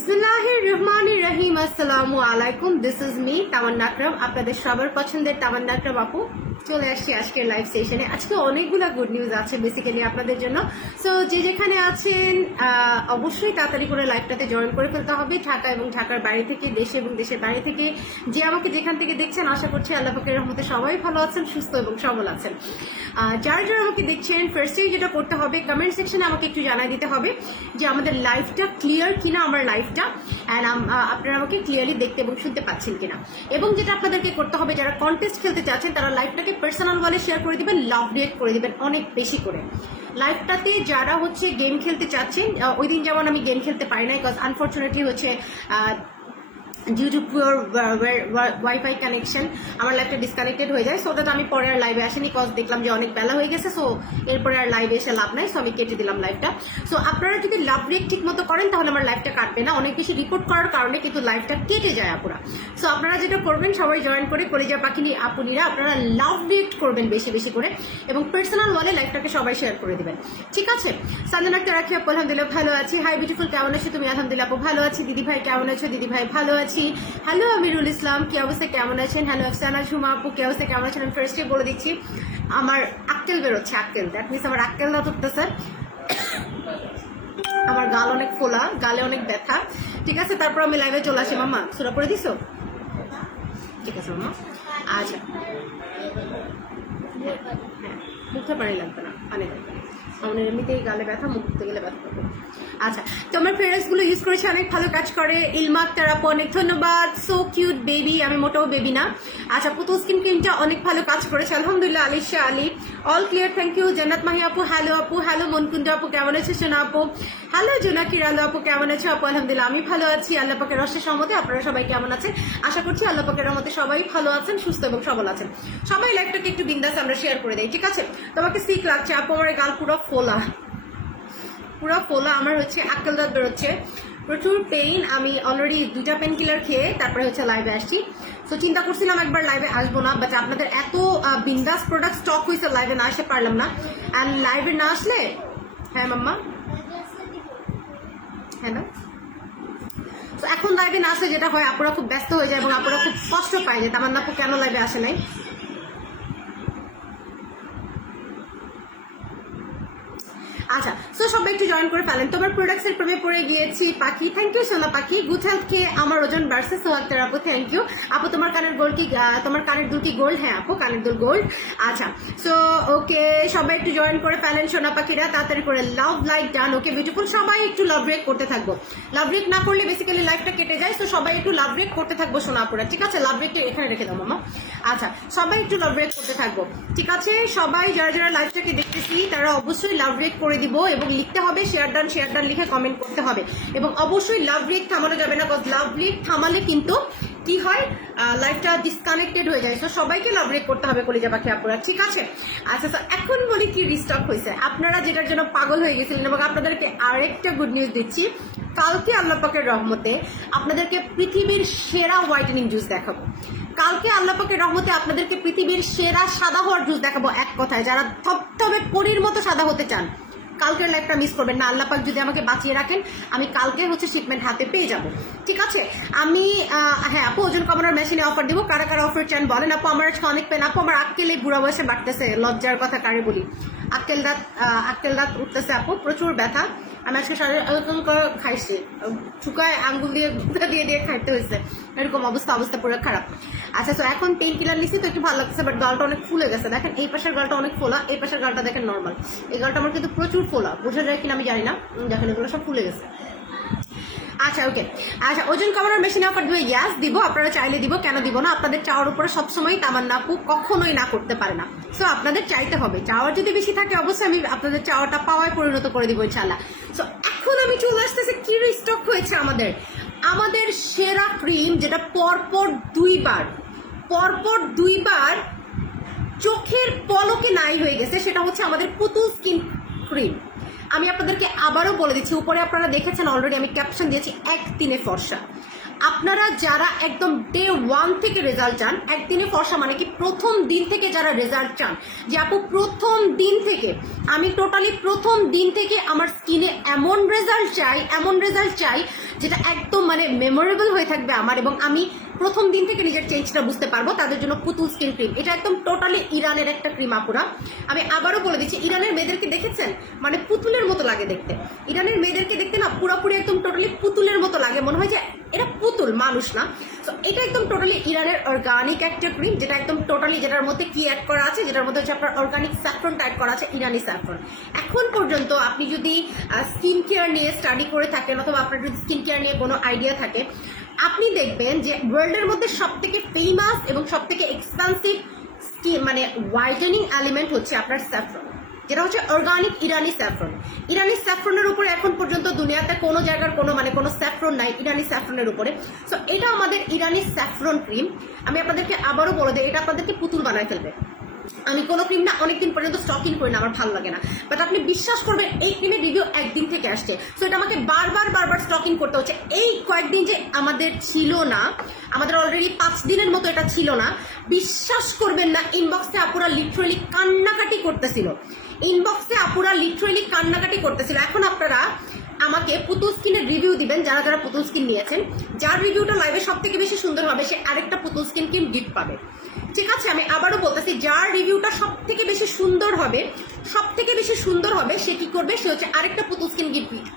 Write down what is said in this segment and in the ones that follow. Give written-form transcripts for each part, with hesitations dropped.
বিসমিল্লাহির রহমানির রহিম। আসসালামু আলাইকুম। দিস ইজ মি তামান্না আকরাম, আপনাদের সবার পছন্দের তামান্না আকরাম আপু। চলে আসছি আজকের লাইভ সেশনে। আজকে অনেকগুলো গুড নিউজ আছে বেসিক্যালি আপনাদের জন্য। সো যে যেখানে আছেন অবশ্যই তাড়াতাড়ি করে লাইভটাতে জয়েন করে ফেলতে হবে। ঢাকা এবং ঢাকার বাইরে থেকে, দেশে এবং দেশের বাইরে থেকে যে আমাকে যেখান থেকে দেখছেন, আশা করছি আল্লাহ পাকের রহমতে সবাই ভালো আছেন, সুস্থ এবং সবল আছেন। যারা যারা আমাকে দেখছেন, ফার্স্টেই যেটা করতে হবে, কমেন্ট সেকশনে আমাকে একটু জানাই দিতে হবে যে আমাদের লাইভটা ক্লিয়ার কিনা, আমার লাইভটা অ্যান্ড আপনারা আমাকে ক্লিয়ারলি দেখতে এবং শুনতে পাচ্ছেন কিনা। এবং যেটা আপনাদেরকে করতে হবে, যারা কন্টেস্ট খেলতে চাচ্ছেন তারা লাইভটাকে পার্সোনাল ওয়ালে শেয়ার করে দিবেন, লাভ রিয়েক্ট করে দিবেন অনেক বেশি করে লাইভটাতে। যারা হচ্ছে গেম খেলতে চাচ্ছেন, ওই দিন যেমন আমি গেম খেলতে পারি না, বিকজ আনফর্চুনেটলি হচ্ছে due to poor wifi connection আমার লাইভটা ডিসকানেক্টেড হয়ে যায়। সো দ্যাট আমি পরে আর লাইভে আসেনি, কজ দেখলাম যে অনেক বেলা হয়ে গেছে। সো এরপরে আর লাইভে এসে লাভ নাই, সো আমি কেটে দিলাম লাইভটা। সো আপনারা যদি লাভ রিয়েক্ট ঠিক মতো করেন তাহলে আমার লাইভটা কাটবে না। অনেক বেশি রিপোর্ট করার কারণে কিন্তু লাইভটা কেটে যায় আপুরা। সো আপনারা যেটা করবেন, সবাই জয়েন করে কলেজা পাখিনি আপুনিরা আপনারা লাভ রিয়েক্ট করবেন বেশি বেশি করে এবং পার্সোনাল ওয়ালে লাইভটাকে সবাই শেয়ার করে দিবেন, ঠিক আছে? সান্দনা আক্তার রাখি আপু আলহামদুলিল্লাহ ভালো আছি। হাই বিউটিফুল, কেমন আছো তুমি? আলহামদুলিল্লাহ আপু ভালো আছি। দিদি ভাই কেমন আছো? দিদি ভাই ভালো আছি। হ্যালো আমিরুল ইসলাম, কি অবস্থা, কেমন আছেন? হ্যালো আফসানা ঝুমা আপু, কি অবস্থা, কেমন আছেন? আমি ফার্স্টে বলে দিচ্ছি, আমার আক্কেল বেরোচ্ছে, আক্কেল, দ্যাট মিনস আমার আক্কেল না উঠতেছে, আমার গাল অনেক ফোলা, গালে অনেক ব্যথা, ঠিক আছে? তারপর আমি লাইভে চলে আসি। মামা সুরা করে দিছো? ঠিক আছে মামা। আচ্ছা, হ্যাঁ, মুখে পানি লাগবে না, পানি লাগবে না, আমাদের এমনিতেই গালে ব্যথা, মুখ ধুতে গেলে ব্যথা পাবো। আচ্ছা, তোমার ফেরাসগুলো ইউজ করেছে, অনেক ভালো কাজ করে। ইলমা আক্তার আপু অনেক ধন্যবাদ। সো কিউট বেবি, আমি মোটেও বেবি না। আচ্ছা, পুতুল স্কিন ক্রিমটা অনেক ভালো কাজ করেছে আলহামদুলিল্লাহ। Alisha Ali all clear, thank you. Jannat Mahi আপু হ্যালো আপু। হ্যালো মনকুন্দ আপু, কেমন আছে? সোনা আপু হ্যালো। জোনাকির আলো আপু কেমন আছে? আপু আলহামদুলিল্লাহ আমি ভালো আছি, আল্লাহ পাকের রসের সহমতে। আপনারা সবাই কেমন আছেন? আশা করছি আল্লাহ পাকের রহমতে সবাই ভালো আছেন, সুস্থ এবং সবল আছেন। সবাই লাইভটাকে একটু বিন্দাস আমরা শেয়ার করে দেই, ঠিক আছে? তোমাকে সিক লাগছে আপু, আমার গাল পুরো ফোলা, পুরো ফোলা, আমার হচ্ছে আক্কেল দাঁত বেরোচ্ছে, প্রচুর পেইন। আমি অলরেডি 2টা পেন কিলার খেয়ে তারপরে হচ্ছে লাইভে আসছি। তো চিন্তা করছিলাম একবার লাইভে আসবো না, বাট আপনাদের এত বিন্দাস প্রোডাক্ট স্টক হয়েছে, লাইভে না আসতে পারলাম না। অ্যান্ড লাইভে না আসলে, হ্যাঁ মাম্মা, হ্যাঁ না, তো এখন লাইভে না আসলে যেটা হয়, আপুরা খুব ব্যস্ত হয়ে যায় এবং আপুরা খুব কষ্ট পায় যে তামান্না আপু কেন লাইভে আসে নাই। আচ্ছা, সো সবাই একটু জয়েন করে ফেলেন। তোমার প্রোডাক্টসের প্রেমে পড়ে গিয়েছি পাখি, থ্যাংক ইউ সোনা পাখি। গুড হেলথ কে আমার ওজন বাড়ছে, সো আক্তার আপু থ্যাংক ইউ আপু। তোমার কানের গোল্ড কি, তোমার কানের দুল কি গোল্ড? হ্যাঁ আপু, কানের দুল গোল্ড। আচ্ছা, সো ওকে, সবাই একটু জয়েন করে ফেলেন সোনা পাখিরা, তাড়াতাড়ি করে। Love like done, okay beautiful. সবাই একটু লাভ ব্রেক করতে থাকবো, লাভ ব্রেক না করলে বেসিক্যালি লাইভটা কেটে যায়। সো সবাই একটু লাভ ব্রেক করতে থাকবো সোনা আপুরা, ঠিক আছে? লাভ ব্রেকটা এখানে রেখে দাও মামা। আচ্ছা, সবাই একটু লাভ ব্রেক করতে থাকবো, ঠিক আছে? সবাই যারা যারা লাইভটাকে দেখতেছি তারা অবশ্যই লাভ ব্রেক করে দিব এবং লিখতে হবে শেয়ার ডান লিখে কমেন্ট করতে হবে। এবং অবশ্যই লাভ ব্রেক থামানো যাবে না, বিকজ লাভ ব্রেক থামালে কিন্তু কি হয়, লাইভটা ডিসকানেক্টেড হয়ে যায়। তো সবাইকে লাভ ব্রেক করতে হবে কলিজা পাখি আপুরা, ঠিক আছে? আচ্ছা, তো এখন বলি কি রিস্টক হয়েছে, আপনারা যেটার জন্য পাগল হয়ে গেছিলেন। এবং আপনাদেরকে আরেকটা গুড নিউজ দিচ্ছি, কালকে আল্লাহ পাকের রহমতে আপনাদেরকে পৃথিবীর সেরা হোয়াইটেনিং জুস দেখাবো। কালকে আল্লাহ পাকের রহমতে আপনাদেরকে পৃথিবীর সেরা সাদা হওয়ার জুস দেখাবো। এক কথায়, যারা থপথপে পরীর মতো সাদা হতে চান, কালকের লাইভটা মিস করবেন না। আল্লাহ পাক যদি আমাকে বাঁচিয়ে রাখেন, আমি কালকে হচ্ছে শিপমেন্ট হাতে পেয়ে যাব, ঠিক আছে? আমি হ্যাঁ আপু, ওজন কমানোর মেশিনে অফার দিব। কারা কারা অফার চান বলেন আপু। আমার অনেক পেন আপু, আমার আক্কেল এই বুড়া বয়সে বাড়তেছে, লজ্জার কথা কারে বলি। আক্কেল দাঁত উঠতেছে আপু, প্রচুর ব্যথা। আমি আজকে এরকম করে খাইছি, চুকায় আঙ্গুল দিয়ে গুঁতা দিয়ে দিয়ে খাইতে হয়েছে, এরকম অবস্থা পুরো খারাপ। আচ্ছা, তো এখন পেইন কিলার নিচ্ছি তো একটু ভালো লাগছে, বাট গালটা অনেক ফুলে গেছে। দেখেন এই পাশের গালটা অনেক ফোলা, এই পাশের গালটা দেখেন নর্মাল। এই গালটা আমার কিন্তু প্রচুর ফোলা, বোঝা যায় কিনা আমি জানি না। দেখেন এগুলো সব ফুলে গেছে। আচ্ছা ওকে, আচ্ছা, ওজন কমানোর মেশিনে অফার দিব, ইয়াস দিব। আপনারা চাইলে দিব, কেন দিব না? আপনাদের চাওয়ার উপরে সবসময় তামান্না আপু কখনোই না করতে পারে না। সো আপনাদের চাইতে হবে, চাওয়ার যদি বেশি থাকে অবশ্যই আমি আপনাদের চাওয়াটা পাওয়ায় পরিণত করে দিব ইনশাআল্লাহ। সো এখন আমি চলে আসতেছি কি স্টক হয়েছে আমাদের সেরা ক্রিম, যেটা পরপর দুইবার চোখের পলকে নাই হয়ে গেছে, সেটা হচ্ছে আমাদের পুতুল স্কিন ক্রিম। আমি আপনাদেরকে আবারও বলে দিচ্ছি, উপরে আপনারা দেখেছেন অলরেডি, আমি ক্যাপশন দিয়েছি একদিনে ফর্সা। আপনারা যারা একদম ডে 1 থেকে রেজাল্ট চান, একদিনে ফর্সা মানে কি, প্রথম দিন থেকে যারা রেজাল্ট চান, যে আপু প্রথম দিন থেকে, আমি টোটালি প্রথম দিন থেকে আমার স্কিনে এমন রেজাল্ট চাই যেটা একদম মানে মেমোরেবল হয়ে থাকবে আমার, এবং আমি প্রথম দিন থেকে নিজের চেঞ্জটা বুঝতে পারবো, তাদের জন্য পুতুল স্কিন ক্রিম। এটা একদম টোটালি ইরানের একটা ক্রিম আপুরা। আমি আবারও বলে দিচ্ছি, ইরানের মেয়েদেরকে দেখেছেন মানে পুতুলের মতো লাগে দেখতে। ইরানের মেয়েদেরকে দেখতে না পুরোপুরি একদম টোটালি পুতুলের মতো লাগে, মনে হয় যে এটা পুতুল, মানুষ না। তো এটা একদম টোটালি ইরানের অর্গানিক একটা ক্রিম, যেটা একদম টোটালি যেটার মধ্যে কি অ্যাড করা আছে, যেটার মধ্যে হচ্ছে আপনার অর্গানিক স্যাফরনটা অ্যাড করা আছে, ইরানি স্যাফরন। এখন পর্যন্ত আপনি যদি স্কিন কেয়ার নিয়ে স্টাডি করে থাকেন অথবা আপনার যদি স্কিন কেয়ার নিয়ে কোনো আইডিয়া থাকে, আপনি দেখবেন যে ওয়ার্ল্ডের মধ্যে সব থেকে ফেমাস এবং সব থেকে এক্সপেন্সিভ স্কিন মানে হোয়াইটেনিং এলিমেন্ট হচ্ছে আপনার স্যাফরন, যেটা হচ্ছে অর্গানিক ইরানি স্যাফরন। ইরানি স্যাফরনের উপরে এখন পর্যন্ত দুনিয়াতে কোনো জায়গার কোনো স্যাফরন নাই ইরানি স্যাফরনের উপরে। সো এটা আমাদের ইরানি স্যাফরন ক্রিম। আমি আপনাদেরকে আবারও বলে দিই, এটা আপনাদেরকে পুতুল বানায় ফেলবে। আমি কোনো ক্রিম না অনেকদিন পর্যন্ত স্টকিং করি না, আমার ভালো লাগে না, বাট আপনি বিশ্বাস করবেন এই ক্রিমের রিভিউ একদিন থেকে আসছে। সো এটা আমাকে বারবার স্টকিং করতে হচ্ছে। এই কয়েকদিন যে আমাদের ছিল না, আমাদের অলরেডি 5 দিনের মতো এটা ছিল না, বিশ্বাস করবেন না, ইনবক্সে আপুরা লিটারালি কান্নাকাটি করতেছিল। এখন আপনারা আমাকে পুতুল স্কিনের রিভিউ দিবেন, যারা যারা পুতুল স্কিন নিয়েছেন। যার রিভিউটা লাইভে সব থেকে বেশি সুন্দর হবে সে আরেকটা পুতুল স্কিন ক্রিম গিফট পাবে। ঠিক আছে, আমি আবারও বলতেছি, যার রিভিউটা সব থেকে বেশি সুন্দর হবে সে কি করবে, সে হচ্ছে আরেকটা পুতুল স্কিন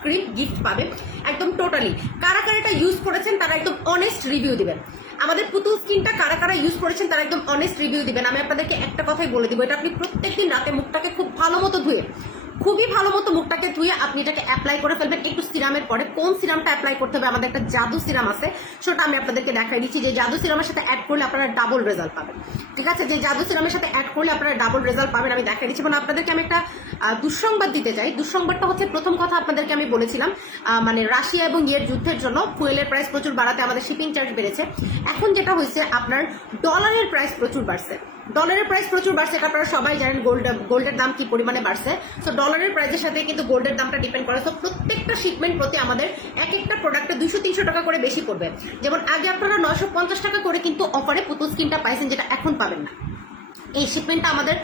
ক্রিম গিফট পাবে। একদম টোটালি কারা কারা এটা ইউজ করেছেন তারা একদম অনেস্ট রিভিউ দিবেন। আমাদের পুতুল স্কিনটা কারা কারা ইউজ করেছেন তারা একদম অনেস্ট রিভিউ দিবেন। আমি আপনাদেরকে একটা কথাই বলে দিব, এটা আপনি প্রত্যেকদিন রাতে মুখটাকে খুবই ভালো মতো মুখটাকে ধুয়ে আপনি এটাকে অ্যাপ্লাই করে ফেলবেন একটু সিরামের পরে। কোন সিরামটা অ্যাপ্লাই করতে হবে, আমাদের একটা জাদু সিরাম আছে, সেটা আমি আপনাদেরকে দেখাই দিচ্ছি। যে জাদু সিরামের সাথে অ্যাড করলে আপনারা ডাবল রেজাল্ট পাবেন। ঠিক আছে, যে জাদু সিরামের সাথে অ্যাড করলে আপনারা ডাবল রেজাল্ট পাবেন আমি দেখাই দিচ্ছি। মানে আপনাদেরকে আমি একটা দুঃসংবাদ দিতে চাই। দুঃসংবাদটা হচ্ছে, প্রথম কথা আপনাদেরকে আমি বলেছিলাম মানে রাশিয়া এবং ইয়ের যুদ্ধের জন্য ফুয়েলের প্রাইস প্রচুর বাড়াতে আমাদের শিপিং চার্জ বেড়েছে। এখন যেটা হয়েছে আপনার ডলারের প্রাইস প্রচুর বাড়ছে। এটা আপনারা সবাই জানেন, গোল্ডের দাম কি পরিমাণে বাড়ছে। সো ডলারের প্রাইসের সাথে কিন্তু গোল্ডের দামটা ডিপেন্ড করে। সো প্রত্যেকটা শিপমেন্ট প্রতি আমাদের এক একটা প্রোডাক্টে 200-300 টাকা করে বেশি পড়বে। যেমন আগে আপনারা 950 টাকা করে কিন্তু অফারে পুতুল স্কিনটা পাইছেন, যেটা এখন পাবেন না। এই শিপমেন্টটা আমাদের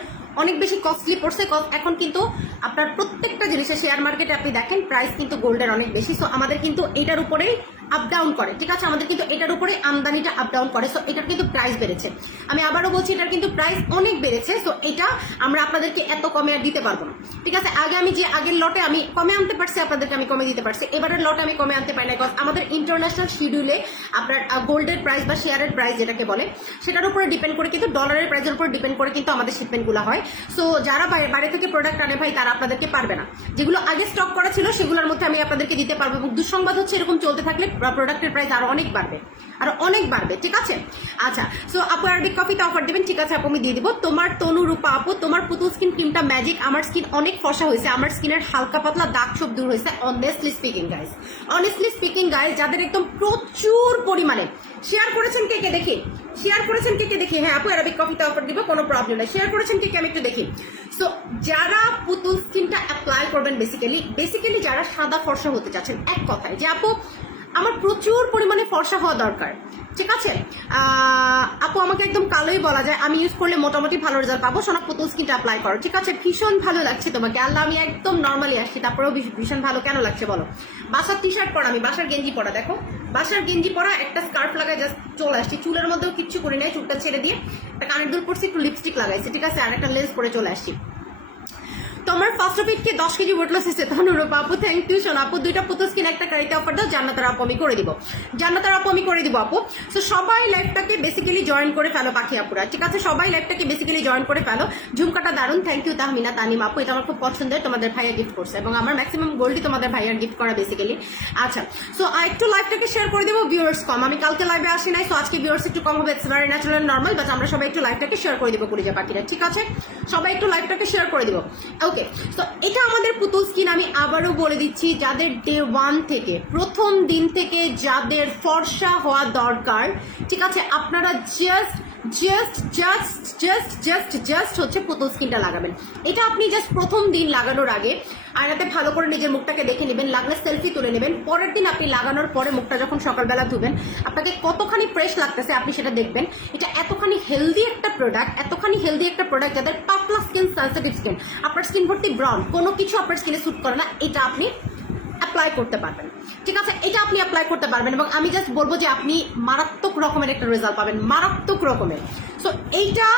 অনেক বেশি কস্টলি পড়ছে। এখন কিন্তু আপনার প্রত্যেকটা জিনিসের শেয়ার মার্কেটে আপনি দেখেন প্রাইস কিন্তু গোল্ডের অনেক বেশি। সো আমাদের কিন্তু এটার উপরেই আপ ডাউন করে। ঠিক আছে, আমাদের কিন্তু এটার উপরে আমদানিটা আপ ডাউন করে। সো এটার কিন্তু প্রাইস বেড়েছে। আমি আবারও বলছি, এটার কিন্তু প্রাইস অনেক বেড়েছে। সো এটা আমরা আপনাদেরকে এত কমে আর দিতে পারবো না। ঠিক আছে, আমি যে আগের লটে আমি কমে আনতে পারছি, আপনাদেরকে আমি কমে দিতে পারছি। এবারের লটে আমি কমে আনতে পারি না, বিকজ আমাদের ইন্টারন্যাশনাল শিডিউলে আপনার গোল্ডের প্রাইস বা শেয়ারের প্রাইস যেটাকে বলে সেটার উপরে ডিপেন্ড করে, কিন্তু ডলারের প্রাইসের উপর ডিপেন্ড করে কিন্তু আমাদের শিপমেন্টগুলো হয়। সো যারা বাইরে থেকে প্রোডাক্ট আনে ভাই, তারা আপনাদেরকে পারবে না। যেগুলো আগে স্টক করা ছিল সেগুলোর মধ্যে আমি আপনাদেরকে দিতে পারবো। এবং দুঃসংবাদ হচ্ছে, এরকম চলতে থাকলে প্রোডাক্টের প্রাইস আরো অনেক বাড়বে। ঠিক আছে, আচ্ছা। সো আপু আরবিক কফিতে অফার দিবেন? ঠিক আছে আপু, আমি দিয়ে দিব। তোমার তনু রূপা আপু, তোমার পুতুল স্কিন ক্রিমটা ম্যাজিক। আমার স্কিন অনেক ফসা হয়েছে, আমার স্কিনের হালকা পাতলা দাগ সব দূর হয়েছে। অনেস্টলি স্পিকিং গাইস, যাদের একদম প্রচুর পরিমাণে শেয়ার করেছেন কে দেখি। হ্যাঁ আপু, আরবিক কফিতে অফার দিব, কোনো প্রবলেম নেই। শেয়ার করেছেন কে আমি একটু দেখি। সো যারা পুতুল স্কিনটা অ্যাপ্লাই করবেন, বেসিক্যালি যারা সাদা ফর্সা হতে চাচ্ছেন, এক কথায় যে আপু আমার প্রচুর পরিমাণে ফর্সা হওয়া দরকার। ঠিক আছে আপু, আমাকে একদম কালোই বলা যায়, আমি ইউজ করলে মোটামুটি ভালো রেজাল্ট পাবো। সোনা পুতুল স্কিনটা অ্যাপ্লাই করো। ঠিক আছে, ভীষণ ভালো লাগছে তোমাকে। আল্লাহ, আমি একদম নর্মালি আসছি, তারপরেও ভীষণ ভালো কেন লাগছে বলো? বাসার টি শার্ট পরা, আমি বাসার গেঞ্জি পরা, দেখো বাসার গেঞ্জি পরা, একটা স্কার্ফ লাগাই জাস্ট চলে আসছি। চুলের মধ্যেও কিচ্ছু করি নাই, চুলটা ছেড়ে দিয়ে একটা কানের দুল পরছি, একটু লিপস্টিক লাগাইছি। ঠিক আছে, আর একটা লেন্স পরে চলে আসছি। তোমার ফার্স্ট অফিটকে 10 কেজি ওয়েট লস হয়েছে। ধন্যবাদ আপু, থ্যাংক ইউ। শোনো আপু, 2টা পুতুল স্কিন একটা কারিতে অফার দাও। জান্নাতের আপু আমি করে দিব আপু। সো সবাই লাইভটাকে বেসিক্যালি জয়েন করে ফেলো পাখি আপুরা। ঠিক আছে, সবাই লাইভটাকে বেসিক্যালি জয়েন করে ফেলো। ঝুমকাটা দারুন, থ্যাংক ইউ তাহমিনা তানিম আপু, এটা আমার খুব পছন্দের, তোমাদের ভাইয়া গিফট করছে এবং আমার ম্যাক্সিমাম গোল্ডই তোমাদের ভাইয়ার গিফট করা বেসিক্যালি। আচ্ছা, সো একটু লাইভটাকে শেয়ার করে দেবো। ভিউয়ার্স কম, আমি কালকে লাইভে আসি নাই, সো আজকে ভিউয়ার্স একটু কম হবে। It's very natural normal, but আমরা সবাই একটু লাইভটাকে শেয়ার করে দিব পরিজা পাখিরা। ঠিক আছে, সবাই একটু লাইভটাকে শেয়ার করে দিব। ওকে, সো এটা আমাদের পুতুল স্কিন। আমি আবারও বলে দিচ্ছি, যাদের ডে 1 থেকে, প্রথম দিন থেকে যাদের ফর্সা হওয়া দরকার, ঠিক আছে, আপনারা জাস্ট হচ্ছে পুতুল স্কিনটা লাগাবেন। এটা আপনি জাস্ট প্রথম দিন লাগানোর আগে আয়নাতে ভালো করে নিজের মুখটাকে দেখে নেবেন, লাগলে সেলফি তুলে নেবেন। পরের দিন আপনি লাগানোর পরে মুখটা যখন সকালবেলা ধুবেন, আপনাকে কতখানি ফ্রেশ লাগতেছে আপনি সেটা দেখবেন। এটা এতখানি হেলদি একটা প্রোডাক্ট যাদের পাতলা স্কিন, সেন্সিটিভ স্কিন, আপনার স্কিন ভর্তি ব্রাউন, কোনো কিছু আপনার স্কিনে স্যুট করে না, এটা আপনি অ্যাপ্লাই করতে পারবেন, ঠিক আছে? এটা আপনি অ্যাপ্লাই করতে পারবেন এবং আমি জাস্ট বলবো যে আপনি মারাত্মক রকমের একটা রেজাল্ট পাবেন, মারাত্মক রকমের। সো এইটা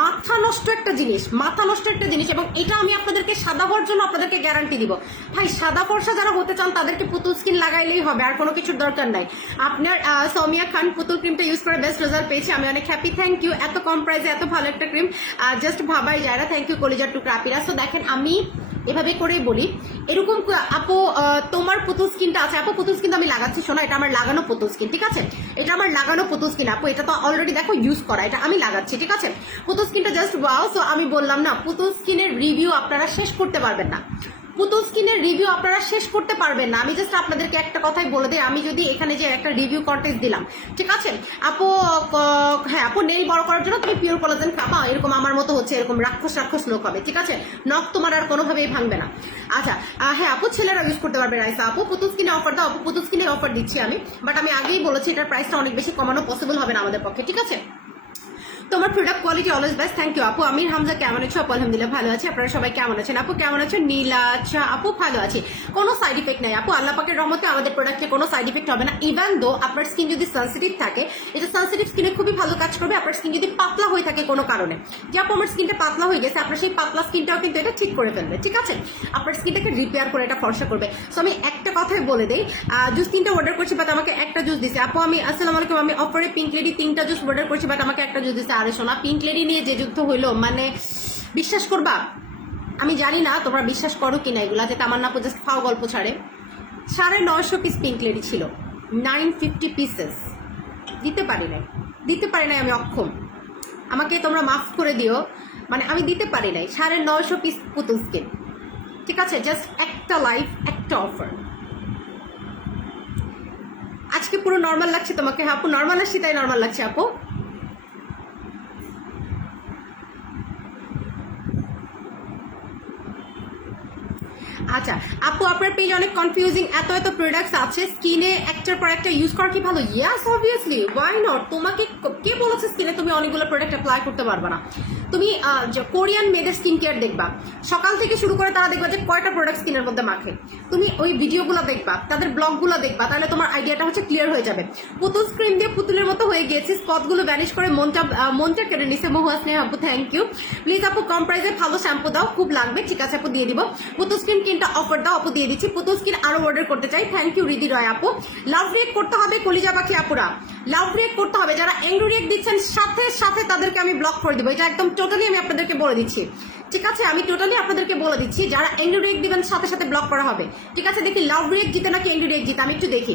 মাথা নষ্ট একটা জিনিস, মাথা নষ্ট একটা জিনিস, এবং এটা আমি আপনাদেরকে সাদা হওয়ার জন্য আপনাদেরকে গ্যারান্টি দিব। ভাই সাদা ফর্সা যারা হতে চান তাদেরকে পুতুল স্কিন লাগাইলেই হবে, আর কোনো কিছুর দরকার নাই। আপনার সৌমিয়া খান পুতুল ক্রিমটা ইউজ করে বেস্ট রেজাল্ট পেয়েছি, আমি অনেক হ্যাপি, থ্যাংক ইউ। এত কম প্রাইসে এত ভালো একটা ক্রিম জাস্ট ভাবাই যায় না। থ্যাংক ইউ কলিজার টুকরা আপিরা। সো দেখেন আমি এভাবে করেই বলি, এরকম আপু তোমার পুতুল স্কিনটা আছে, আপু পুতুল স্কিন আমি লাগাচ্ছি, শোনো এটা আমার লাগানো পুতুল স্কিন, ঠিক আছে? এটা আমার লাগানো পুতুল স্কিন আপু, এটা তো অলরেডি দেখো ইউজ করা, এটা আমি লাগাচ্ছি, ঠিক আছে? পুতুল স্কিনটা জাস্ট ওয়াও। সো আমি বললাম না, পুতুল স্কিনের রিভিউ আপনারা শেষ করতে পারবেন না, পুতুল স্কিনের রিভিউ আপনারা শেষ করতে পারবেন না। আমি জাস্ট আপনাদেরকে একটা কথাই বলে দিই, আমি যদি এখানে যে একটা রিভিউ কন্টেস্ট দিলাম, ঠিক আছে আপু, হ্যাঁ আপু নেল বড় করার জন্য তুমি পিওর কোলাজেন খাবা, এরকম আমার মতো হচ্ছে এরকম রাক্ষস লোক হবে, ঠিক আছে? নখ তোমার আর কোনোভাবেই ভাঙবে না। আচ্ছা হ্যাঁ আপু ছেলেরা ইউজ করতে পারবে রাইসা আপু, পুতুল স্কিনে অফার দাও আপু, পুতুল স্কিনে অফার দিচ্ছি আমি, বাট আমি আগেই বলেছি এটার প্রাইসটা অনেক বেশি কমানো পসিবল হবে না আমাদের পক্ষে, ঠিক আছে? তোমার product quality always best, thank you আপু। আমির হামজা কেমন আছো আপু? আলহামদুলিল্লাহ ভালো আছি, আপনারা সবাই কেমন আছেন আপু? কেমন আছেন নীলা? আচ্ছা আপু ভালো আছি, কোনো সাইড ইফেক্ট নাই আপু, আল্লাহ পাকের রহমতে আমাদের প্রোডাক্টে কোনো সাইড ইফেক্ট হবে না। ইভেন দো আপনার স্কিন যদি সেন্সিটিভ থাকে, এটা সেন্সিটিভ স্কিনে খুবই ভালো কাজ করবে। আপনার স্কিন যদি পাতলা হয়ে থাকে কোনো কারণে, যে আপু আমার স্কিনটা পাতলা হয়ে গেছে, আপনার সেই পাতলা স্কিনটাও কিন্তু এটা ঠিক করে ফেলবে, ঠিক আছে? আপনার স্কিনটাকে রিপেয়ার করে এটা ফর্সা করবে। সো আমি একটা কথাই বলে দিই, জুস 3টা অর্ডার করছি বাট আমাকে একটা জুস দিছে আপু। আমি আসসালামু আলাইকুম, আমি অফারে পিঙ্ক লেডি 3টা জুস অর্ডার করছি বাট আমাকে একটা জুস দিছে। আরে শোনা, পিঙ্ক লেডি নিয়ে যে যুদ্ধ হইলো, মানে বিশ্বাস করবা, আমি জানি না তোমরা বিশ্বাস করো কিনা এগুলা, যে তামান্না আপু জাস্ট ফাও গল্প ছাড়ে। 950 পিস পিঙ্ক লেডি ছিল, 950 পিসেস দিতে পারি নাই, আমি অক্ষম, আমাকে তোমরা মাফ করে দিও, মানে আমি দিতে পারি নাই 950 পিস পুতুল স্কিন, ঠিক আছে? জাস্ট একটা লাইভ, একটা অফার। আজকে পুরো নর্মাল লাগছে তোমাকে? হ্যাঁ আপু নর্মাল আসছি, তাই নর্মাল লাগছে আপু। আচ্ছা আপু আপনার পেজ অনেক কনফিউজিং, এত প্রোডাক্টস আছে, স্কিনে একটার পর একটা ইউজ করা কি ভালো? ইয়াস অবভিয়াসলি, ওয়াই নট? তোমাকে কে বলেছে স্কিনে তুমি অনেকগুলো প্রোডাক্ট অ্যাপ্লাই করতে পারবে না? তুমি কোরিয়ান মেয়েদের স্কিন কেয়ার দেখবা, সকাল থেকে শুরু করে তারা দেখবা যে কয়টা প্রোডাক্ট স্কিনের মধ্যে মাখে, তুমি ওই ভিডিওগুলো দেখবা, তাদের ব্লগগুলো দেখবা, তাহলে তোমার আইডিয়াটা হচ্ছে ক্লিয়ার হয়ে যাবে। পুতুল স্ক্রিন দিয়ে পুতুলের মতো হয়ে গিয়েছে, স্পটগুলো ভ্যানিশ করে মনটা কেড়ে নিছে। মহুয়া স্নেহ আপু থ্যাংক ইউ। প্লিজ আপু কম প্রাইসে ভালো শ্যাম্পু দাও, খুব লাগবে, ঠিক আছে আপু দিয়ে দিব। পুতুল স্ক্রিন কিনটা অফার দাও আপু, দিয়ে দিচ্ছি। পুতুল স্কিন আরো অর্ডার করতে চাই, থ্যাংক ইউ রিদি রয় আপু। লাভ রিয়েক্ট করতে হবে কলিজা পাখি আপুরা, লাভ রিয়েক্ট করতে হবে। যারা এংরি রিয়েক্ট দিচ্ছেন সাথে তাদেরকে আমি ব্লক করে দিব, এটা একদম টোটালি আমি আপনাদেরকে বলে দিচ্ছি, ঠিক আছে? আমি টোটালি আপনাদেরকে বলে দিচ্ছি, যারা এংরি রিয়েক্ট দিবেন সাথে ব্লক করা হবে, ঠিক আছে? দেখি লাভ রিয়েক্ট জিতে নাকি এংরি রিয়েক্ট জিতে, আমি একটু দেখি।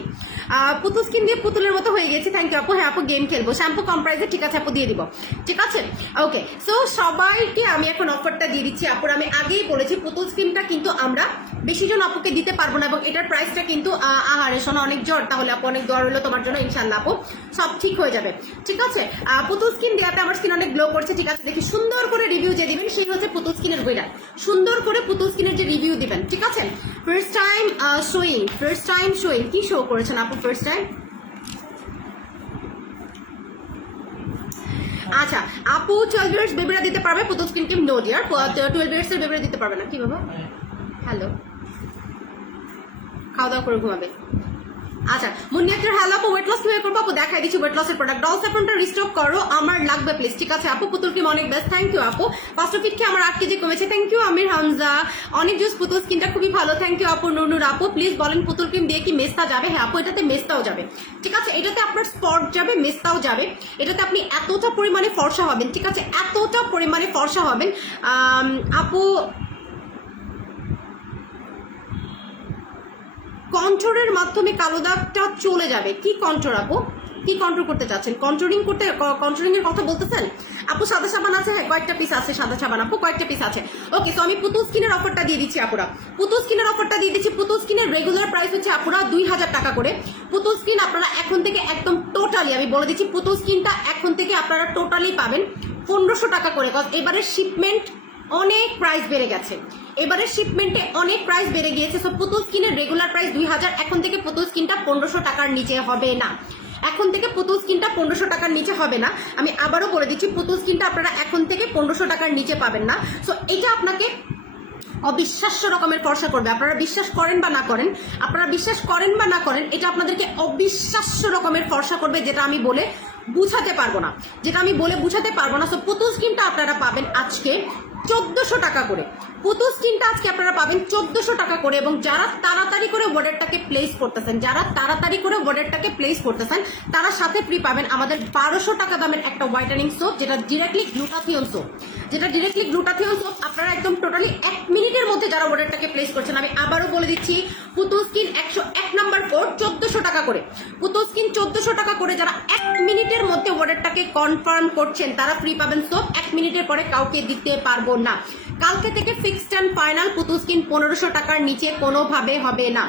পুতুল স্কিন দিয়ে পুতুলের মতো হয়ে গেছে, থ্যাংক ইউ আপু। হ্যাঁ আপু গেম খেলবো, শ্যাম্পু কম প্রাইসে, ঠিক আছে আপু দিয়ে দিব, ঠিক আছে ওকে। সো সবাইকে আমি এখন অফারটা দিয়ে দিচ্ছি আপুর। আমি আগেই বলেছি পুতুল স্কিনটা কিন্তু আমরা বেশি জন আপুকে দিতে পারবো না, এবং এটার প্রাইসটা কিন্তু আহারে শোনা অনেক জ্বর, তাহলে আপু অনেক জ্বর হলো তোমার জন্য, ইনশাল্লাহ আপু সব ঠিক হয়ে যাবে, ঠিক আছে? পুতুল স্কিন দেওয়াতে আমার স্কিন অনেক গ্লো করছে, ঠিক আছে? দেখি সুন্দর করে রিভিউ যে দিবেন সেই হচ্ছে পুতুল স্কিনের উইনার, সুন্দর করে পুতুল স্কিনের যে রিভিউ দিবেন, ঠিক আছে? ফার্স্ট টাইম শোয়িং কি শো করেছেন আপু ফার্স্ট টাইম? আচ্ছা আপু 12 ইয়ার্স বেবিরা দিতে পারবে Putul skin cream? No dear, 12 years এর বেবিরা দিতে পারবে না। কি বাবা? হ্যালো, খাওয়া দাওয়া করে ঘুমাবে। আচ্ছা মুন্নিয়াতের হ্যালো আপু, ওয়েট লস কিভাবে করবো আপু? দেখাই দিচ্ছি ওয়েট লসের প্রোডাক্ট। ডল স্যাফরনটা রিস্টক করো, আমার লাগবে প্লিজ, ঠিক আছে আপু? পুতুল ক্রিম অনেক বেস্ট, থ্যাংক ইউ আপু। পাঁচটা খেয়ে আমার 8 কেজি কমেছে, থ্যাংক ইউ আমির হামজা। অনেক জুস পুতুল স্কিনটা খুবই ভালো, থ্যাংক ইউ আপু। নুনুর আপু প্লিজ বলেন পুতুল ক্রিম দিয়ে কি মেস্তা যাবে? হ্যাঁ আপু এটাতে মেস্তাও যাবে, ঠিক আছে? এটাতে আপনার স্পট যাবে, মেস্তাও যাবে, এটাতে আপনি এতটা পরিমাণে ফর্সা হবেন, ঠিক আছে? এতটা পরিমাণে ফর্সা হবেন আপু। কন্ট্রোরের মাধ্যমে কালো দাগটা চলে যাবে। কি কন্ট্রোর আপু? কি কন্ট্রোল করতে চাচ্ছেন? কন্ট্রোলিং এর কথা বলতেছেন আপু? সাদা সাবান আছে? হ্যাঁ কয়েকটা পিস আছে সাদা সাবান আপু, কয়েকটা পিস আছে। ওকে সো আমি পুতুল স্কিনের অফারটা দিয়ে দিচ্ছি আপুরা, পুতুল স্কিনের অফারটা দিয়ে দিচ্ছি। পুতুল স্কিনের রেগুলার প্রাইস হচ্ছে আপুরা 2000 টাকা করে। পুতুল স্কিন আপনারা এখন থেকে একদম টোটালি আমি বলে দিচ্ছি, পুতুল স্কিনটা এখন থেকে আপনারা টোটালি পাবেন 1500 টাকা করে, কজ এবারে শিপমেন্ট অনেক প্রাইস বেড়ে গেছে, এবারে শিপমেন্টে অনেক প্রাইস বেড়ে গিয়েছে। সো পুতুল স্কিনের রেগুলার প্রাইস 2000, এখন থেকে পুতুল স্কিনটা 1500 টাকার নিচে হবে না, এখন থেকে পুতুল স্কিনটা 1500 টাকার নিচে হবে না। আমি আবারও বলে দিচ্ছি পুতুল স্কিনটা আপনারা এখন থেকে 1500 টাকার নিচে পাবেন না। সো এটা আপনাকে অবিশ্বাস্য রকমের ফর্সা করবে। আপনারা বিশ্বাস করেন বা না করেন, আপনারা বিশ্বাস করেন বা না করেন, এটা আপনাদেরকে অবিশ্বাস্য রকমের ফর্সা করবে, যেটা আমি বলে বুঝাতে পারবো না, যেটা আমি বলে বুঝাতে পারবো না। সো পুতুল স্কিনটা আপনারা পাবেন আজকে 1400 টাকা করে। পুতুল স্কিনটা আজকে আপনারা পাবেন 1400 টাকা করে। এবং যারা তাড়াতাড়ি করে অর্ডারটাকে প্লেস করতেছেন, যারা তাড়াতাড়ি করে অর্ডারটাকে প্লেস করতেছেন, তারা সাথে ফ্রি পাবেন আমাদের 1200 টাকা দামের একটা হোয়াইটেনিং সোপ, যেটা ডিরেক্টলি গ্লুটাথিয়ন সোপ, যেটা ডিরেক্টলি গ্লুটাথিয়ন সোপ। আপনারা একদম টোটালি 1 মিনিটের মধ্যে যারা অর্ডারটাকে প্লেস করছেন, আমি আবারও বলে দিচ্ছি, পুতুল স্কিন 101 নাম্বার কোড 1400 টাকা করে, পুতুল স্কিন 1400 টাকা করে। যারা 1 মিনিটের মধ্যে অর্ডারটাকে কনফার্ম করছেন, তারা ফ্রি পাবেন সোপ। 1 মিনিটের পরে কাউকে দিতে পারবো না। কালকে থেকে ফিক্সড অ্যান্ড ফাইনাল পুতুল স্কিন 1500 টাকার নিচে কোনোভাবে হবে না।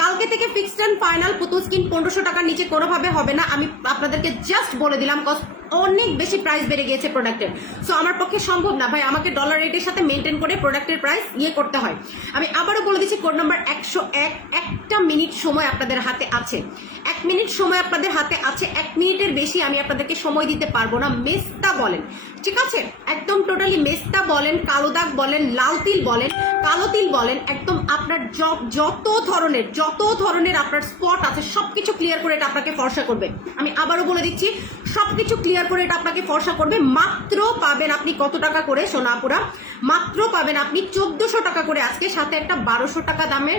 কালকে থেকে ফিক্সড অ্যান্ড ফাইনাল পুতুল স্কিন 1500 টাকার নিচে কোনোভাবে হবে না। আমি আপনাদেরকে জাস্ট বলে দিলাম, কজ অনেক বেশি প্রাইস বেড়ে গিয়েছে প্রোডাক্টের। সো আমার পক্ষে সম্ভব না ভাই, আমাকে ডলার রেটের সাথে মেনটেন করে প্রোডাক্টের প্রাইস করতে হয়। আমি আবারও বলে দিচ্ছি, কোড নাম্বার 101, 1 মিনিট সময় আপনাদের হাতে আছে, 1 মিনিট সময় আপনাদের হাতে আছে। 1 মিনিটের বেশি আমি আপনাদেরকে সময় দিতে পারবো না। মেস্তা বলেন, ঠিক আছে, একদম টোটালি মেস্তা বলেন, কালো দাগ বলেন, লাল তিল বলেন, কালো তিল বলেন, একদম আপনার যত ধরনের আপনার স্পট আছে সবকিছু ক্লিয়ার করে এটা আপনাকে ফর্সা করবে। আমি আবারও বলে দিচ্ছি, সবকিছু ক্লিয়ার করে এটা আপনাকে ফর্সা করবে। মাত্র পাবেন আপনি কত টাকা করে সোনাপুরা? মাত্র পাবেন আপনি 1400 টাকা করে আজকে, সাথে একটা 1200 টাকা দামের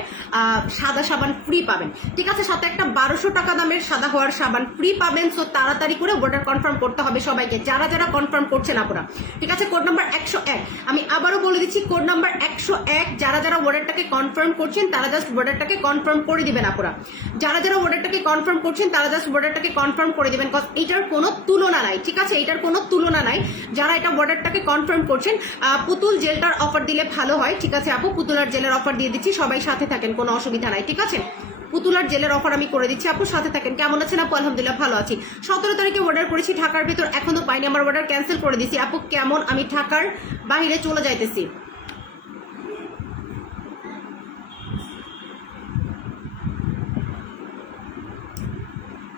সাদা সাবান ফ্রি পাবেন, ঠিক আছে, সাথে একটা 1200 টাকা দামের সাদা হওয়ার সাবান ফ্রি পাবেন। সো তাড়াতাড়ি করে অর্ডার কনফার্ম করতে হবে সবাইকে, যারা যারা কনফার্ম করছেন আপনারা, ঠিক আছে। কোড নাম্বার 101, আমি আবারও বলে দিচ্ছি, কোড নাম্বার 101, যারা যারা অর্ডারটাকে কনফার্ম করছেন তারা জাস্ট অর্ডারটাকে কনফার্ম করে দিবেন আপনারা। যারা যারা অর্ডারটাকে কনফার্ম করছেন তারা জাস্ট অর্ডারটাকে কনফার্ম করে দিবেন, কজ এইটার কোনো তুলনা নাই, ঠিক আছে, এটার কোনো তুলনা নাই। যারা এটা অর্ডারটাকে কনফার্ম করছেন, পুতুল জেলটার অফার দিলে ভালো হয়, ঠিক আছে আপু, পুতুলার জেলের অফার দিয়ে দিচ্ছি, সবাই সাথে থাকেন, কোনো অসুবিধা নাই, ঠিক আছে। পুতুলার জেলের অফার আমি করে দিচ্ছি, আপু সাথে থাকেন। কেমন আছেন আপু? আলহামদুলিল্লাহ ভালো আছি। 17 তারিখে অর্ডার করেছি, ঢাকার ভেতর এখনো পাইনি, আমার অর্ডার ক্যান্সেল করে দিছি। আপু কেমন? আমি ঢাকার বাইরে চলে যাইতেছি।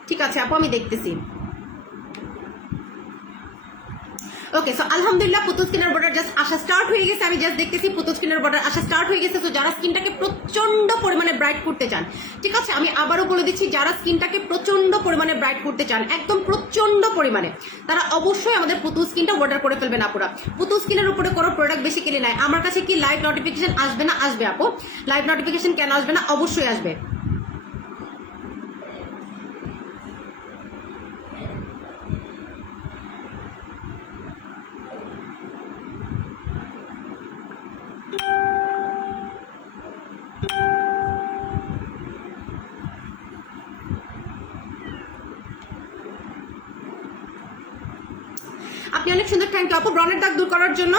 ঠিক আছে আপু, আমি দেখতেছি। ওকে, সো আলহামদুলিল্লাহ পুতুল স্কিনের বর্ডার জাস্ট আসা স্টার্ট হয়ে গেছে। আমি জাস্ট দেখতেছি পুতুল স্কিনের বর্ডার আসা স্টার্ট হয়ে গেছে। তো যারা স্কিনটাকে প্রচন্ড পরিমাণে ব্রাইট করতে চান, ঠিক আছে, আমি আবারও বলে দিচ্ছি, যারা স্কিনটাকে প্রচন্ড পরিমাণে ব্রাইট করতে চান, একদম প্রচন্ড পরিমাণে, তারা অবশ্যই আমাদের পুতুল স্কিনটা অর্ডার করে ফেলবেন আপুরা। পুতুল স্কিনের উপরে কোনো প্রোডাক্ট বেশি কিনে নেয়। আমার কাছে কি লাইভ নোটিফিকেশন আসবে না? আসবে আপু, লাইভ নোটিফিকেশন কেন আসবে না? অবশ্যই আসবে। আপনি অনেক সুন্দর, থ্যাংক ইউ আপু ব্রণের দাগ দূর করার জন্য।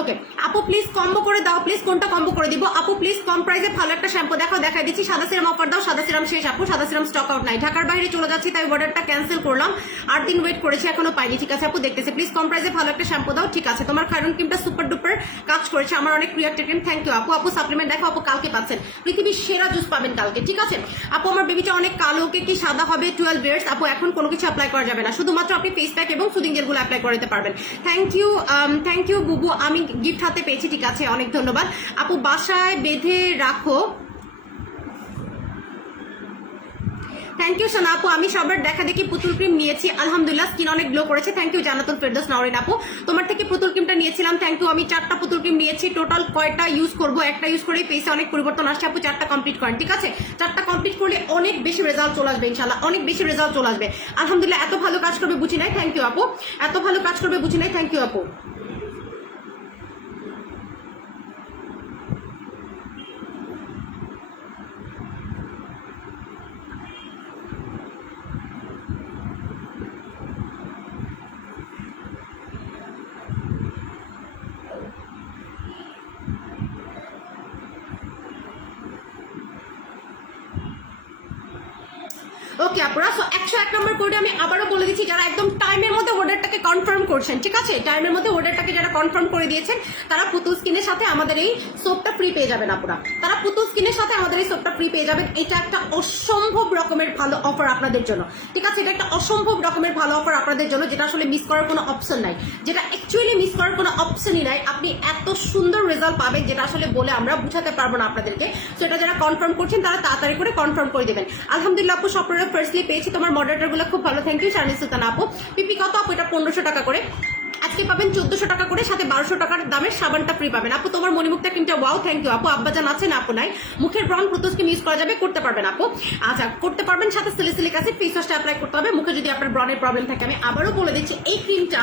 ওকে আপু প্লিজ কম্বো করে দাও, প্লিজ কোনটা কম্বো করে দিব আপু? প্লিজ কম প্রাইসে ভালো একটা শ্যাম্পু দেখাও, দেখাই দিচ্ছি। সাদা সিরাম অফার দাও, সাদা সিরাম শেষ আপু, সাদা সিরাম স্টক আউট নাই। ঢাকার বাইরে চলে যাচ্ছি, তাই অর্ডারটা ক্যান্সেল করলাম। 8 দিন ওয়েট করেছি, এখনো পাইনি, ঠিক আছে আপু দেখতেছি। প্লিজ কম প্রাইসে ভালো একটা শ্যাম্পু দাও, ঠিক আছে। তোমার খায়রন ক্রিমটা সুপার ডুপার কাজ করেছে, আমার অনেক প্রিয় একটা ক্রিম, থ্যাংক ইউ আপু। আপু সাপ্লিমেন্ট দেখো আপু, কালকে পাচ্ছেন পৃথিবীর সেরা জুস পাবেন কালকে, ঠিক আছে আপু। আমার বেবিটা অনেক কালো, কে কি সাদা হবে 12 ইয়ার্স আপু? এখন কোনো কিছু অ্যাপ্লাই করা যাবে না, শুধুমাত্র আপনি ফেস প্যাক এবং সুদিং জেলগুলো অ্যাপ্লাই করে দিতে পারবেন। থ্যাংক ইউ বুবু, আমি গিফট হাতে পেয়েছি, ঠিক আছে, অনেক ধন্যবাদ আপু। বাসায় বেঁধে রাখো, থ্যাংক ইউ সোনা আপু। আমি সবার দেখা দেখি পুতুল ক্রিম নিয়েছি, আলহামদুলিল্লাহ স্কিন অনেক গ্লো করেছে, থ্যাংক ইউ জান্নাতুল ফেরদৌস নওরিন আপু। তোমার থেকে পুতুল ক্রিমটা নিয়েছিলাম, থ্যাংক ইউ। আমি 4টা পুতুল ক্রিম নিয়েছি, টোটাল কয়টা ইউজ করব? একটা ইউজ করেই পেয়েছে অনেক পরিবর্তন আসছে আপু। 4টা কমপ্লিট করেন, ঠিক আছে, 4টা কমপ্লিট করলে অনেক বেশি রেজাল্ট চলে আসবে ইনশাল্লাহ, অনেক বেশি রেজাল্ট চলে আসবে আলহামদুলিল্লাহ। এত ভালো কাজ করবে বুঝি নাই, থ্যাংক ইউ আপু। এত ভালো কাজ করবে বুঝি নাই, থ্যাংক ইউ আপু। ওকে আপুরা, সো 101 নম্বর কোডে আমি আবারও বলে দিচ্ছি, যারা একদম টাইমের মধ্যে অর্ডারটাকে কনফার্ম করছেন, ঠিক আছে, টাইমের মধ্যে অর্ডারটাকে যারা কনফার্ম করে দিয়েছেন তারা পুতুল স্কিনের সাথে আমাদের এই সোপটা ফ্রি পেয়ে যাবেন আপুরা। তারা পুতুল স্কিনের সাথে আমাদের এই সোপটা ফ্রি পেয়ে যাবেন। এটা একটা অসম্ভব রকমের ভালো অফার আপনাদের জন্য, ঠিক আছে, এটা একটা অসম্ভব রকমের ভালো অফার আপনাদের জন্য, যেটা আসলে মিস করার কোনো অপশন নাই, যেটা অ্যাকচুয়ালি মিস করার কোনো অপশনই নাই। আপনি এত সুন্দর রেজাল্ট পাবেন যেটা আসলে বলে আমরা বুঝাতে পারবো না আপনাদেরকে। সো এটা যারা কনফার্ম করছেন তারা তাড়াতাড়ি করে কনফার্ম করে দেবেন। আলহামদুলিল্লাহ আপু, সব প্রোডাক্ট ফার্স্টলি পেয়েছি, তোমার মডারেটরগুলো খুব ভালো, থ্যাংক ইউ শারমিন সুলতানা আপু। পিপি কত আপু? এটা 1500 টাকা করে, আজকে পাবেন 1400 টাকা করে, সাথে 1200 টাকার দামের সাবানটা ফ্রি পাবেন আপু। তোমার মণিমুক্তা ক্রিমটা ওয়াও, থ্যাংক ইউ আপু। আব্বাজান আছেন আপু? নাই। মুখের ব্রাউন পুতুল স্কিন ইউজ করা যাবে, করতে পারবেন আপু। আচ্ছা, করতে পারবেন, সাথে সিলিসিলিক অ্যাসিড ফেস ওয়াশটা অ্যাপ্লাই করতে হবে মুখে যদি আপনার ব্রনের প্রবলেম থাকে। আমি আবারও বলে দিচ্ছি, এই ক্রিমটা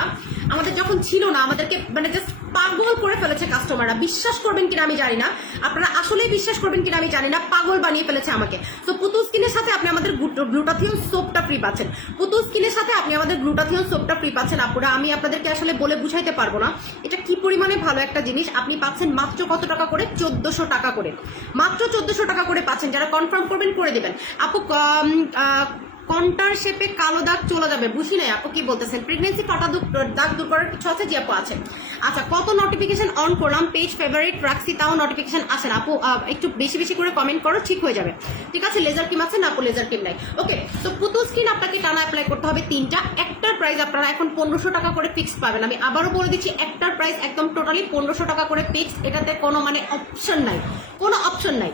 আমাদের যখন ছিল না, আমাদেরকে মানে জাস্ট পাগল করে ফেলেছে কাস্টমাররা। বিশ্বাস করবেন কিনা আমি জানি না, আপনারা আসলেই বিশ্বাস করবেন কিনা আমি জানি না, পাগল বানিয়ে ফেলেছে আমাকে। তো পুতুল স্কিনের সাথে আপনি আমাদের গ্লুটাথিয়ন সোপটা ফ্রি পাচ্ছেন, পুতুল স্কিনের সাথে আপনি আমাদের গ্লুটাথিয়ন সোপটা ফ্রি পাচ্ছেন আপুরা। আমি আপনাদেরকে আসলে বলে বুঝাইতে পারবো না এটা কি পরিমাণে ভালো একটা জিনিস। আপনি পাচ্ছেন মাত্র কত টাকা করে? 1400 টাকা করে, মাত্র 1400 টাকা করে পাচ্ছেন। যারা কনফার্ম করবেন করে দেবেন আপু। কন্টার শেপে কালো দাগ চলে যাবে, বুঝি নাই আপু কি বলতেছেন। প্রেগনেন্সি ফাটা দাগ দূর করার কিছু আছে? জি আপু আছে। আচ্ছা, কত নোটিফিকেশন অন করলাম, পেজ ফেভারিট রাখছি, তাও নোটিফিকেশন আসে না আপু। একটু বেশি বেশি করে কমেন্ট করো, ঠিক হয়ে যাবে, ঠিক আছে। লেজার ক্রিম আছে না আপু? লেজার ক্রিম নাই। ওকে, তো পুতুল স্কিন আপনাকে টানা অ্যাপ্লাই করতে হবে 3টা। একটার প্রাইস আপনারা এখন 1500 টাকা করে ফিক্স পাবেন। আমি আবারও বলে দিচ্ছি, একটার প্রাইস একদম টোটালি 1500 টাকা করে ফিক্স। এটাতে কোনো মানে অপশন নাই, কোনো অপশন নাই,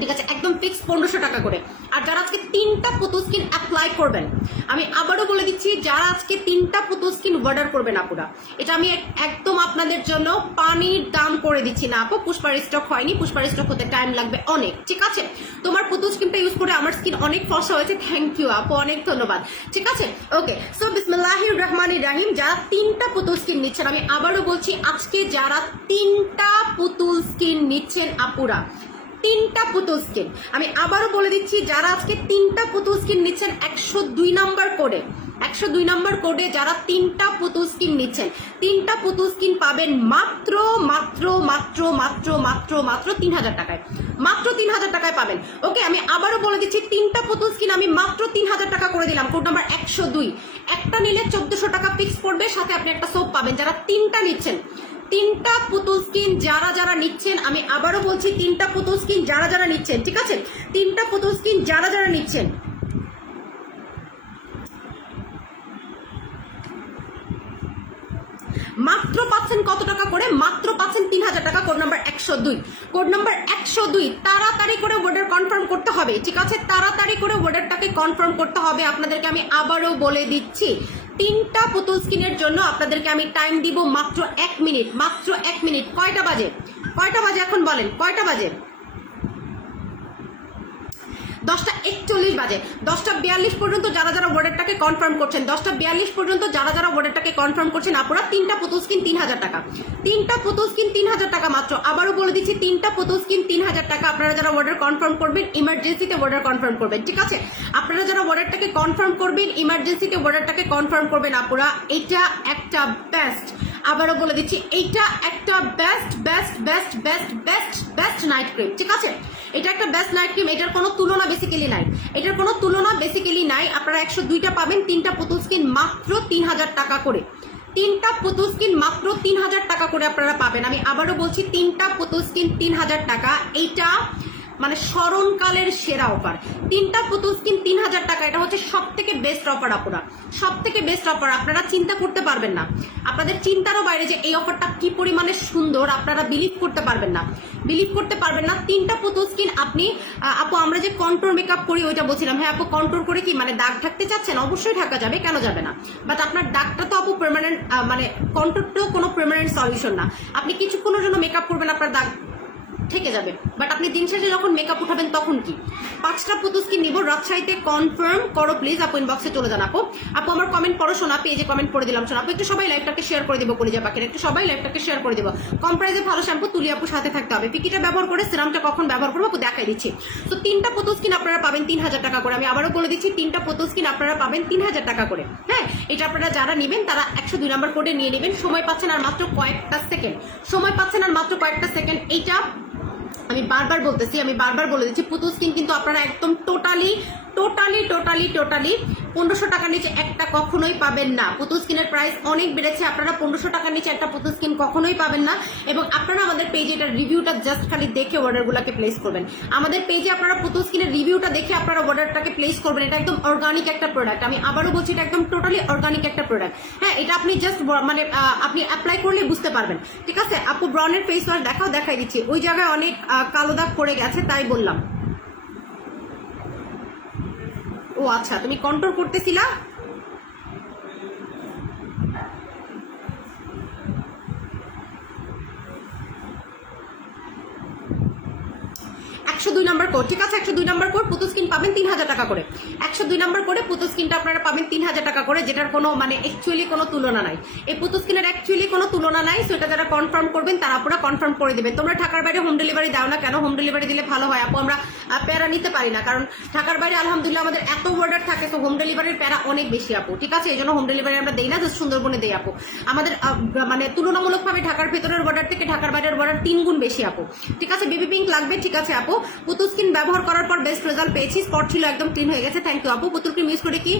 ঠিক আছে, একদম ফিক্স 1500 টাকা করে। আর যারা আজকে 3টা পুতুল স্কিন অ্যাপ্লাই করবেন, আমি আবারও বলে দিচ্ছি, যারা আজকে 3টা পুতুল স্কিন অর্ডার করবেন আপুরা, এটা আমি একদম আপনাদের জন্য পানির দাম করে দিচ্ছি না আপু। পুষ্পার স্টক হয়নি, পুষ্পার স্টক হতে টাইম লাগবে অনেক, ঠিক আছে। তোমার পুতুল স্কিনটা ইউজ করে আমার স্কিন অনেক ফর্সা হয়েছে, থ্যাংক ইউ আপু, অনেক ধন্যবাদ, ঠিক আছে। ওকে, সো বিসমিল্লাহির রহমানির রাহিম। যারা 3টা পুতুল স্কিন নিচ্ছেন, আমি আবারও বলছি, আজকে যারা 3টা পুতুল স্কিন নিচ্ছেন আপুরা, 3টা পুতুল স্কিন, আমি আবারও বলে দিচ্ছি, যারা আজকে 3টা পুতুল স্কিন নিচ্ছেন 102 নম্বর কোডে, 102 নম্বর কোডে যারা 3টা পুতুল স্কিন নিচ্ছেন, 3টা পুতুল স্কিন পাবেন মাত্র মাত্র মাত্র মাত্র মাত্র মাত্র 3000 টাকায়, মাত্র 3000 টাকায় পাবেন। ওকে, আমি আবারও বলে দিচ্ছি, 3টা পুতুল স্কিন আমি মাত্র 3000 টাকা করে দিলাম, কোড নাম্বার 102। একটা নিলে 1400 টাকা ফিক্স পড়বে, সাথে আপনি একটা সোপ পাবেন। যারা 3টা নিচ্ছেন, 3টা পুতুল স্কিন যারা যারা নিচ্ছেন, আমি আবারও বলছি, 3টা পুতুল স্কিন যারা যারা নিচ্ছেন, ঠিক আছে, 3টা পুতুল স্কিন যারা যারা নিচ্ছেন, মাত্র পাচ্ছেন কত টাকা করে? মাত্র পাচ্ছেন 3000 টাকা, কোড নাম্বার 102, কোড নাম্বার 102। তাড়াতাড়ি করে অর্ডার কনফার্ম করতে হবে, ঠিক আছে, তাড়াতাড়ি করে অর্ডারটাকে কনফার্ম করতে হবে। আপনাদেরকে আমি আবারও বলে দিচ্ছি, 3টা পুতুল স্কিনের জন্য আপনাদেরকে আমি টাইম দিব মাত্র 1 মিনিট, মাত্র 1 মিনিট। কয়টা বাজে? কয়টা বাজে এখন বলেন, কয়টা বাজে? 10:41 বাজে। 10:42 পর্যন্ত যারা যারা অর্ডারটাকে কনফার্ম করছেন, 10:42 পর্যন্ত যারা যারা অর্ডারটাকে কনফার্ম করছেন আপনারা, 3টা পুতুল স্কিন 3000 টাকা, 3টা পুতুল স্কিন 3000 টাকা মাত্র। আবারও বলে দিচ্ছি, 3টা পুতুল স্কিন 3000 টাকা। আপনারা যারা অর্ডার কনফার্ম করবেন, ইমার্জেন্সিতে অর্ডার কনফার্ম করবেন, ঠিক আছে। আপনারা যারা অর্ডারটাকে কনফার্ম করবেন, ইমার্জেন্সিতে অর্ডারটাকে কনফার্ম করবেন আপুরা, এটা একটা বেস্ট, আবারও বলে দিচ্ছি, এইটা একটা best best best best best best night cream, ঠিক আছে। এটা একটা বেস্ট নাইট ক্রিম, এটার কোনো তুলনা বেসিক্যালি নাই, এটার কোনো তুলনা বেসিক্যালি নাই। আপনারা 102টা পাবেন, 3টা পুতুল স্কিন মাত্র 3000 টাকা করে, 3টা পুতুল স্কিন মাত্র 3000 টাকা করে আপনারা পাবেন। আমি আবারও বলছি, 3টা পুতুল স্কিন 3000 টাকা, এইটা মানে স্মরণকালের সেরা অফার। 3টা পুতুল স্কিন 3000 টাকা, এটা হচ্ছে সব থেকে বেস্ট অফার আপুরা, সব থেকে বেস্ট অফার। আপনারা চিন্তা করতে পারবেন না, আপনাদের চিন্তারও বাইরে যে এই অফারটা কি পরিমাণে সুন্দর, আপনারা বিলিভ করতে পারবেন না, বিলিভ করতে পারবেন না। 3টা পুতুল স্কিন আপনি, আপু আমরা যে কন্ট্রোল মেকআপ করি ওইটা বলছিলাম, হ্যাঁ আপু কন্ট্রোল করে কি মানে দাগ ঢাকতে চাচ্ছেন? অবশ্যই ঢাকা যাবে, কেন যাবে না, বাট আপনার দাগটা তো আপু পার্মানেন্ট, মানে কন্ট্রোলটাও কোনো পার্মানেন্ট সলিউশন না। আপনি কিছুক্ষণের জন্য মেকআপ করবেন, আপনার দাগ থেকে যাবে, বাট আপনি দিন শেষে যখন মেকআপ উঠাবেন তখন কি? 5টা পুতুল স্কিন নিব, রাজশাহীতে কনফার্ম করো প্লিজ আপু, ইনবক্সে চলে যান আপু। আপু আমার কমেন্ট পড়ো শোনা, পেজে কমেন্ট করে দিলাম শোনা আপু, একটু সবাই লাইভটাকে শেয়ার করে দিব, কলিজা পাখির একটু সবাই লাইভটাকে শেয়ার করে দিব। কম প্রাইসে ভালো শ্যাম্পু তুলি আপু সাথে থাকতে হবে। পিকিটা ব্যবহার করে সিরামটা কখন ব্যবহার করবো আপু দেখাই দিচ্ছি। তো 3টা পুতুল স্কিন আপনারা পাবেন 3000 টাকা করে। আমি আবারও বলে দিচ্ছি, 3টা পুতুল স্কিন আপনারা পাবেন 3000 টাকা করে। হ্যাঁ, এটা আপনারা যারা নেবেন তারা 102 নম্বর কোডে নিয়ে নেবেন। সময় পাচ্ছেন আর মাত্র কয়েকটা সেকেন্ড, সময় পাচ্ছেন আর মাত্র কয়েকটা সেকেন্ড। এইটা আমি বারবার বলতেছি, আমি বারবার বলে দিচ্ছি, পুতুল স্কিন কিন্তু আপনারা একদম টোটালি টোটালি 1500 টাকার নিচে একটা কখনোই পাবেন না। পুতুল স্কিনের প্রাইস অনেক বেড়েছে, আপনারা 1500 টাকার নিচে একটা পুতুল স্কিন কখনোই পাবেন না। এবং আপনারা আমাদের পেজে এটার রিভিউটা জাস্ট খালি দেখে অর্ডারগুলোকে প্লেস করবেন। আমাদের পেজে আপনারা পুতুল স্কিনের রিভিউটা দেখে আপনারা অর্ডারটাকে প্লেস করবেন। এটা একদম অর্গানিক একটা প্রোডাক্ট, আমি আবারও বলছি এটা একদম টোটালি অর্গানিক একটা প্রোডাক্ট। হ্যাঁ, এটা আপনি জাস্ট মানে আপনি অ্যাপ্লাই করলে বুঝতে পারবেন। ঠিক আছে আপু, ব্রাউনের ফেস ওয়াশ দেখাই দিচ্ছি, ওই জায়গায় অনেক কালো দাগ পড়ে গেছে তাই বললাম। ও আচ্ছা, তুমি কন্ট্রোল করতেছিলা। 102 নম্বর কোড, ঠিক আছে 102 নম্বর কোড, পুতুল স্কিন পাবেন 3000 টাকা করে। 102 নম্বর কোডে পুতুল স্কিনটা আপনারা পাবেন 3000 টাকা করে, যেটার কোনো মানে অ্যাকচুয়ালি কোনো তুলনা নাই। এই পুতুল স্কিনের অ্যাকচুয়ালি কোনো তুলনা নাই। সো এটা যারা কনফার্ম করবেন তারা পুরো কনফার্ম করে দেবে। তোমরা ঢাকার বাইরে হোম ডেলিভারি দাও না কেন? হোম ডেলিভারি দিলে ভালো হয় আপু, আমরা প্যারা নিতে পারি না, কারণ ঢাকার বাইরে আলহামদুলিল্লাহ আমাদের এত অর্ডার থাকে, তো হোম ডেলিভারির প্যারা অনেক বেশি আপু। ঠিক আছে, এই জন্য হোম ডেলিভারি আমরা দেই না, জাস্ট সুন্দরবনে দেই আপু। আমাদের মানে তুলনামূলকভাবে ঢাকার ভেতরের অর্ডার থেকে ঢাকার বাইরের অর্ডার 3 গুণ বেশি আপু। ঠিক আছে, বেবি পিঙ্ক লাগবে, ঠিক আছে আপু। পুতুল স্কিন ব্যবহার করার পর বেস্ট রেজাল্ট পেয়েছি, স্পট ছিল একদম ক্লিন হয়ে গেছে, থ্যাংক ইউ আপু। পুতুল ক্রিম ইউজ করে কি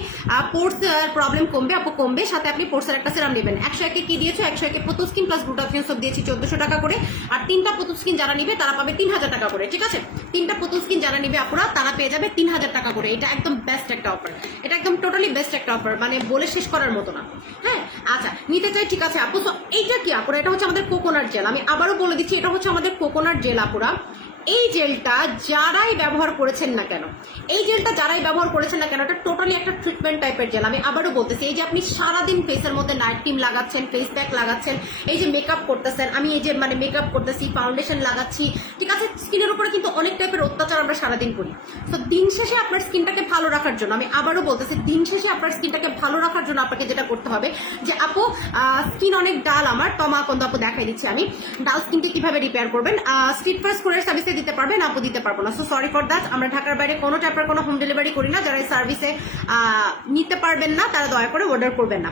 পোর্স প্রবলেম কমবে আপু? কমবে, সাথে আপনি পোর্সের একটা সিরাম নেবেন। 101 কি দিয়েছো? 101 পুতুল স্কিন প্লাস গ্লুটাথিয়ন সোপ দিয়েছি 1400 টাকা করে। আর 3টা পুতুল স্কিন যারা নিবে তারা পাবে 3000 টাকা করে। ঠিক আছে, 3টা পুতুল স্কিন যারা নিবে আপুরা তারা পেয়ে যাবে 3000 টাকা করে। এটা একদম বেস্ট একটা অফার, এটা একদম টোটালি বেস্ট একটা অফার, মানে বলে শেষ করার মতো না। হ্যাঁ আচ্ছা, নিতে চাই, ঠিক আছে আপু। তো এইটা কি আপুরা? এটা হচ্ছে আমাদের কোকোনাট জেল, আমি আবারও বলে দিচ্ছি এটা হচ্ছে আমাদের কোকোনাট জেল আপুরা। এই জেলটা যারাই ব্যবহার করেছেন না কেন, এই জেলটা যারাই ব্যবহার করেছেন না কেন, এটা টোটালি একটা ট্রিটমেন্ট টাইপের জেল। আমি আবারও বলতেছি, এই যে আপনি সারাদিন ফেসের মধ্যে নাইট ক্রিম লাগাচ্ছেন, ফেস প্যাক লাগাচ্ছেন, এই যে মেকআপ করতেছেন, আমি এই যে মানে মেকআপ করতেছি, ফাউন্ডেশন লাগাচ্ছি, ঠিক আছে, স্কিনের উপরে কিন্তু অনেক টাইপের অত্যাচার আমরা সারাদিন করি। তো দিন শেষে আপনার স্কিনটাকে ভালো রাখার জন্য, আমি আবারও বলতেছি, দিন শেষে আপনার স্কিনটাকে ভালো রাখার জন্য আপনাকে যেটা করতে হবে যে আপু স্কিন অনেক ডাল আমার, তমা কোন আপু দেখাই দিচ্ছি আমি, ডাল স্কিনকে কিভাবে রিপেয়ার করবেন। স্ট্রিট ফার্স্ট কোরিয়ার সার্ভিসে দিতে পারবেন আপু, দিতে পারবো না, সো সরি ফর দ্যাট। আমরা ঢাকার বাইরে কোনো টাইপের কোনো হোম ডেলিভারি করি না, যারা এই সার্ভিসে নিতে পারবেন না তারা দয়া করে অর্ডার করবেন না।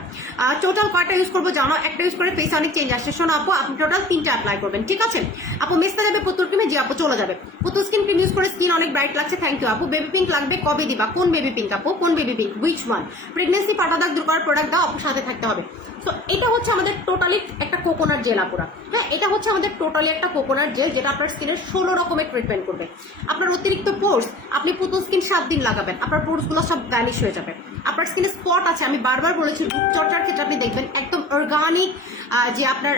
টোটাল কয়টা ইউজ করবো জানো? একটা ইউজ করে ফেস অনেক চেঞ্জ আসছে। শোনো আপু, আপনি টোটাল 3টা অ্যাপ্লাই করবেন, ঠিক আছে আপু। মেসতে যাবে পুতুল ক্রিমে, জি আপু চলে যাবে। পুতুল স্কিন ক্রিম ইউজ করে স্কিন অনেক ব্রাইট লাগছে, থ্যাংক ইউ আপু। বেবি পিঙ্ক লাগবে, কবে দিবা? কোন বেবি পিঙ্ক আপু? কোন baby pink? Which one? Pregnancy ফাটা দাগ দূর করার প্রোডাক্ট দাও আপু, সাথে থাকতে হবে। সো এটা হচ্ছে আমাদের টোটালি একটা কোকোনাট জেল আপুরা। হ্যাঁ, এটা হচ্ছে আমাদের টোটালি একটা কোকোনাট জেল, যেটা আপনার স্কিনের 16 রকমের ট্রিটমেন্ট করবে। আপনার অতিরিক্ত পোর্স, আপনি পুতুল স্কিন 7 দিন লাগাবেন, আপনার পোর্সগুলো সব ভ্যানিশ হয়ে যাবে। আপনার স্কিনে স্পট আছে, আমি বারবার বলেছি, রূপচর্চার ক্ষেত্রে আপনি দেখবেন একদম অর্গানিক যে আপনার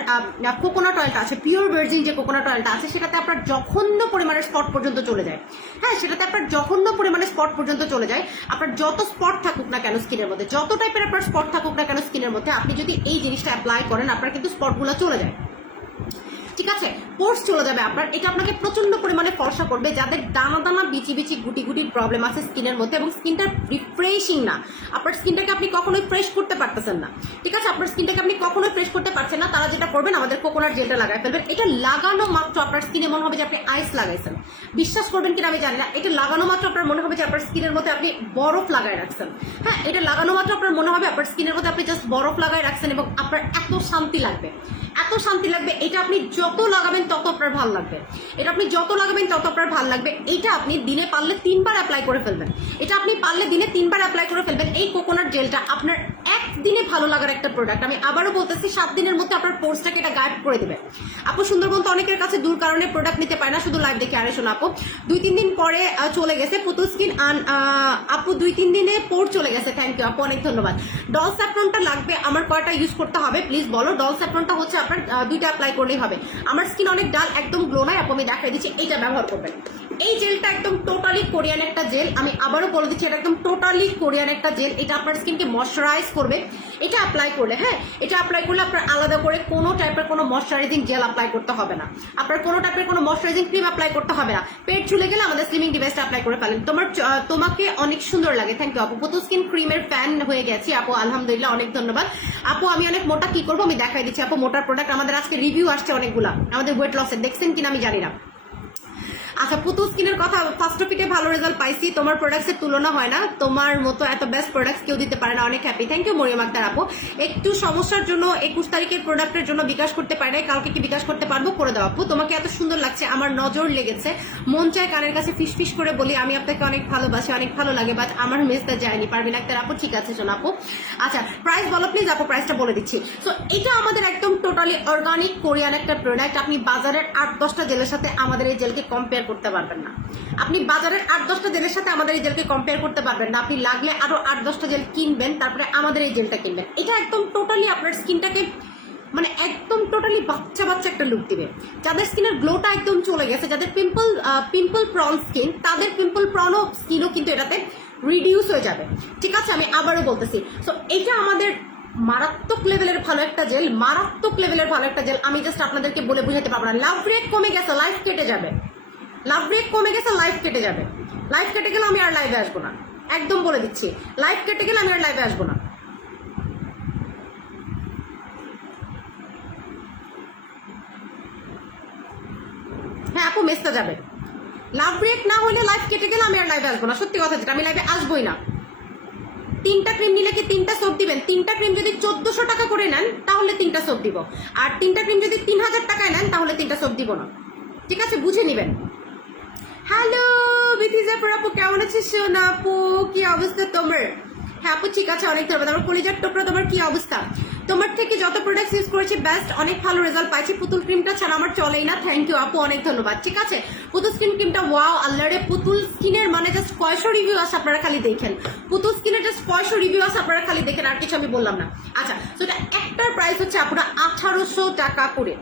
কোকোনাট অয়েলটা আছে, পিওর ভার্জিন যে কোকোনাট অয়েলটা আছে, সেটাতে আপনার জঘন্য পরিমাণের স্পট পর্যন্ত চলে যায়। হ্যাঁ, সেটাতে আপনার জঘন্য পরিমাণে স্পট পর্যন্ত চলে যায়। আপনার যত স্পট থাকুক না কেন স্কিনের মধ্যে, যত টাইপের আপনার স্পট থাকুক না কেন স্কিনের মধ্যে, আপনি যদি এই জিনিসটা অ্যাপ্লাই করেন আপনার কিন্তু স্পটগুলো চলে যায়, ঠিক আছে, পোর্স চলে যাবে আপনার। এটা আপনাকে প্রচন্ড পরিমাণে ফর্সা করবে যাদের দানা দানা বিচি বিচি গুটি গুটির প্রবলেম আছে স্কিনের মধ্যে, এবং স্কিনটা রিফ্রেশিং না, আপনার স্কিনটাকে আপনি কখনোই ফ্রেশ করতে পারতেছেন না, ঠিক আছে, আপনার স্কিনটাকে আপনি কখনোই ফ্রেশ করতে পারছেন না, তারা যেটা করবেন আমাদের কোকোনাট জেলটা লাগাই ফেলবেন। এটা লাগানো মাত্র আপনার স্কিনে মনে হবে যে আপনি আইস লাগাইছেন, বিশ্বাস করবেন কিনা আমি জানি না, এটা লাগানো মাত্র আপনার মনে হবে যে আপনার স্কিনের মধ্যে আপনি বরফ লাগাই রাখছেন। হ্যাঁ, এটা লাগানো মাত্র আপনার মনে হবে আপনার স্কিনের মধ্যে আপনি জাস্ট বরফ লাগাই রাখছেন, এবং আপনার এত শান্তি লাগবে, এত শান্তি লাগবে। এটা আপনি যত লাগাবেন তত আপনার ভালো লাগবে, এটা আপনি যত লাগাবেন তত আপনার ভালো লাগবে। এটা আপনি দিনে পারলে 3বার অ্যাপ্লাই করে ফেলবেন, এটা আপনি পারলে দিনে 3বার অ্যাপ্লাই করে ফেলবেন। এই কোকোনাট জেলটা আপনার একদিনে ভালো লাগার একটা প্রোডাক্ট। আমি আবারও বলতেছি, 7 দিনের মধ্যে আপনার পোর্সটাকে এটা গায়েব করে দেবে। আপু সুন্দরবন তো অনেকের কাছে দূর কারণে প্রোডাক্ট নিতে পারে না, শুধু লাইভ দেখে। আরে শোনো আপু, 2-3 দিন পরে চলে গেছে পুতুল স্কিন, আপু 2-3 দিনে পোর চলে গেছে, থ্যাংক ইউ আপু, অনেক ধন্যবাদ। ডল স্যাফরনটা লাগবে আমার, কয়টা ইউজ করতে হবে প্লিজ বলো। ডল স্যাফরনটা হচ্ছে আপনার 2টা অ্যাপ্লাই করলেই হবে। আমার স্কিন অনেক ডাল, একদম গ্লো নয় আপু, আমি দেখাই দিচ্ছি, এইটা ব্যবহার করবেন। এই জেলটা একদম টোটালি কোরিয়ান একটা জেল, আমি আবারও বলে দিচ্ছি, এটা একদম টোটালি কোরিয়ান একটা জেল। এটা আপনার স্কিনকে ময়শ্চারাইজ করবে, এটা অ্যাপ্লাই করলে, হ্যাঁ, এটা অ্যাপ্লাই করলে আপনার আলাদা করে কোনো টাইপের কোনো ময়শ্চারাইজিং জেল অ্যাপ্লাই করতে হবে না, আপনার কোনো টাইপের কোনো ময়শ্চারাইজিং ক্রিম অ্যাপ্লাই করতে হবে না। পেট ঝুলে গেলে আমাদের স্লিমিং ডিভাইসটা অ্যাপ্লাই করে ফেলেন। তোমাকে অনেক সুন্দর লাগে, থ্যাংক ইউ আপু। পুতুল স্কিন ক্রিমের ফ্যান হয়ে গেছি আপু, আলহামদুলিল্লাহ, অনেক ধন্যবাদ আপু। আমি অনেক মোটা, কি করবো আমি দেখাই দিচ্ছি আপু। মোটার প্রোডাক্ট আমাদের আজকে রিভিউ আসছে অনেকগুলা, আমাদের ওয়েট লসের, দেখছেন কিনা আমি জানি না। আচ্ছা, পুতুল স্কিনের কথা, ফার্স্ট অফ ইটে ভালো রেজাল্ট পাইছি, তোমার প্রোডাক্টসের তুলনা হয় না, তোমার মতো এত বেস্ট প্রোডাক্টস কেউ দিতে পারে না, অনেক happy. Thank you Maryam Akter আপু। একটু সমস্যার জন্য 21 তারিখের প্রোডাক্টের জন্য বিকাশ করতে পারে নাই, কালকে কি বিকাশ করতে পারবো? করে দাও আপু। তোমাকে এত সুন্দর লাগছে, আমার নজর লেগেছে, মন চায় কানের কাছে ফিস ফিস করে বলি আমি আপনাকে অনেক ভালোবাসি, অনেক ভালো লাগে, বাট আমার মেসটা যায়নি। পারবিন আক্তার আপু, ঠিক আছে শোনো আপু। আচ্ছা, প্রাইস বলো প্লিজ আপু, প্রাইসটা বলে দিচ্ছি। সো এটা আমাদের একদম টোটালি অর্গানিক কোরিয়ান একটা প্রোডাক্ট। আপনি বাজারের 8-10টা জেলের সাথে আমাদের এই জেলকে কম্পেয়ার করতে পারবেন না। আপনি বাজারের 8-10টা জেলের সাথে আমাদের এই জেলকে কম্পেয়ার করতে পারবেন না। আপনি লাগলে আরো 8-10টা জেল কিনবেন, তারপরে আমাদের এই জেলটা কিনবেন। এটা একদম টোটালি আপনার স্কিনটাকে মানে একদম টোটালি বাচ্চা বাচ্চা একটা লুক দিবে। যাদের স্কিনের গ্লোটা একদম চলে গেছে, যাদের পিম্পল প্রন স্কিন, তাদের পিম্পল প্রন স্কিনও কিন্তু এটাতে রিডিউস হয়ে যাবে। ঠিক আছে, আমি আবারও বলতেছি। সো এটা আমাদের মারাত্মক লেভেলের ভালো একটা জেল, মারাত্মক লেভেলের ভালো একটা জেল। আমি জাস্ট আপনাদেরকে বলে বুঝাতে পারবো না। লাভ ব্রেক কমে গেছে, লাইফ কেটে যাবে। লাভ ব্রেক কমে গেছে, লাইফ কেটে যাবে। লাইফ কেটে গেলে আমি আর লাইভে আসবো না, একদম বলে দিচ্ছি। লাইফ কেটে গেলে আমি আর লাইভে আসবো না। হ্যাঁ আপু, মেসটা যাবে। লাভ ব্রেক না হলে লাইফ কেটে গেলে আমি আর লাইভে আসবো না, সত্যি কথা যেটা, আমি লাইভে আসবোই না। 3টা ক্রিম নিলে কি 3টা সোপ দিবেন? 3টা ক্রিম যদি 1400 টাকা করে নেন তাহলে 3টা সোপ দিব, আর 3টা ক্রিম যদি 3000 টাকায় নেন তাহলে 3টা সোপ দিব না। ঠিক আছে, বুঝে নেবেন। হ্যালো বিথিজাপুর আপু, কেমন আছিস সোনা আপু? কি অবস্থা তোমার? হ্যাঁ আপু, ঠিক আছে, অনেক ধন্যবাদ। আমার কলিজার টুকরা, তোমার কি অবস্থা? তোমার থেকে যত প্রোডাক্ট ইউজ করেছি বেস্ট, অনেক ভালো রেজাল্ট পাইছি। পুতুল ক্রিমটা ছাড়া আমার চলেই না। থ্যাংক ইউ আপু, অনেক ধন্যবাদ। ঠিক আছে, পুতুল স্কিন ক্রিমটা ওয়াও, আল্লাহরে পুতুল স্কিনের মানে জাস্ট 500 রিভিউ আছে, আপনারা খালি দেখেন। পুতুল স্কিনের জাস্ট 500 রিভিউ আছে, আপনারা খালি দেখেন, আর কিছু আমি বললাম না। আচ্ছা, তো এটা একটার প্রাইস হচ্ছে আপনারা 1800 টাকা করে,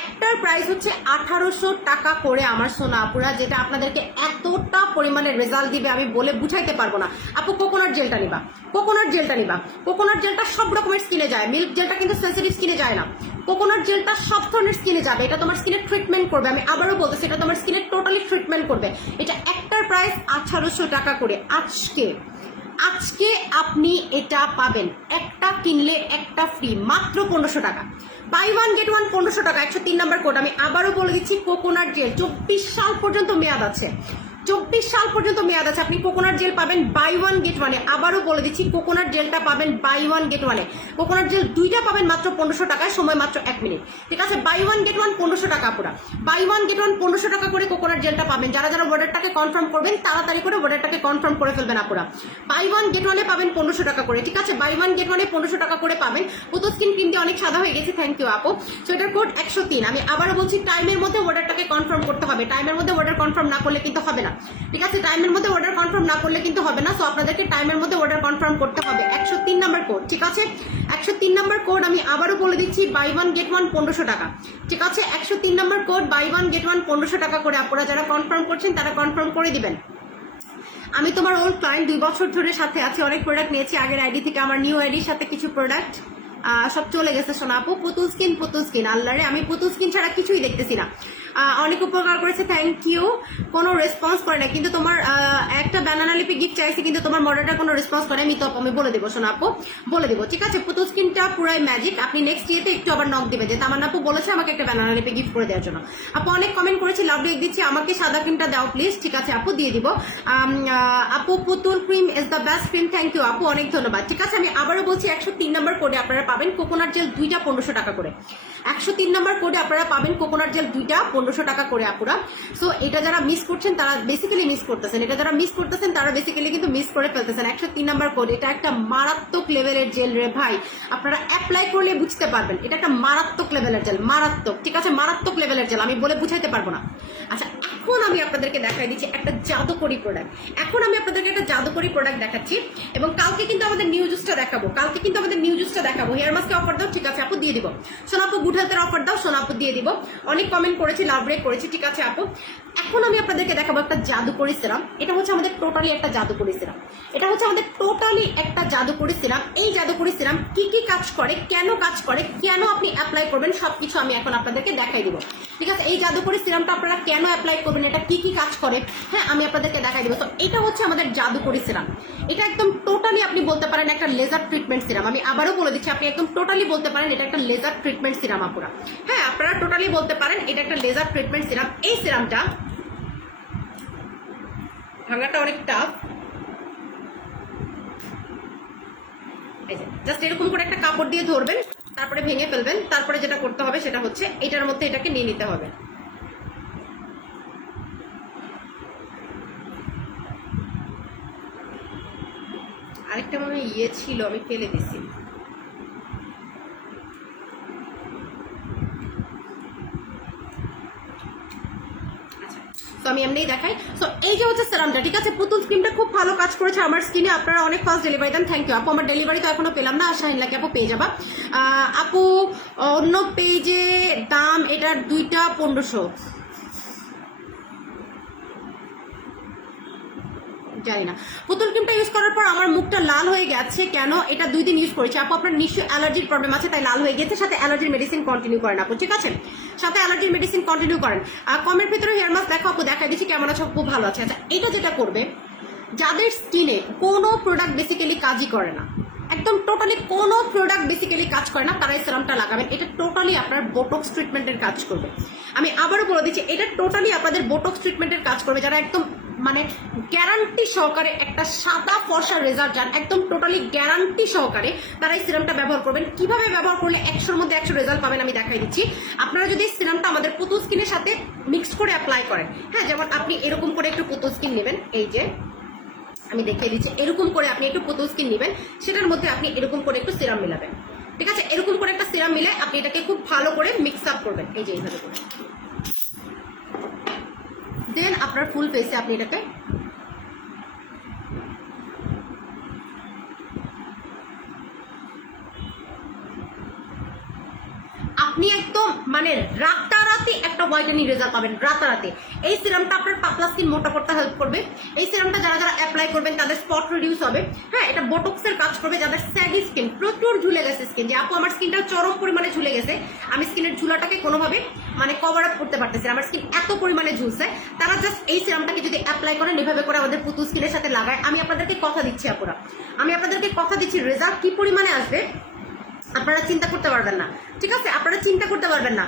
একটার প্রাইস হচ্ছে 1800 টাকা করে আমার সোনা আপুরা, যেটা আপনাদেরকে এতটা পরিমাণে রেজাল্ট দিবে আমি বলে বুঝাইতে পারবো না। আপু কোকোনাট জেলটা নিবা, কোকোনাট জেলটা নিবা। কোকোনাট জেলটা সব রকমের স্কিনে যায়, মিল্ক জেলটা কিন্তু সেন্সিটিভ স্কিনে যায় না। কোকোনাট জেলটা সব ধরনের স্কিনে যাবে, এটা তোমার স্কিনে ট্রিটমেন্ট করবে। আমি আবারও বলতেছি, এটা তোমার স্কিনে টোটালি ট্রিটমেন্ট করবে। এটা একটার প্রাইস 1800 টাকা করে। আজকে আপনি এটা পাবেন, একটা কিনলে একটা ফ্রি, মাত্র 1500 টাকা। বাই ওয়ান গেট ওয়ান 1500 টাকা, 103 নাম্বার কোড। আমি আবারও বলে দিচ্ছি, কোকোনাট জেল 24 সাল পর্যন্ত মেয়াদ আছে, 24 সাল পর্যন্ত মেয়াদ আছে। আপনি কোকোনাট জেল পাবেন বাই ওয়ান গেট ওয়ানে। আবারও বলে দিচ্ছি, কোকোনাট জেলটা পাবেন বাই ওয়ান গেট ওয়ানে। কোকোনাট জেল 2টা পাবেন মাত্র 1500 টাকায়, সময় মাত্র 1 মিনিট। ঠিক আছে, বাই ওয়ান গেট ওয়ান 1500 টাকা পুরা, বাই ওয়ান গেট ওয়ান 1500 টাকা করে কোকোনাট জেলটা পাবেন। যারা যারা অর্ডারটাকে কনফার্ম করবেন তাড়াতাড়ি করে অর্ডারটাকে কনফার্ম করে ফেলবেন আপুরা। বাই ওয়ান গেট ওয়ানে পাবেন 1500 টাকা করে। ঠিক আছে, বাই ওয়ান গেট ওয়ানে 1500 টাকা করে পাবেন। পুতুল স্কিন ক্রিম দিয়ে অনেক সাদা হয়ে গেছে, থ্যাংক ইউ আপু। সো এটার কোড 103। আমি আবারও বলছি, টাইমের মধ্যে অর্ডারটাকে কনফার্ম করতে হবে, টাইমের মধ্যে অর্ডার কনফার্ম না করলে কিন্তু হবে না। ঠিক আছে, টাইমের মধ্যে অর্ডার কনফার্ম না করলে কিন্তু হবে না। সো আপনাদেরকে টাইমের মধ্যে অর্ডার কনফার্ম করতে হবে। 103 নাম্বার কোড। ঠিক আছে, 103 নাম্বার কোড আমি আবারও বলে দিচ্ছি, বাই ওয়ান গেট ওয়ান 1500 টাকা। ঠিক আছে, 103 number code, buy one get one 1500 টাকা করে। আপনারা যারা কনফার্ম করছেন তারা কনফার্ম করে দিবেন। আমি তোমার ওল্ড ক্লায়েন্ট, 2 বছর ধরে সাথে আছি, অনেক প্রোডাক্ট নিয়েছি আগের আইডি থেকে। আমার নিউ আইডির সাথে কিছু প্রোডাক্ট সব চলে গেছে সোনা আপু। পুতুল স্কিন আল্লাহরে, আমি পুতুল স্কিন ছাড়া কিছুই দেখতেছি না। অনেক উপকার করেছে, থ্যাংক ইউ। কোনো রেসপন্স করে না, কিন্তু তোমার একটা ব্যানানা লিপি গিফট চাইছি, কিন্তু তোমার মডেলটা কোনো রেসপন্স করে। আমি বলে দেবো সোনা আপু, বলে দেবো। ঠিক আছে, পুতুল স্কিনটা পুরাই ম্যাজিক। আপনি নেক্সট ইয়েতে একটু আবার নক দিবে, যে তামান্না আপু বলেছে আমাকে একটা ব্যানানা লিপি গিফট করে দেওয়ার জন্য। আপু অনেক কমেন্ট করেছি, লাভ রেক দিচ্ছি, আমাকে সাদা ক্রিমটা দাও প্লিজ। ঠিক আছে আপু, দিয়ে দিব। আপু Putul cream is the best cream, thank you আপু, অনেক ধন্যবাদ। ঠিক আছে, আমি আবারও বলছি, 103 নাম্বার কোডে আপনারা পাবেন কোকোনাট জেল 2টা 1500 টাকা করে। 103 নাম্বার কোডে আপনারা পাবেন কোকোনাট জেল 2টা 1500 টাকা করে আপুরা। সো এটা যারা মিস করছেন তারা বেসিক্যালি মিস করতেছেন, এটা যারা মিস করতেছেন তারা বেসিক্যালি কিন্তু মিস করে ফেলতেছেন। 103 নাম্বার কোড, এটা একটা মারাত্মক লেভেলের জেল রে ভাই, আপনারা অ্যাপ্লাই করলে বুঝতে পারবেন। এটা একটা মারাত্মক লেভেলের জেল, মারাত্মক। ঠিক আছে, মারাত্মক লেভেলের জেল, আমি বলে বুঝাইতে পারবো না। আচ্ছা, এখন আমি আপনাদেরকে দেখাই দিচ্ছি একটা জাদুকরি প্রোডাক্ট। এখন আমি আপনাদেরকে একটা জাদুকরি প্রোডাক্ট দেখাচ্ছি, এবং কালকে কিন্তু আমাদের নিউ জুসটা দেখাবো, হেয়ার মাস্কে অফার দাও। ঠিক আছে আপু, দিয়ে দিব। সোনা আপু গুড হেলথের অফার দাও, সোনা আপু দিয়ে দিব। অনেক কমেন্ট করেছি, লাভ ব্রেক করেছি। ঠিক আছে আপু, এখন আমি আপনাদেরকে দেখাবো একটা জাদুকরি সিরাম। এটা হচ্ছে আমাদের টোটালি একটা জাদুকরি সিরাম। এই জাদুকরি সিরাম কি কি কাজ করে, কেন কাজ করে, কেন আপনি অ্যাপ্লাই করবেন, সবকিছু আমি এখন আপনাদেরকে দেখাই দিব। ঠিক আছে, এই জাদুকরি সিরামটা আপনারা কেন অ্যাপ্লাই করবেন, এটা কি কি কাজ করে, হ্যাঁ আমি আপনাদেরকে দেখাই দিব। তো এটা হচ্ছে আমাদের জাদুকরি সিরাম। এটা একদম টোটালি আপনি বলতে পারেন একটা লেজার ট্রিটমেন্ট সিরাম। আমি আবারও বলে দিচ্ছি, আপনি একদম টোটালি বলতে পারেন এটা একটা লেজার ট্রিটমেন্ট সিরাম আপুরা। হ্যাঁ, আপনারা টোটালি বলতে পারেন এটা একটা লেজার ট্রিটমেন্ট সিরাম। এই সিরামটা ভাঙাটা অনেক টাফ। এই যে জাস্ট এরকম করে একটা কাপড় দিয়ে ধরবেন, তারপরে ভেঙে ফেলবেন। তারপরে যেটা করতে হবে সেটা হচ্ছে এটার মধ্যে এটাকে নিয়ে নিতে হবে। আরেকটা মনে ছিল, আমি ফেলে দিছি। আমি এমনিই দেখাই। সো এই যে হচ্ছে সেরামটা, ঠিক আছে। পুতুল ক্রিমটা খুব ভালো কাজ করেছে আমার স্কিনে। আপনারা অনেক ফাস্ট ডেলিভারি দেন, থ্যাংক ইউ আপু। আমার ডেলিভারি তো এখনো পেলাম না, শাহিন লাকি আপু পেয়ে যাবা। আপু অন্য পেজে দাম এটার 2টা 1500, জানি না। পুতুল ক্রিমটা ইউজ করার পর আমার মুখটা লাল হয়ে গেছে কেন? এটা 2 দিন ইউজ করেছি আপু। আপনার নিশ্চয়ই অ্যালার্জির প্রবলেম আছে, তাই লাল হয়ে গেছে। সাথে অ্যালার্জির মেডিসিন কন্টিনিউ করেন আপু, ঠিক আছে? সাথে অ্যালার্জির মেডিসিন কন্টিনিউ করেন। কমের ভিতরে হেয়ার মাস্ক দেখো আপু, দেখা দিচ্ছি কেমন আছে। খুব ভালো আছে। আচ্ছা, এটা যেটা করবে, যাদের স্কিনে কোনো প্রোডাক্ট বেসিক্যালি কাজই করে না, একদম টোটালি কোনো প্রোডাক্ট বেসিক্যালি কাজ করে না, তারা এই সিরামটা লাগাবেন। এটা টোটালি আপনার বোটক্স ট্রিটমেন্টের কাজ করবে। আমি আবারও বলে দিচ্ছি, এটা টোটালি আপনাদের বোটক্স ট্রিটমেন্টের কাজ করবে। যারা একদম মানে গ্যারান্টি সহকারে একটা সাদা ফর্সা রেজাল্ট চান, একদম টোটালি গ্যারান্টি সহকারে, তারা এই সিরামটা ব্যবহার করবেন। কিভাবে ব্যবহার করলে 100-র মধ্যে 100 রেজাল্ট পাবেন আমি দেখাই দিচ্ছি। আপনারা যদি এই সিরামটা আমাদের পুতুল স্কিনের সাথে মিক্স করে অ্যাপ্লাই করেন, হ্যাঁ, যেমন আপনি এরকম করে একটু পুতুল স্কিন নেবেন, এই যে আমি দেখিয়ে দিচ্ছি, এরকম করে আপনি একটু পুতুল স্কিন নেবেন, সেটার মধ্যে আপনি এরকম করে একটু সিরাম মিলাবেন, ঠিক আছে? এরকম করে একটা সিরাম মিলে আপনি এটাকে খুব ভালো করে মিক্স আপ করবেন, এই যে এইভাবে করে। দেন আপনার ফুল ফেসে আপনি এটাকে আপনি একদম মানে রাতারাতি একটা হোয়াইটেনিং রেজাল্ট পাবেন, রাতারাতি। এই সিরামটা আপনার পাতলা স্কিন মোটা করতে হেল্প করবে। এই সিরামটা যারা যারা অ্যাপ্লাই করবেন তাদের স্পট রিডিউস হবে, হ্যাঁ, এটা বোটক্সের কাজ করবে। যাদের স্যাগি স্কিন, প্রচুর ঝুলে গেছে স্কিন, যে আপু আমার স্কিনটা চরম পরিমাণে ঝুলে গেছে, আমি স্কিনের ঝুলাটাকে কোনোভাবে মানে কভার আপ করতে পারতেছি, আমার স্কিন এত পরিমাণে ঝুলছে, তারা জাস্ট এই সিরামটাকে যদি অ্যাপ্লাই করেন, এভাবে করে আমাদের পুতুল স্কিনের সাথে লাগায়, আমি আপনাদেরকে কথা দিচ্ছি আপুরা, আমি আপনাদেরকে কথা দিচ্ছি, রেজাল্ট কি পরিমাণে আসবে আপনারা চিন্তা করতে পারবেন না, ঠিক আছে? আপনারা চিন্তা করতে পারবেন না।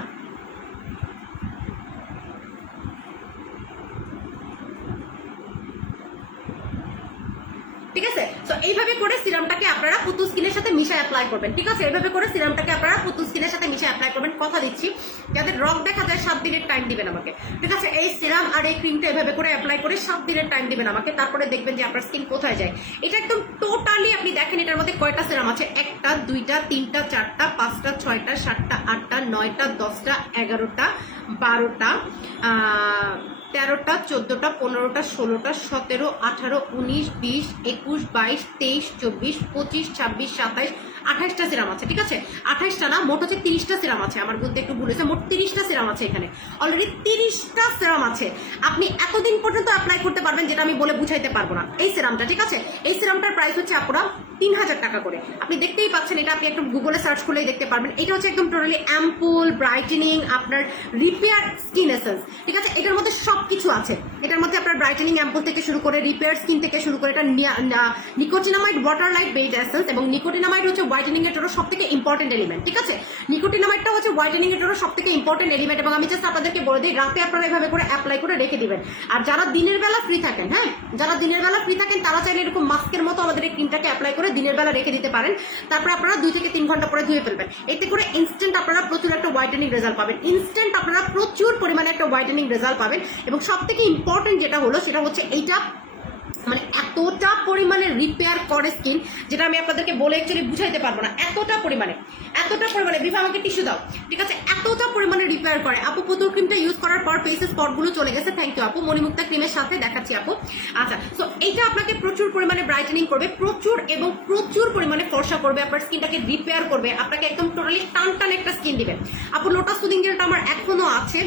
ঠিক আছে? সো এইভাবে করে সিরামটাকে আপনারা পুতুল স্কিনের সাথে মিশায় অ্যাপ্লাই করবেন, ঠিক আছে? এইভাবে করে সিরামটাকে আপনারা পুতুল স্কিনের সাথে মিশায় অ্যাপ্লাই করবেন। কথা দিচ্ছি, যাদের রক দেখা যায় 7 দিনের টাইম দিবেন আমাকে, ঠিক আছে? এই সিরাম আর এই ক্রিমটা এভাবে করে অ্যাপ্লাই করে 7 দিনের টাইম দিবেন আমাকে, তারপরে দেখবেন যে আপনার স্কিন কোথায় যায়। এটা একদম টোটালি আপনি দেখেন এটার মধ্যে কয়টা সিরাম আছে, 1টা 2টা 3টা 4টা 5টা 6টা 7টা 8টা 9টা 10টা 11টা 12টা 13টা 14টা 15টা 16টা 17 18 19 20 21 22 23 24 25 26 27 28টা সিরাম আছে, ঠিক আছে? 28টা না, মোট হচ্ছে 30টা সিরাম আছে, আমার বলতে একটু ভুল হয়েছে, মোট 30টা সিরাম আছে এখানে, অলরেডি 30টা সিরাম আছে। আপনি এতদিন পর্যন্ত অ্যাপ্লাই করতে পারবেন, যেটা আমি বলে বুঝাইতে পারবো না। এই সিরামটা, ঠিক আছে, এই সিরামটার প্রাইস হচ্ছে আপুরা 3000 টাকা করে। আপনি দেখতেই পাচ্ছেন, এটা আপনি একটু গুগলে সার্চ করলেই দেখতে পারবেন। এটা হচ্ছে একদম টোটালি অ্যাম্পুল ব্রাইটেনিং, আপনার রিপেয়ার স্কিন এসেন্স, ঠিক আছে? এটার মধ্যে সবকিছু আছে। এটার মধ্যে আপনার ব্রাইটেনিং অ্যাম্পুল থেকে শুরু করে রিপেয়ার স্কিন থেকে শুরু করে, এটা nicotinamide water light based essence, এবং নিকোটিনামাইড হচ্ছে হোয়াইটেনিং এর জন্য সবথেকে ইম্পর্টেন্ট এলিমেন্ট, ঠিক আছে? নিকোটিনামাইডটা হচ্ছে হোয়াইটেনিং এর জন্য সবথেকে ইম্পর্টেন্ট এলিমেন্ট, এবং আমি জাস্ট আপনাদেরকে বলে দিই, রাতে আপনারা এভাবে করে অ্যাপ্লাই করে রেখে দিবেন। আর যারা দিনের বেলা ফ্রি থাকেন, হ্যাঁ, যারা দিনের বেলা ফ্রি থাকেন, তারা চাইলে এরকম মাস্কের মতো আমাদের এই ক্রিমটাকে অ্যাপ্লাই করে দিনের বেলা রেখে দিতে পারেন। তারপর আপনারা 2 থেকে 3 ঘন্টা পরে ধুয়ে ফেলবেন। এতে করে ইনস্ট্যান্ট আপনারা প্রচুর একটা হোয়াইটেনিং রেজাল্ট পাবেন, ইনস্ট্যান্ট আপনারা প্রচুর পরিমাণে একটা হোয়াইটেনিং রেজাল্ট পাবেন। এবং সবথেকে ইম্পর্টেন্ট যেটা হলো সেটা হচ্ছে এইটা মানে এতটা পরিমাণে রিপেয়ার করে স্কিন, যেটা আমি আপনাদেরকে বলে অ্যাকচুয়ালি বুঝাইতে পারবো না। এতটা পরিমাণে বিভা আমাকে টিস্যু দাও, ঠিক আছে? এতটা পরিমাণে রিপেয়ার করে। আপু পুতুল ক্রিমটা ইউজ করার পর ফেসের স্পটগুলো চলে গেছে, থ্যাংক ইউ আপু। মণিমুক্তা ক্রিমের সাথে দেখাচ্ছি আপু। আচ্ছা, সো এইটা আপনাকে প্রচুর পরিমাণে ব্রাইটেনিং করবে, প্রচুর এবং প্রচুর পরিমাণে ফর্সা করবে, আপনার স্কিনটাকে রিপেয়ার করবে, আপনাকে একদম টোটালি টান একটা স্কিন দিবে। আপু লোটাস সুদিং জেলটা আমার এখনো আছে।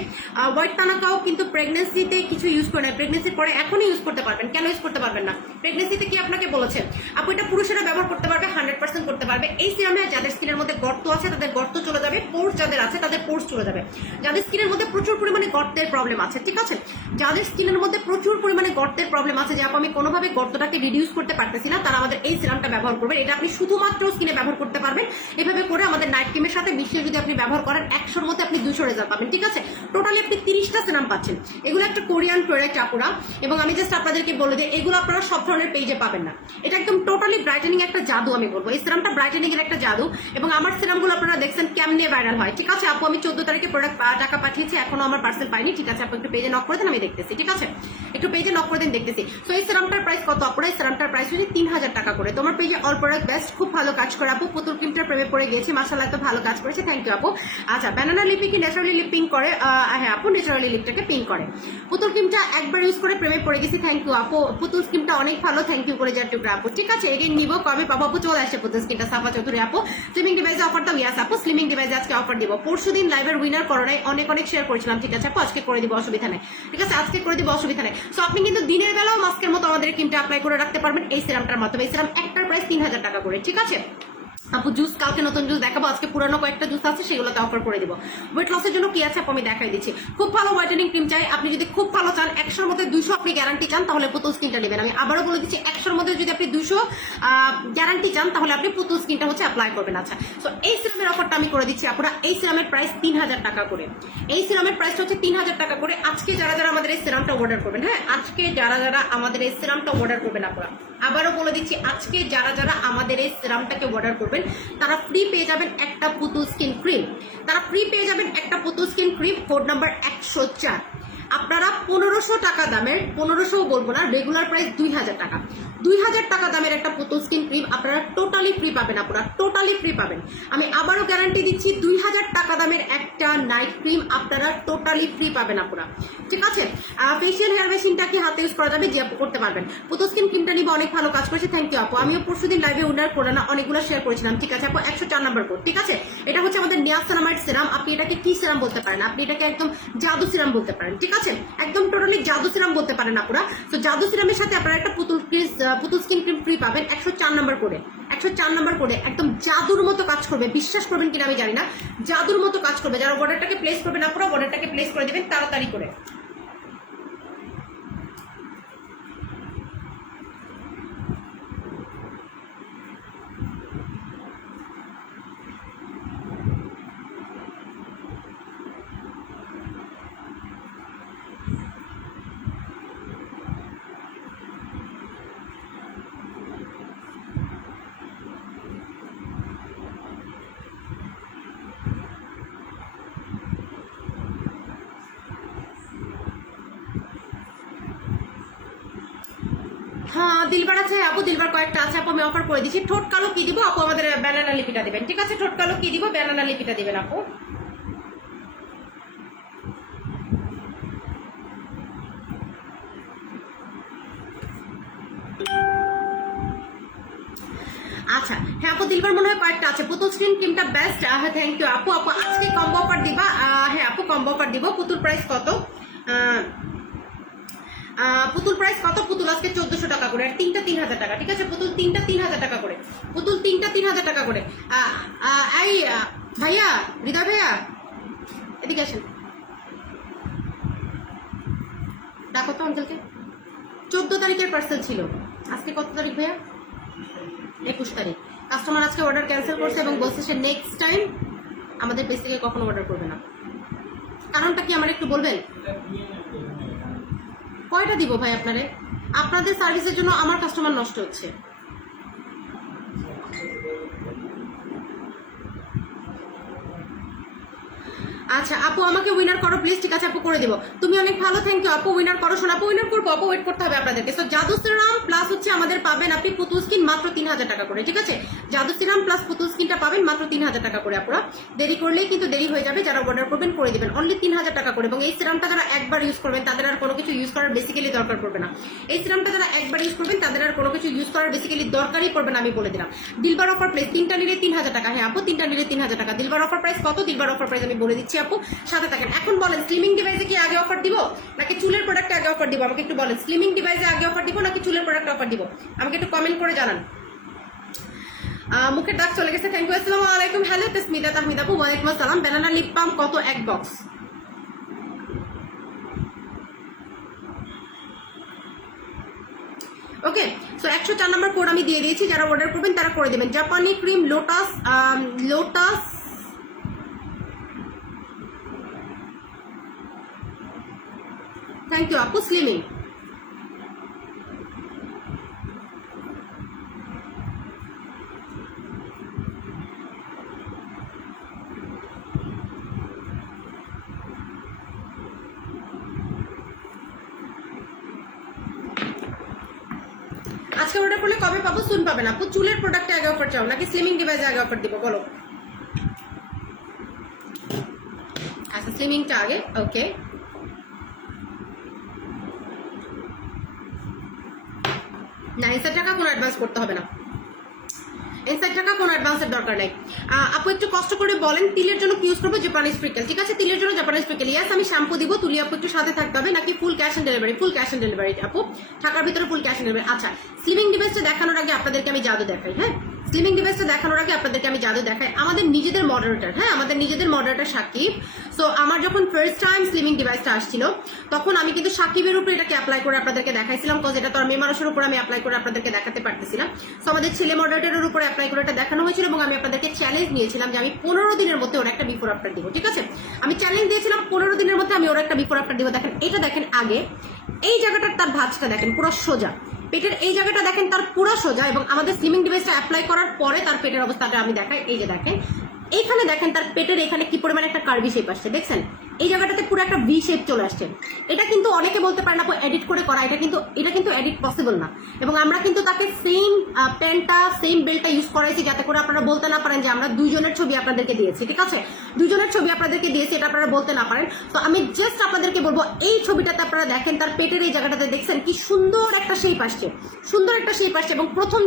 হোয়াইট তানাকাও কিন্তু প্রেগনেন্সিতে কিছু ইউজ করে না, প্রেগনেন্সির পরে এখনই ইউজ করতে পারবেন। কেন ইউজ করতে পারবেন না? প্রেগনেন্সিতে কি আপনাকে বলেছে আপু এটা পুরুষেরা ব্যবহার করতে পারবে, 100% করতে পারবে। এই সিরামে যাদের স্কিনের মধ্যে গর্ত আছে তাদের গর্ত চলে যাবে, পোর্স যাদের আছে তাদের পোর্স চলে যাবে। যাদের স্কিনের মধ্যে প্রচুর পরিমাণে গর্তের প্রবলেম আছে, ঠিক আছে, যাদের স্কিনের মধ্যে প্রচুর পরিমাণে গর্তের প্রবলেম আছে, যে আমি কোনোভাবে গর্তটাকে রিডিউস করতে পারতেছি না, তারা আমাদের এই সিরামটা ব্যবহার করবেন। এটা আপনি শুধুমাত্র স্কিনে ব্যবহার করতে পারবেন। এভাবে করে আমাদের নাইট ক্রিমের সাথে মিশিয়ে যদি আপনি ব্যবহার করেন 100-র মধ্যে আপনি 200 রেজাল্ট পাবেন, ঠিক আছে। টোটালি আপনি 30টা সিরাম পাচ্ছেন। এগুলো একটা কোরিয়ান প্রোডাক্ট আপুরা, এবং আমি জাস্ট আপনাদেরকে বলে দিই এগুলো আপনারা সব ধরনের পেজে পাবেন না। এটা একদম টোটালি ব্রাইটেনিং একটা জাদু আমি বলবো। এই সিরামটা ব্রাইটেনিং এর একটা জাদু, এবং আমার সিরামগুলো আপনারা দেখছেন কেমনে ভাইরাল হয়, ঠিক আছে আপু। আমি 14 তারিখে প্রোডাক্ট টাকা পাঠিয়েছি, এখনো আমার পার্সেল পাইনি, ঠিক আছে আপু। একটু পেজে নক করে দেন, আমি দেখতেছি, ঠিক আছে, একটু পেজে নক করে দেন, দেখতেছি। সো এই সিরামটার প্রাইস কত আপুরা? এই সিরামটার প্রাইস হচ্ছে 3000 টাকা করে। তোমার পেজে অল প্রোডাক্ট বেস্ট, খুব ভালো কাজ করে আপু। পুতুল ক্রিমটার প্রেমে পড়ে গিয়েছি, মাশাআল্লাহ তো ভালো কাজ করেছে, থ্যাংক ইউ আপু। আচ্ছা, ব্যানানা লিপি কি ন্যাচারালি লিপ পিঙ্ক করে? হ্যাঁ আপু, ন্যাচারালি লিপটাকে পিঙ্ক করে। পুতুল ক্রিমটা একবার ইউজ করে প্রেমে পড়ে গেছি, থ্যাংক ইউ আপু। পুতুল স্কিনটা অনেক ভালো, থ্যাংক ইউ করে যার টুকরা আপু, ঠিক আছে। এগেন নিব, কবে পাবো আপু? চলে আসছে পুতুল স্কিনটা, সাফা চৌধুরী আপু। স্লিমিং ডিভাইসে অফার দাও? ইয়াস আপু, স্লিমিং ডিভাইসে আজকে অফার দিব। পরশুদিন লাইভের উইনার করোনায় অনেক শেয়ার করেছিলাম, ঠিক আছে আপু, আজকে করে দিব, অসুবিধা নেই, ঠিক আছে, আজকে করে দিব, অসুবিধা নেই। সো আপনি কিন্তু দিনের বেলাও মাস্কের মতো আমাদের ক্রিমটা অ্যাপ্লাই করে রাখতে পারবেন এই সিরামটার মাধ্যমে। এই সিরাম একটার প্রাইস 3000 টাকা করে, ঠিক আছে আপু। জুস কালকে নতুন জুস দেখাবো, আজকে পুরানো কয়েকটা জুস আছে সেগুলোতে অফার করে দিব। ওয়েট লসের জন্য কি আছে আপু আমি দেখাই দিচ্ছি। খুব ভালো হোয়াইটেনিং ক্রিম চাই, আপনি যদি খুব ভালো চান 100-র মধ্যে 200 আপনি গ্যারান্টি চান, তাহলে পুতুল স্কিনটা নেবেন। আমি আবারও বলে দিচ্ছি 100-র মধ্যে যদি আপনি 200 গ্যারান্টি চান, তাহলে আপনি পুতুল স্কিনটা হচ্ছে অ্যাপ্লাই করবেন। আচ্ছা, সো এই সিরামের অফারটা আমি করে দিচ্ছি আপুরা। এই সিরামের প্রাইস 3000 টাকা করে। এই সিরামের প্রাইসটা হচ্ছে 3000 টাকা করে। আজকে যারা আমাদের এই সিরামটা অর্ডার করবেন, হ্যাঁ আজকে যারা আমাদের এই সিরামটা অর্ডার করবেন আপুরা, আবারও বলে দিচ্ছি আজকে যারা আমাদের এই সিরামটাকে অর্ডার করবেন তারা ফ্রি পেয়ে যাবেন একটা পুতুল স্কিন ক্রিম। তারা ফ্রি পেয়ে যাবেন একটা পুতুল স্কিন ক্রিম, কোড নাম্বার 104। আপনারা 1500 টাকা দামের, 1500 বলবো না, রেগুলার প্রাইস 2000 টাকা, 2000 টাকা দামের একটা পুতুল স্কিন ক্রিম আপনারা টোটালি ফ্রি পাবেন। আপনারা টোটালি ফ্রি পাবেন। আমি আবারও গ্যারান্টি দিচ্ছি 2000 টাকা দামের একটা নাইট ক্রিম আপনারা টোটালি ফ্রি পাবেন আপনারা, ঠিক আছে। ফেশিয়াল হেয়ার মেশিনটা কি হাতে ইউজ করা যাবে? যে আপু করতে পারবেন। পুতুল স্কিন ক্রিমটা নিবে, অনেক ভালো কাজ করেছে, থ্যাংক ইউ আপু। আমিও পরশুদিন লাইভে উইনার করে না অনেকগুলো শেয়ার করেছিলাম, ঠিক আছে আপু। 104 নাম্বার কোড, ঠিক আছে। এটা হচ্ছে আমাদের নিয়াসিনামাইড সিরাম। আপনি এটাকে কি সিরাম বলতে পারেন? আপনি এটাকে একদম জাদু সিরাম বলতে পারেন, ঠিক আছে, একদম টোটালি জাদু সিরাম বলতে পারেন আপুরা। তো জাদু সিরামের সাথে আপনারা একটা পুতুল স্কিন ক্রিম ফ্রি পাবেন 104 নাম্বার কোডে। 104 নাম্বার কোডে একদম জাদুর মতো কাজ করবে, বিশ্বাস করবেন কিনা আমি জানি না, জাদুর মতো কাজ করবে। যারা অর্ডারটাকে প্লেস করবেন আপুরা, অর্ডারটাকে প্লেস করে দেবেন তাড়াতাড়ি করে। হ্যাঁ দিলবার আছে আপু, দিলবার কয়েকটা আছে আপু, আমি অফার করে দিচ্ছি। ঠোঁট কালো কি দিব আপু? আমাদের ব্যানানা লিপিটা দিবেন, ঠিক আছে। ঠোঁট কালো কি দিব? ব্যানানা লিপিটা দিবেন আপু। আচ্ছা হ্যাঁ আপু, দিলবার মনে হয় কয়েকটা আছে। পুতুল স্কিন ক্রিমটা বেস্ট, হ্যাঁ থ্যাংক ইউ আপু। আপু আজকে কম্বো অফার দিবা? হ্যাঁ আপু কম্বো অফার দিব। পুতুল প্রাইস কত? পুতুল প্রাইস কত? পুতুল আজকে 1400 টাকা করে, আর তিনটা 3000 টাকা, ঠিক আছে। পুতুল তিনটা 3000 টাকা করে, পুতুল তিনটা 3000 টাকা করে। এই ভাইয়া, হৃদয় ভাইয়া এদিকে আসেন, দেখো তো অঞ্চলকে। 14 তারিখের পার্সেল ছিল, আজকে কত তারিখ ভাইয়া? 21 তারিখ। কাস্টমার আজকে অর্ডার ক্যান্সেল করছে এবং বলছে সে নেক্সট টাইম আমাদের পেজ থেকে কখনো অর্ডার করবে না। কারণটা কি আমার একটু বলবেন? কয়টা দিব ভাই আপনারে? আপনাদের সার্ভিসের জন্য আমার কাস্টমার নষ্ট হচ্ছে। আচ্ছা আপু আমাকে উইনার করো প্লিজ, ঠিক আছে আপু করে দিব। তুমি অনেক ভালো, থ্যাংক ইউ আপু। উইনার করো, শোনা আপু উইনার করবো আপু, ওয়েট করতে হবে আপনাদেরকে। সো জাদু সিরাম প্লাস হচ্ছে আমাদের পাবেন আপনি পুতুল স্কিন মাত্র 3000 টাকা করে, ঠিক আছে। জাদু সিরাম প্লাস পুতুল স্কিনটা পাবেন মাত্র 3000 টাকা করে। আপুরা দেরি করলেই কিন্তু দেরি হয়ে যাবে, যারা অর্ডার করবেন করে দিবেন অনলি 3000 টাকা করে। এবং এই সিরামটা যারা একবার ইউজ করবেন তাদের আর কোনো কিছু ইউজ করার বেসিক্যালি দরকার পড়বে না। এই সিরামটা যারা একবার ইউজ করবেন তাদের আর কোনো কিছু ইউজ করার বেসিক্যালি দরকারই পড়বে না, আমি বলে দিলাম। দিলবার অফার প্রাইস, তিনটা নিলে 3000 টাকা। হ্যাঁ আপু তিনটা নিলে 3000 টাকা। দিলবার অফার প্রাইস কত? দিলবার অফার প্রাইস আমি বলে দিচ্ছি আপু, সাথে থাকেন। এখন বলেন স্লিমিং ডিভাইসে কি আগে অফার দিব নাকি চুলের প্রোডাক্টে আগে অফার দিব? আমাকে একটু বলেন, স্লিমিং ডিভাইসে আগে অফার দিব নাকি চুলের প্রোডাক্টে অফার দিব? আমাকে একটু কমেন্ট করে জানান। মুখের দাগ চলে গেছে, থ্যাংক ইউ। আসসালামু আলাইকুম, হ্যালো তসমিতা তাহমিদ আপু, ওয়ালাইকুম আসসালাম। ব্যানানা লিপ বাম কত এক বক্স? ওকে, সো 104 নম্বর কোড আমি দিয়ে দিয়েছি, যারা অর্ডার করবেন তারা করে দেবেন। জাপানি cream lotus, lotus thank you আপু। স্লিমিং আজকে অর্ডার করলে কবে পাবো? শুন পাবেন আপু। চুলের প্রোডাক্টে আগে অফার চাও নাকি স্লিমিং ডিভাইসে আগে অফার দিব বলো? আচ্ছা, স্লিমিংটা আগে। ওকে, না ইনসাইড টাকা কোনো অ্যাডভান্স করতে হবে না, ইনসাইড টাকা কোনো অ্যাডভান্সের দরকার নেই। আপু একটু কষ্ট করে বলেন তিলের জন্য কি ইউজ করবো? জাপানিজ স্প্রিকেল। ঠিক আছে, তিলের জন্য জাপানিজ স্প্রিকেল। ইয়াস, আমি শ্যাম্পু দিব। তুলি আপু একটু সাথে থাকতে হবে নাকি full cash on delivery? Full cash on delivery আপু, ঢাকার ভিতরে ফুল ক্যাশ অন ডেলিভারি। আচ্ছা, স্লিমিং ডিভাইসটা দেখানোর আগে আপনাদেরকে আমি জাদু দেখাই। হ্যাঁ, স্লিমিং ডিভাইসটা দেখানোর আগে আপনাদেরকে আমি জাদু দেখাই। আমাদের নিজেদের মডারেটর, হ্যাঁ আমাদের নিজেদের মডারেটর সাকিব। সো আমার যখন ফার্স্ট টাইম স্লিমিং ডিভাইসটা আসছিল তখন আমি কিন্তু সাকিবের উপরে এটাকে অ্যাপ্লাই করে আপনাদেরকে দেখাইছিলাম, কজ এটা তো আর মেয়ে মানুষের উপর আমি অ্যাপ্লাই করে আপনাদেরকে দেখাতে পারতেছিলাম। সো আমাদের ছেলে মডারেটরের উপরে অ্যাপ্লাই করে এটা দেখানো হয়েছিল এবং আমি আপনাদেরকে চ্যালেঞ্জ নিয়েছিলাম যে আমি 15 দিনের মধ্যে ওর একটা বিফোর আফটার দিব। ঠিক আছে, আমি চ্যালেঞ্জ দিয়েছিলাম 15 দিনের মধ্যে আমি ওর একটা বিফোর আফটার দিব। দেখেন এটা, দেখেন আগে এই জায়গাটার তার ভাঁজটা দেখেন পুরো সোজা, পেটের এই জায়গাটা দেখেন তার পুরো সোজা, এবং আমাদের স্লিমিং ডিভাইসটা অ্যাপ্লাই করার পরে তার পেটের অবস্থাটা আমি দেখাই। এই যে দেখেন এইখানে দেখেন তার পেটের এখানে কি পরিমাণে একটা কার্ভি শেপ আসছে, দেখছেন এই জায়গাটাতে পুরো একটা ভি শেপ চলে আসছে। এটা কিন্তু অনেকে বলতে পারে না এডিট করে করা, এটা কিন্তু এডিট পসিবল না। এবং আমরা কিন্তু তাকে সেম প্যান্টটা সেম বেল্টটা ইউজ করাইছি যাতে করে আপনারা বলতে না পারেন যে আমরা দুইজনের ছবি আপনাদেরকে দিয়েছি। ঠিক আছে, দুইজনের ছবি আপনাদেরকে দিয়েছি, এটা আপনারা বলতে না পারেন। তো আমি জাস্ট আপনাদেরকে বলবো এই ছবিটাতে আপনারা দেখেন তার পেটের এই জায়গাটাতে দেখছেন কি সুন্দর একটা শেপ আসছে, সুন্দর একটা শেপ আসছে। এবং প্রথম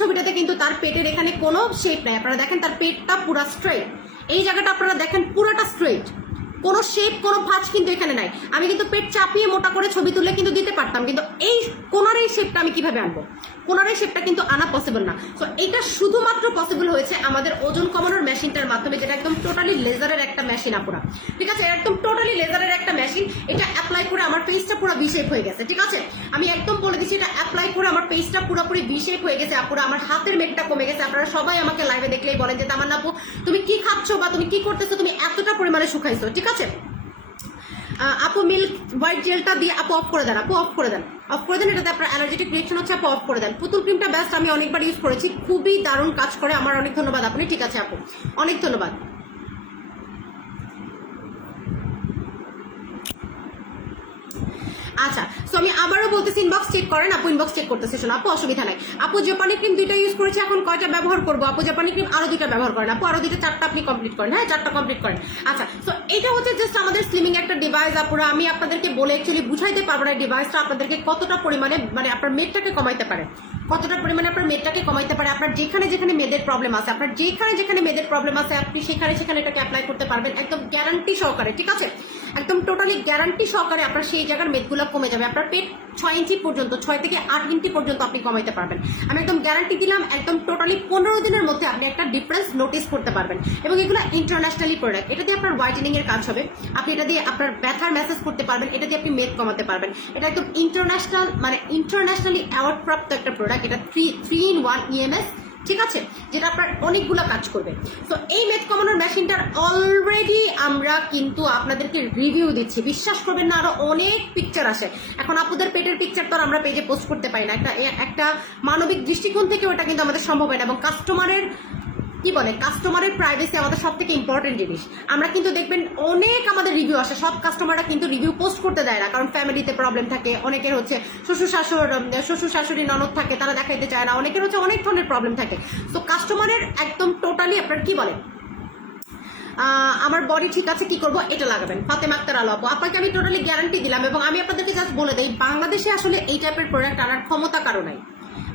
ছবিটাতে কিন্তু তার পেটের এখানে কোনো শেপ নাই। আপনারা দেখেন তার পেটটা পুরো স্ট্রেট, এই জায়গাটা আপনারা দেখেন পুরোটা স্ট্রেট, কোনো শেপ কোনো ভাঁজ কিন্তু এখানে নাই। আমি কিন্তু পেট চাপিয়ে মোটা করে ছবি তুলে কিন্তু দিতে পারতাম, কিন্তু এই কোনার এই শেপটা আমি কিভাবে আনবো? কোনার এই শেপটা কিন্তু আনা পসিবল না। সো এটা শুধুমাত্র পসিবল হয়েছে আমাদের ওজন কমানোর মেশিনটার মাধ্যমে, যেটা একদম টোটালি লেজারের একটা মেশিন আপুরা। ঠিক আছে, একদম টোটালি লেজারের একটা মেশিন। এটা অ্যাপ্লাই করে আমার ফেসটা পুরো ভি শেপ হয়ে গেছে। ঠিক আছে, আমি একদম বলে দিচ্ছি এটা অ্যাপ্লাই করে আমার ফেসটা পুরোপুরি ভি শেপ হয়ে গেছে আপুরা। আমার হাতের মেঘটা কমে গেছে। আপনারা সবাই আমাকে লাইভে দেখলেই বলেন যে তামান্না আপু তুমি কি খাচ্ছ বা তুমি কি করতেছো, তুমি এতটা পরিমাণে শুকাইছো। ঠিক আছে আপু, মিল্ক হোয়াইট জেলটা দিয়ে আপু অফ করে দেন, আপু অফ করে দেন, অফ করে দেন। এটাতে আপনার অ্যালার্জেটিক রিয়েকশন হচ্ছে, আপু অফ করে দেন। পুতুল ক্রিমটা বেস্ট, আমি অনেকবার ইউজ করেছি, খুবই দারুণ কাজ করে। আমার অনেক ধন্যবাদ আপনি। ঠিক আছে আপু, অনেক ধন্যবাদ। আচ্ছা, সো আমি আবারও বলতেছি ইনবক্স চেক করেন। আপু ইনবক্স চেক করতেছে, শোনো আপু অসুবিধা নাই। আপু জাপানি ক্রিম 2টা ইউজ করেছি, এখন কয়টা ব্যবহার করবো? আপু জাপানি ক্রিম আরো 2টা ব্যবহার করেন। আপু আরো 2টা, 4টা আপনি কমপ্লিট করেন। হ্যাঁ 4টা কমপ্লিট করেন। আচ্ছা, সো এটা হচ্ছে জাস্ট আমাদের স্লিমিং একটা ডিভাইস আপুরা। আমি আপনাদেরকে বলে অ্যাকচুয়ালি বুঝাইতে পারবো না ডিভাইসটা আপনাদেরকে কতটা পরিমাণে মানে আপনার মেদটাকে কমাইতে পারে, কতটা পরিমাণে আপনার মেদটাকে কমাইতে পারে। আপনার যেখানে যেখানে মেদের প্রবলেম আছে, আপনার যেখানে মেদের প্রবলেম আছে আপনি সেখানে এটাকে অ্যাপ্লাই করতে পারবেন একদম গ্যারান্টি সহকারে। ঠিক আছে, একদম টোটালি গ্যারান্টি সহকারে আপনার সেই জায়গার মেদগুলো কমে যাবে। আপনার পেট 6 ইঞ্চি পর্যন্ত, 6 থেকে 8 ইঞ্চি পর্যন্ত আপনি কমাইতে পারবেন। আমি একদম গ্যারান্টি দিলাম, একদম টোটালি 15 দিনের মধ্যে আপনি একটা ডিফারেন্স নোটিস করতে পারবেন। এবং এগুলো ইন্টারন্যাশনালি প্রোডাক্ট। এটা দিয়ে আপনার হোয়াইটেনিং এর কাজ হবে, আপনি এটা দিয়ে আপনার ব্যথার ম্যাসেজ করতে পারবেন, এটা দিয়ে আপনি মেদ কমাতে পারবেন। এটা একদম ইন্টারন্যাশনালি অ্যাওয়ার্ড প্রাপ্ত একটা প্রোডাক্ট। এটা 3-in-1 EMS। ঠিক আছে, যেটা আপনার অনেকগুলো কাজ করবে। তো এই মেদ কমানোর মেশিনটার অলরেডি আমরা কিন্তু আপনাদেরকে রিভিউ দিচ্ছি, বিশ্বাস করবেন না, আরো অনেক পিকচার আসে। এখন আপনাদের পেটের পিকচার তো আমরা পেজে পোস্ট করতে পারি না, একটা মানবিক দৃষ্টিকোণ থেকে ওটা কিন্তু আমাদের সম্ভব হয় না। এবং কাস্টমারের প্রাইভেসি আমাদের সব থেকে ইম্পর্টেন্ট জিনিস। আমরা কিন্তু দেখবেন অনেক আমাদের রিভিউ আসে, সব কাস্টমাররা কিন্তু রিভিউ পোস্ট করতে দেয় না, কারণ ফ্যামিলিতে প্রবলেম থাকে, অনেকের হচ্ছে শ্বশুর শাশুড়ি ননদ থাকে, তারা দেখাইতে চায় না, অনেকের হচ্ছে অনেক ধরনের প্রবলেম থাকে। তো কাস্টমারের একদম টোটালি আপনার কি বলেন আমার বডি ঠিক আছে, কি করবো, এটা লাগাবেন। ফাতেমা আক্তার আলো আপু, আপনাকে আমি টোটালি গ্যারান্টি দিলাম। এবং আমি আপনাদেরকে জাস্ট বলে দিই, বাংলাদেশে আসলে এই টাইপের প্রোডাক্ট আনার ক্ষমতা কারো নাই।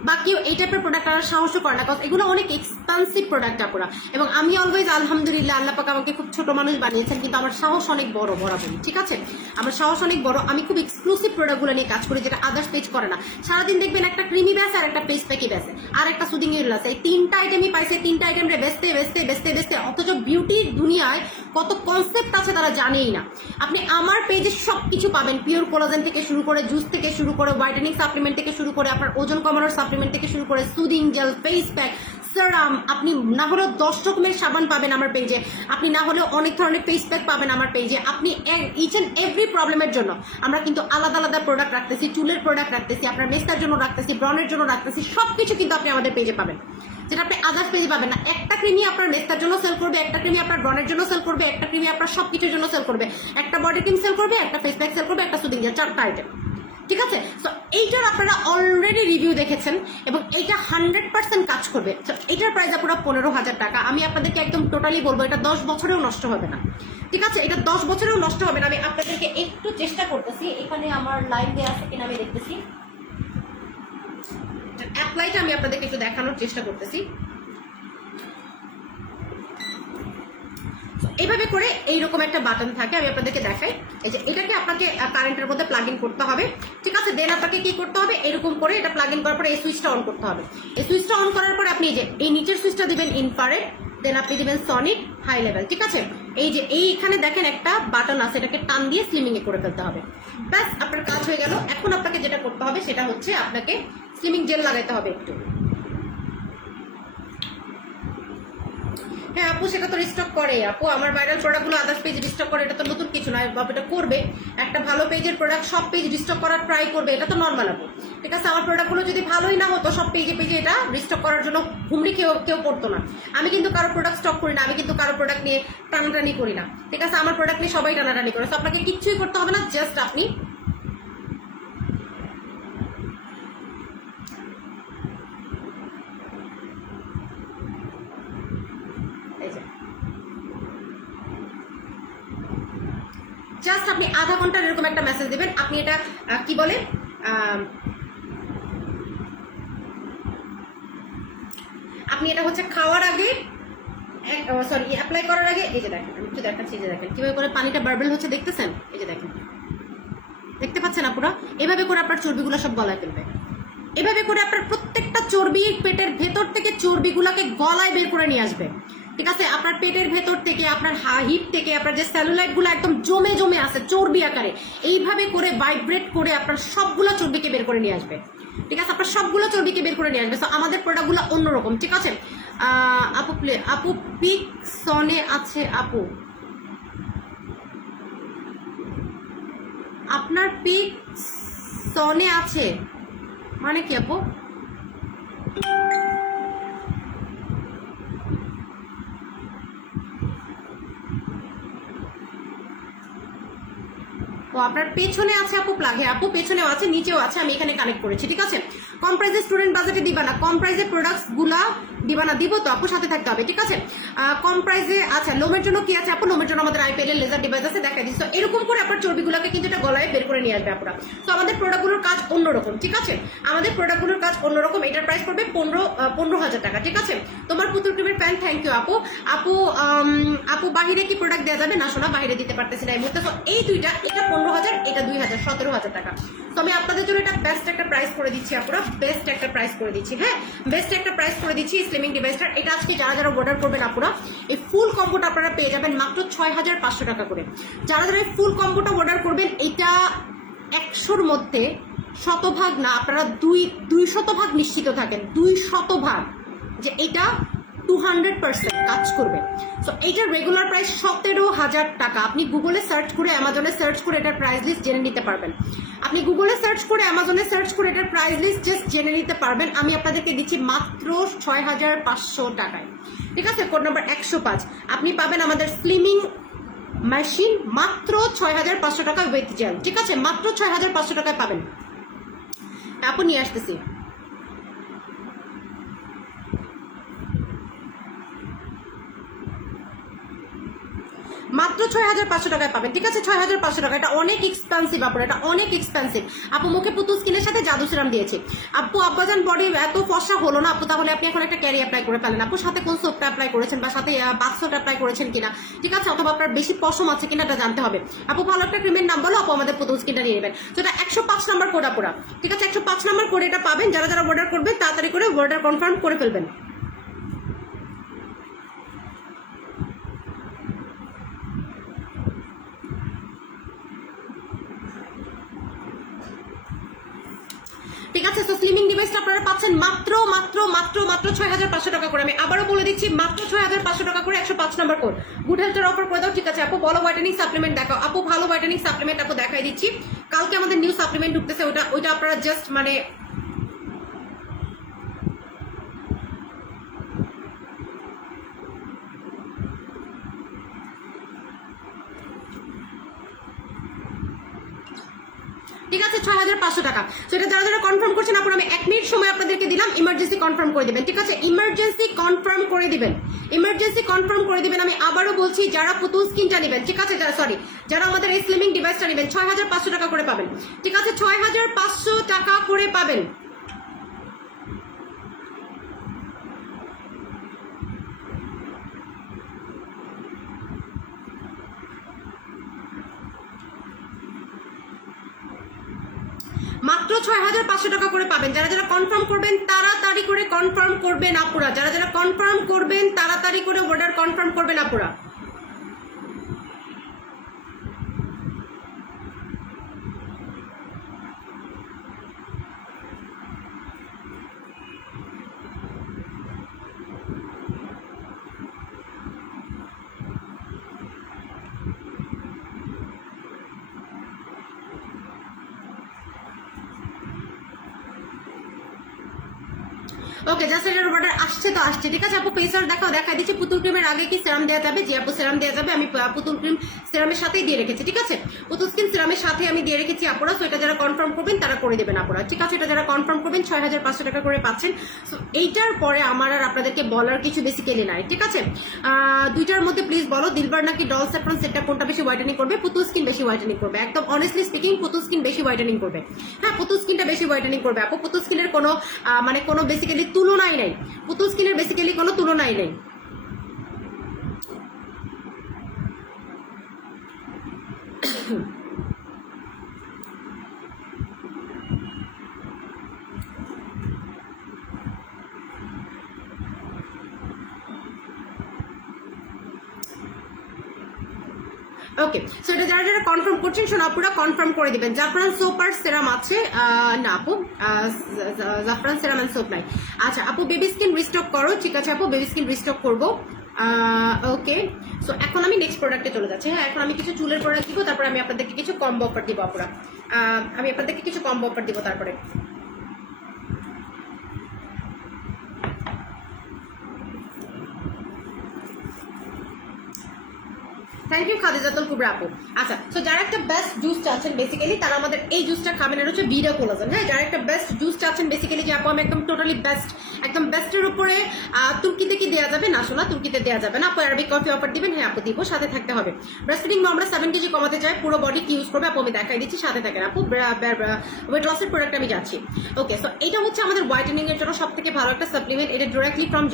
বা কেউ এই টাইপের প্রোডাক্ট আনার সাহসও করে না, কারণ এগুলো অনেক এক্সপেন্সিভ প্রোডাক্ট আপুরা। এবং আমি অলওয়েজ আলহামদুলিল্লাহ আল্লাহ পাক আমাকে খুব ছোট মানুষ বানিয়েছেন, কিন্তু আমার সাহস অনেক বড় বরাবরই, ঠিক আছে? আমার সাহস অনেক বড়। আমি খুব এক্সক্লুসিভ প্রোডাক্টগুলো নিয়ে কাজ করি, যেটা আদার্স পেজ করে না। সারাদিন দেখবেন একটা ক্রিমি ব্যাস আর একটা পেজ প্যাকি ব্যাসে আর একটা সুদিং ইউল আছে, এই 3টা আইটেমই পাইছে, 3টা আইটেম রে বেচতে বেচতে বেচতে বেচতে, অথচ বিউটির দুনিয়ায় কত কনসেপ্ট আছে তারা জানেই না। আপনি আমার পেজে সবকিছু পাবেন, পিওর কোলাজেন থেকে শুরু করে, জুস থেকে শুরু করে, হোয়াইটেনিং সাপ্লিমেন্ট থেকে শুরু করে, আপনার ওজন কমানোর সাপ্লিমেন্ট থেকে শুরু করে, সুদিং জেল, ফেস প্যাক, সেরাম, আপনি না হলেও 10 রকমের সাবান পাবেন আমার পেজে, আপনি না হলেও অনেক ধরনের ফেস প্যাক পাবেন আমার পেজে। আপনি ইচ অ্যান্ড এভরি প্রবলেমের জন্য আমরা কিন্তু আলাদা আলাদা প্রোডাক্ট রাখতেছি, চুলের প্রোডাক্ট রাখতেছি, আপনার মেস্তার জন্য রাখতেছি, ব্রনের জন্য রাখতেছি, সবকিছু কিন্তু আপনি আমাদের পেজে পাবেন, যেটা আপনি আদার্স পেজে পাবেন না। একটা ক্রিমি আপনার মেস্তার জন্য সেল করবে, একটা ক্রিমি আপনার ব্রনের জন্য সেল করবে, একটা ক্রিমি আপনার সবকিছুর জন্য সেল করবে, একটা বডি ক্রিম সেল করবে, একটা ফেস প্যাক সেল করবে, একটা সুদিং জেল, 4টা আইটেম, ঠিক আছে? সো এইটার আপনারা অলরেডি রিভিউ দেখেছেন এবং এইটা 100% কাজ করবে। এটার প্রাইস আপনারা 15,000 টাকা। আমি আপনাদেরকে একদম টোটালি বলবো এটা 10 বছরেও নষ্ট হবে না, ঠিক আছে? এটা 10 বছরেও নষ্ট হবে না। আমি আপনাদেরকে একটু চেষ্টা করতেছি, এখানে আমার লাইন দেওয়া আছে কিনা আমি দেখতেছি, অ্যাপ্লাইটা আমি আপনাদেরকে একটু দেখানোর চেষ্টা করতেছি। এইভাবে করে এইরকম একটা বাটন থাকে, আমি আপনাদেরকে দেখাই। এই যে এটাকে আপনাকে কারেন্টের মধ্যে প্লাগ ইন করতে হবে, ঠিক আছে? দেন আপনাকে কি করতে হবে, এরকম করে এটা প্লাগ ইন করার পরে এই সুইচটা অন করতে হবে। এই সুইচটা অন করার পরে আপনি যে এই নিচের সুইচটা দিবেন ইনফ্রারেড, দেন আপনি দিবেন সনিক হাই লেভেল, ঠিক আছে? এই যে এইখানে দেখেন একটা বাটন আছে, এটাকে টান দিয়ে স্লিমিং এ করে ফেলতে হবে। ব্যাস আপনার কাজ হয়ে গেল। এখন আপনাকে যেটা করতে হবে সেটা হচ্ছে আপনাকে স্লিমিং জেল লাগাইতে হবে একটু। হ্যাঁ আপু, সেটা তো রিস্টক করে আপু, আমার ভাইরাল প্রোডাক্টগুলো আদার্স পেজ রিস্টক করে, এটা তো নতুন কিছু নয় বাপ, এটা করবে। একটা ভালো পেজের প্রোডাক্ট সব পেজ রিস্টক করার ট্রাই করবে, এটা তো নর্মাল আপু, ঠিক আছে? আমার প্রোডাক্টগুলো যদি ভালোই না হতো সব পেজে পেজে এটা রিস্টক করার জন্য হুমড়ি কেউ পড়তো না। আমি কিন্তু কারো প্রোডাক্ট স্টক করি না, আমি কিন্তু কারো প্রোডাক্ট নিয়ে টানাটানি করি না, ঠিক আছে? আমার প্রোডাক্ট নিয়ে সবাই টানাটানি করে, তো আপনাকে কিচ্ছুই করতে হবে না, জাস্ট আপনি জাস্ট আপনি আধা ঘন্টার এরকম একটা মেসেজ দিবেন। আপনি এটা কি বলে আপনি এটা হচ্ছে খাওয়ার আগে, সরি অ্যাপ্লাই করার আগে, এই যে দেখেন আমি একটু দেখাচ্ছি, এই যে দেখেন কিভাবে করে পানিটা বার্বেল হচ্ছে, দেখতেছেন? এই যে দেখেন, দেখতে পাচ্ছেন আপুরা? এভাবে করে আপনার চর্বিগুলো সব গলায় ফেলবে, এভাবে করে আপনার প্রত্যেকটা চর্বি পেটের ভেতর থেকে চর্বিগুলোকে গলায় বের করে নিয়ে আসবে, ঠিক আছে? আপনার পেটের ভেতর থেকে, আপনার হিপ থেকে, আপনার যে সেলুলাইট গুলো একদম জমে জমে আছে চর্বি আকারে, এইভাবে করে ভাইব্রেট করে আপনার সবগুলো চর্বিকে বের করে নিয়ে আসবে, ঠিক আছে? আপনার সবগুলো চর্বিকে বের করে নিয়ে আসবে। তো আমাদের প্রোডাক্টগুলো অন্যরকম, ঠিক আছে? আপু পিক সনে আছে আপু, আপনার পিক সনে আছে মানে কি আপু? ও আপনার পেছনে আছে আপু প্লাগ, হ্যাঁ আপু পেছনেও আছে, নিচেও আছে, আমি এখানে কানেক্ট করেছি, ঠিক আছে? কম প্রাইসে স্টুডেন্ট বাজেটে দিবা না, কম প্রাইসে প্রোডাক্টস গুলা দিবা না, দিব তো আপু, সাথে থাকতে হবে, ঠিক আছে? কম প্রাইসে আচ্ছা লোমের জন্য কি আছে আপু? লোমের জন্য আমাদের আইপিএল লেজার ডিভাইস আছে, দেখা দিচ্ছি। তো এরকম করে আপনার চর্বিগুলোকে কিন্তু এটা গলায় বের করে নিয়ে আসবে আপুরা। তো আমাদের প্রোডাক্টগুলোর কাজ অন্যরকম, ঠিক আছে? আমাদের প্রোডাক্টগুলোর কাজ অন্যরকম। এটার প্রাইস পড়বে 15,000 টাকা, ঠিক আছে? তোমার পুতুল ক্রিমের প্যান্ট, থ্যাংক ইউ আপু। আপু আপু বাহিরে কি প্রোডাক্ট দেওয়া যাবে? না শোনা, বাহিরে দিতে পারতেছি না এই মুহূর্তে। তো এই দুইটা, এটা 15,000, এটা 2,000, 17,000 টাকা। তো আমি আপনাদের জন্য এটা বেস্ট একটা প্রাইস করে দিচ্ছি আপুরা, বেস্ট একটা প্রাইস করে দিচ্ছি, হ্যাঁ বেস্ট একটা প্রাইস করে দিচ্ছি স্লিমিং ডিভাইসটার। এটা আজকে যারা যারা অর্ডার করবেন আপুরা, এই ফুল কম্বোটা আপনারা পেয়ে যাবেন মাত্র 6,500 টাকা করে। যারা যারা ফুল কম্বোটা অর্ডার করবেন, এটা 100-র মধ্যে শতভাগ না, আপনারা 200% নিশ্চিত থাকেন, 200% যে এটা 200% কাজ করবে। সো এইটার রেগুলার প্রাইস 17,000 টাকা। আপনি গুগলে সার্চ করে, অ্যামাজনে সার্চ করে এটার প্রাইস লিস্ট জেনে নিতে পারবেন। আপনি গুগলে সার্চ করে, অ্যামাজনে সার্চ করে এটার প্রাইস লিস্ট জাস্ট জেনে নিতে পারবেন। আমি আপনাদেরকে দিচ্ছি মাত্র 6,500 টাকায়, ঠিক আছে? কোড নাম্বার 105 আপনি পাবেন আমাদের স্লিমিং মেশিন মাত্র 6,500 টাকা উইথ জেল, ঠিক আছে? মাত্র 6,500 টাকায় পাবেন। আপনি নিয়ে আসতেছি। মাত্র 6500 টাকায় পাবেন, ঠিক আছে? 6500 টাকা, এটা অনেক এক্সপেন্সিভ আপু, এটা অনেক এক্সপেন্সিভ আপু। মুখে পুতুল স্কিনের সাথে জাদু সিরাম দিয়েছি আপু। আব্বাজান বডি এত ফর্সা হলো না আপু, তাহলে আপনি এখন একটা ক্যারি অ্যাপ্লাই করে ফেলেন আপু। সাথে কোন সোপটা অ্যাপ্লাই করেছেন বা সাথে বাথ সোপ অ্যাপ্লাই করেছেন কিনা, ঠিক আছে? অথবা আপনার বেশি পশম আছে কিনা এটা জানতে হবে আপু। ভালো একটা ক্রিমের নাম বলো আপু, আমাদের পুতুল স্কিনটা নিয়ে নেবেন। তো এটা 105 নাম্বার কোড আপুরা, ঠিক আছে? 105 নাম্বার কোড এটা পাবেন। যারা যারা অর্ডার করবেন তাড়াতাড়ি করে অর্ডার কনফার্ম করে ফেলবেন। ঠিক আছে? সো স্লিমিং ডিভাইসটা আপনারা পাচ্ছেন মাত্র মাত্র মাত্র মাত্র 6500 টাকা করে। আমি আবারও বলে দিচ্ছি, মাত্র 6500 টাকা করে, 105 নাম্বার কোড। গুড হেলথের অফার করে দাও, ঠিক আছে আপু? বলো হোয়াইটেনিং সাপ্লিমেন্ট দেখাও আপু। ভালো হোয়াইটেনিং সাপ্লিমেন্ট আপু দেখাই দিচ্ছি। কালকে আমাদের নিউ সাপ্লিমেন্ট ঢুকতেছে, ওইটা আপনারা জাস্ট মানে ঠিক আছে 6500 টাকা। তো এটা যারা যারা কনফার্ম করছেন আপনারা, আমি 1 মিনিট সময় আপনাদেরকে দিলাম, ইমার্জেন্সি কনফার্ম করে দিবেন, ঠিক আছে? ইমার্জেন্সি কনফার্ম করে দিবেন, ইমার্জেন্সি কনফার্ম করে দিবেন। আমি আবারও বলছি, যারা পুতুল স্কিনটা নেবেন, ঠিক আছে? যারা আমাদের এই স্লিমিং ডিভাইসটা নেবেন 6500 টাকা করে পাবেন, ঠিক আছে? 6500 টাকা করে পাবেন। মাত্র 6500 টাকা করে পাবেন। যারা যারা কনফার্ম করবেন তাড়াতাড়ি করে কনফার্ম করবেন আপুরা। যারা যারা কনফার্ম করবেন তাড়াতাড়ি করে অর্ডার কনফার্ম করবেন আপুরা। ওকে, জাস্ট এটার অর্ডার আসছে তো আসছে, ঠিক আছে আপু? পেসার দেখা দিচ্ছি। পুতুল ক্রিমের আগে কি সেরাম দেওয়া যাবে? জি আপু, সেরাম দেওয়া যাবে। আমি পুতুল ক্রিম সেরামের সাথেই দিয়ে রেখেছি, ঠিক আছে? পুতুল স্কিন সেরামের সাথে আমি দিয়ে রেখেছি আপুরা। তো এটা যারা কনফার্ম করবেন তারা করে দেবেন আপুরা, ঠিক আছে? এটা যারা কনফার্ম করবেন 6500 টাকা করে পাচ্ছেন। সো এইটার পরে আমার আর আপনাদেরকে বলার কিছু বেসিক্যালি নাই, ঠিক আছে? দুইটার মধ্যে প্লিজ বলো, দিলবার নাকি ডল স্যাফরন সেটটা কোনটা বেশি হোয়াইটেনিং করবে? পুতুল স্কিন বেশি হোয়াইটেনিং করবে, একদম অনেস্টলি স্পিকিং পুতুল স্কিন বেশি হোয়াইটেনিং করবে। হ্যাঁ, পুতুল স্কিনটা বেশি হোয়াইটেনিং করবে আপু। পুতুল স্কিনের কোনো মানে কোনো বেসিক্যালি তুলনাই নাই, পুতুল স্কিনের বেসিক্যালি কোনো তুলনাই নেই। ওকে, সো এটা যারা যারা কনফার্ম করছেন শোনা পুরো কনফার্ম করে দিবেন। জাফরান সোপ আর সেরাম আছে না আপু? জাফরান সেরাম এন্ড সোপ নাই। আচ্ছা আপু, বেবি স্কিন রিস্টক করো, ঠিক আছে আপু? বেবি স্কিন রিস্টক করবো। ওকে, সো এখন আমি নেক্সট প্রোডাক্টে চলে যাচ্ছি। হ্যাঁ, এখন আমি কিছু চুলের প্রোডাক্ট দিব, তারপরে আমি আপনাদেরকে কিছু কম্বো অফার দিব আপুরা। আমি আপনাদেরকে কিছু কম্বো অফার দিব তারপরে। থ্যাংক ইউ খাদিজাতুল কুবরা আপু। আচ্ছা, তো যারা একটা বেস্ট জুস চাচ্ছেন বেসিক্যালি, তারা আমাদের এই জুসটা খাবেন। এটা হচ্ছে ভিডা কোলাজেন। হ্যাঁ, যারা একটা বেস্ট জুস চাচ্ছেন বেসিক্যালি, যে আপু আমি একদম টোটালি বেস্ট, একদম বেস্টের উপরে তুর্কিতে কি দেওয়া যাবে? না শোনা, তুর্কিতে দেওয়া যাবে না আপু। অ্যারাবিক কফি অফার দিবেন? হ্যাঁ আপু দিব, সাথে থাকতে হবে। ব্রেস্ট ফিডিং আমরা 7 কেজি কমাতে চাই, পুরো বডি কি ইউজ করবে আপু আমি দেখাই দিচ্ছি, সাথে থাকেন আপু। ওয়েট লসের প্রোডাক্ট আমি যাচ্ছি। ওকে, সো এটা হচ্ছে আমাদের হোয়াইটেনিং এর জন্য সব থেকে ভালো একটা সাপ্লিমেন্ট। এটা ডিরেক্টলি ফ্রম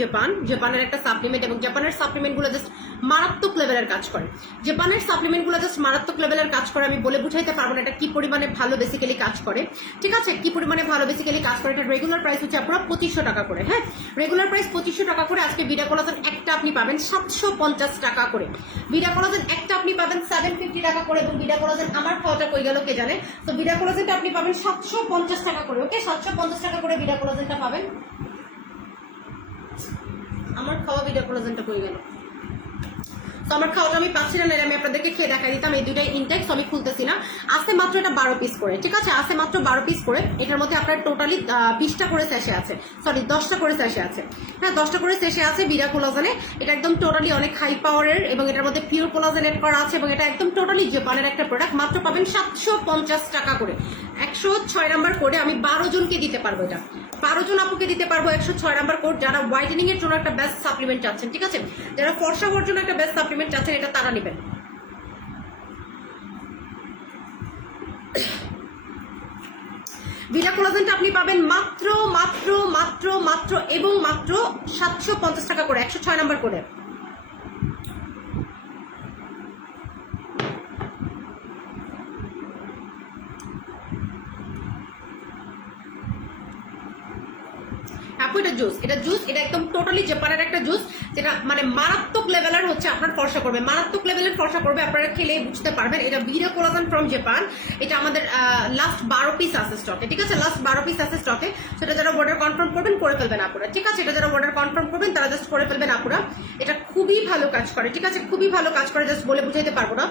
জাপানের একটা সাপ্লিমেন্ট, এবং জাপানের সাপ্লিমেন্টগুলো জাস্ট মারাত্মক লেভেলের কাজ করে। জাপানের সাপ্লিমেন্টগুলো জাস্ট মারাত্মক লেভেলের কাজ করে, আমি বলে বুঝাইতে পারবো না এটা কি পরিমাণে ভালো বেসিক্যালি কাজ করে, ঠিক আছে? কি পরিমাণে ভালো বেসিক্যালি কাজ করে। এটা রেগুলার প্রাইস হচ্ছে আপনারা 2500 টাকা করে। হ্যাঁ, রেগুলার প্রাইস 2500 টাকা করে। আজকে ভিডা কোলাজেন একটা আপনি পাবেন 750 টাকা করে। ভিডা কোলাজেন একটা আপনি পাবেন 750 টাকা করে, এবং ভিডা কোলাজেন আমার খাওয়াটা কই গেল কে জানে। তো ভিডা কোলাজেনটা আপনি পাবেন 750 টাকা করে। ওকে, 750 টাকা করে ভিডা কোলাজেনটা পাবেন। আমার খাওয়া ভিডা কোলাজেনটা কই গেল? তো আমার খাওয়াটা আমি পাচ্ছি না, আমি আপনাদেরকে খেয়ে দেখাই দিতাম। এই দুইটাই ইনটেক্স, আমি খুলতেছি না। আছে মাত্র এটা 12 পিস করে, ঠিক আছে? আছে মাত্র 12 পিস করে। এটার মধ্যে আপনার টোটালি 20টা করে স্যাশে আছে, সরি 10টা করে স্যাশে আছে। হ্যাঁ, 10টা করে স্যাশে আছে ভিডা কোলাজেনে। এটা একদম টোটালি অনেক হাই পাওয়ারের, এবং এটার মধ্যে পিওর কোলাজেন এড করা আছে, এবং এটা একদম টোটালি জাপানের একটা প্রোডাক্ট। মাত্র পাবেন 750 টাকা করে। 106 নাম্বার কোডে আমি 12 জনকে দিতে পারবো। এটা 12 জন আপুকে দিতে পারবো 106 নাম্বার কোড, যারা হোয়াইটেনিং এর জন্য একটা বেস্ট সাপ্লিমেন্ট চাচ্ছেন, ঠিক আছে? যারা ফর্সা হওয়ার জন্য একটা বেস্ট সাপ্লিমেন্ট চাচ্ছেন, এটা তারা নেবেন। ভিটা কোলাজেনটা আপনি পাবেন মাত্র মাত্র মাত্র মাত্র এবং মাত্র 750 টাকা করে, 106 নাম্বার করে। আপু এটা জুস, এটা একদম টোটালি জাপানের একটা জুস, যেটা মানে মারাত্মক লেভেলের হচ্ছে আপনার ফর্সা করবে, মারাত্মক লেভেলের ফর্সা করবে, আপনারা খেলে বুঝতে পারবেন। এটা ভিটা কোলাজেন ফ্রম জাপান, এটা আমাদের লাস্ট 12 পিস আছে স্টকে, ঠিক আছে, লাস্ট 12 পিস আছে স্টকে। সেটা যারা অর্ডার কনফার্ম করবেন করে ফেলবেন আপুরা, ঠিক আছে, এটা যারা অর্ডার কনফার্ম করবেন তারা জাস্ট করে ফেলবেন আপুরা। এটা খুবই ভালো কাজ করে, ঠিক আছে, খুবই ভালো কাজ করে, জাস্ট বলে বুঝাইতে পারবো না।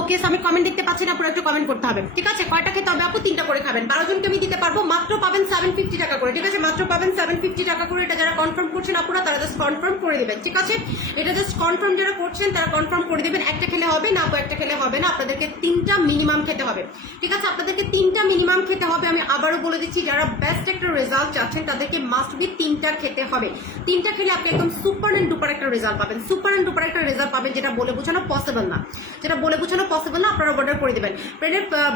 ওকে, আমি কমেন্ট দেখতে পাচ্ছি না, পুরো একটু কমেন্ট করতে হবে, ঠিক আছে। কয়টা খেতে হবে আপু? 3টা করে খাবেন, 12 জনকে আমি দিতে পারবো, মাত্র পাবেন 750 টাকা করে, ঠিক আছে, মাত্র পাবেন 750 টাকা করে। এটা যারা কনফার্ম করছেন আপুরা তারা জাস্ট কনফার্ম করে দিবেন, ঠিক আছে, এটা জাস্ট কনফার্ম যারা করছেন তারা কনফার্ম করে দিবেন। একটা খেলে হবে না আপু, একটা খেলে হবে না, আপনাদেরকে 3টা মিনিমাম খেতে হবে, ঠিক আছে, আপনাদেরকে 3টা মিনিমাম খেতে হবে। আমি আবারও বলে দিচ্ছি, যারা বেস্ট একটা রেজাল্ট চাচ্ছেন তাদেরকে মাস্ট বি 3টা খেতে হবে। 3টা খেলে আপনি একদম সুপার অ্যান্ড ডুপার একটা রেজাল্ট পাবেন, সুপার অ্যান্ড ডুপার একটা রেজাল্ট পাবেন, যেটা বলে বোঝানো পসিবল না, যেটা বলে বোঝানো পসিবল না। আপনারা অর্ডার করে দিবেন।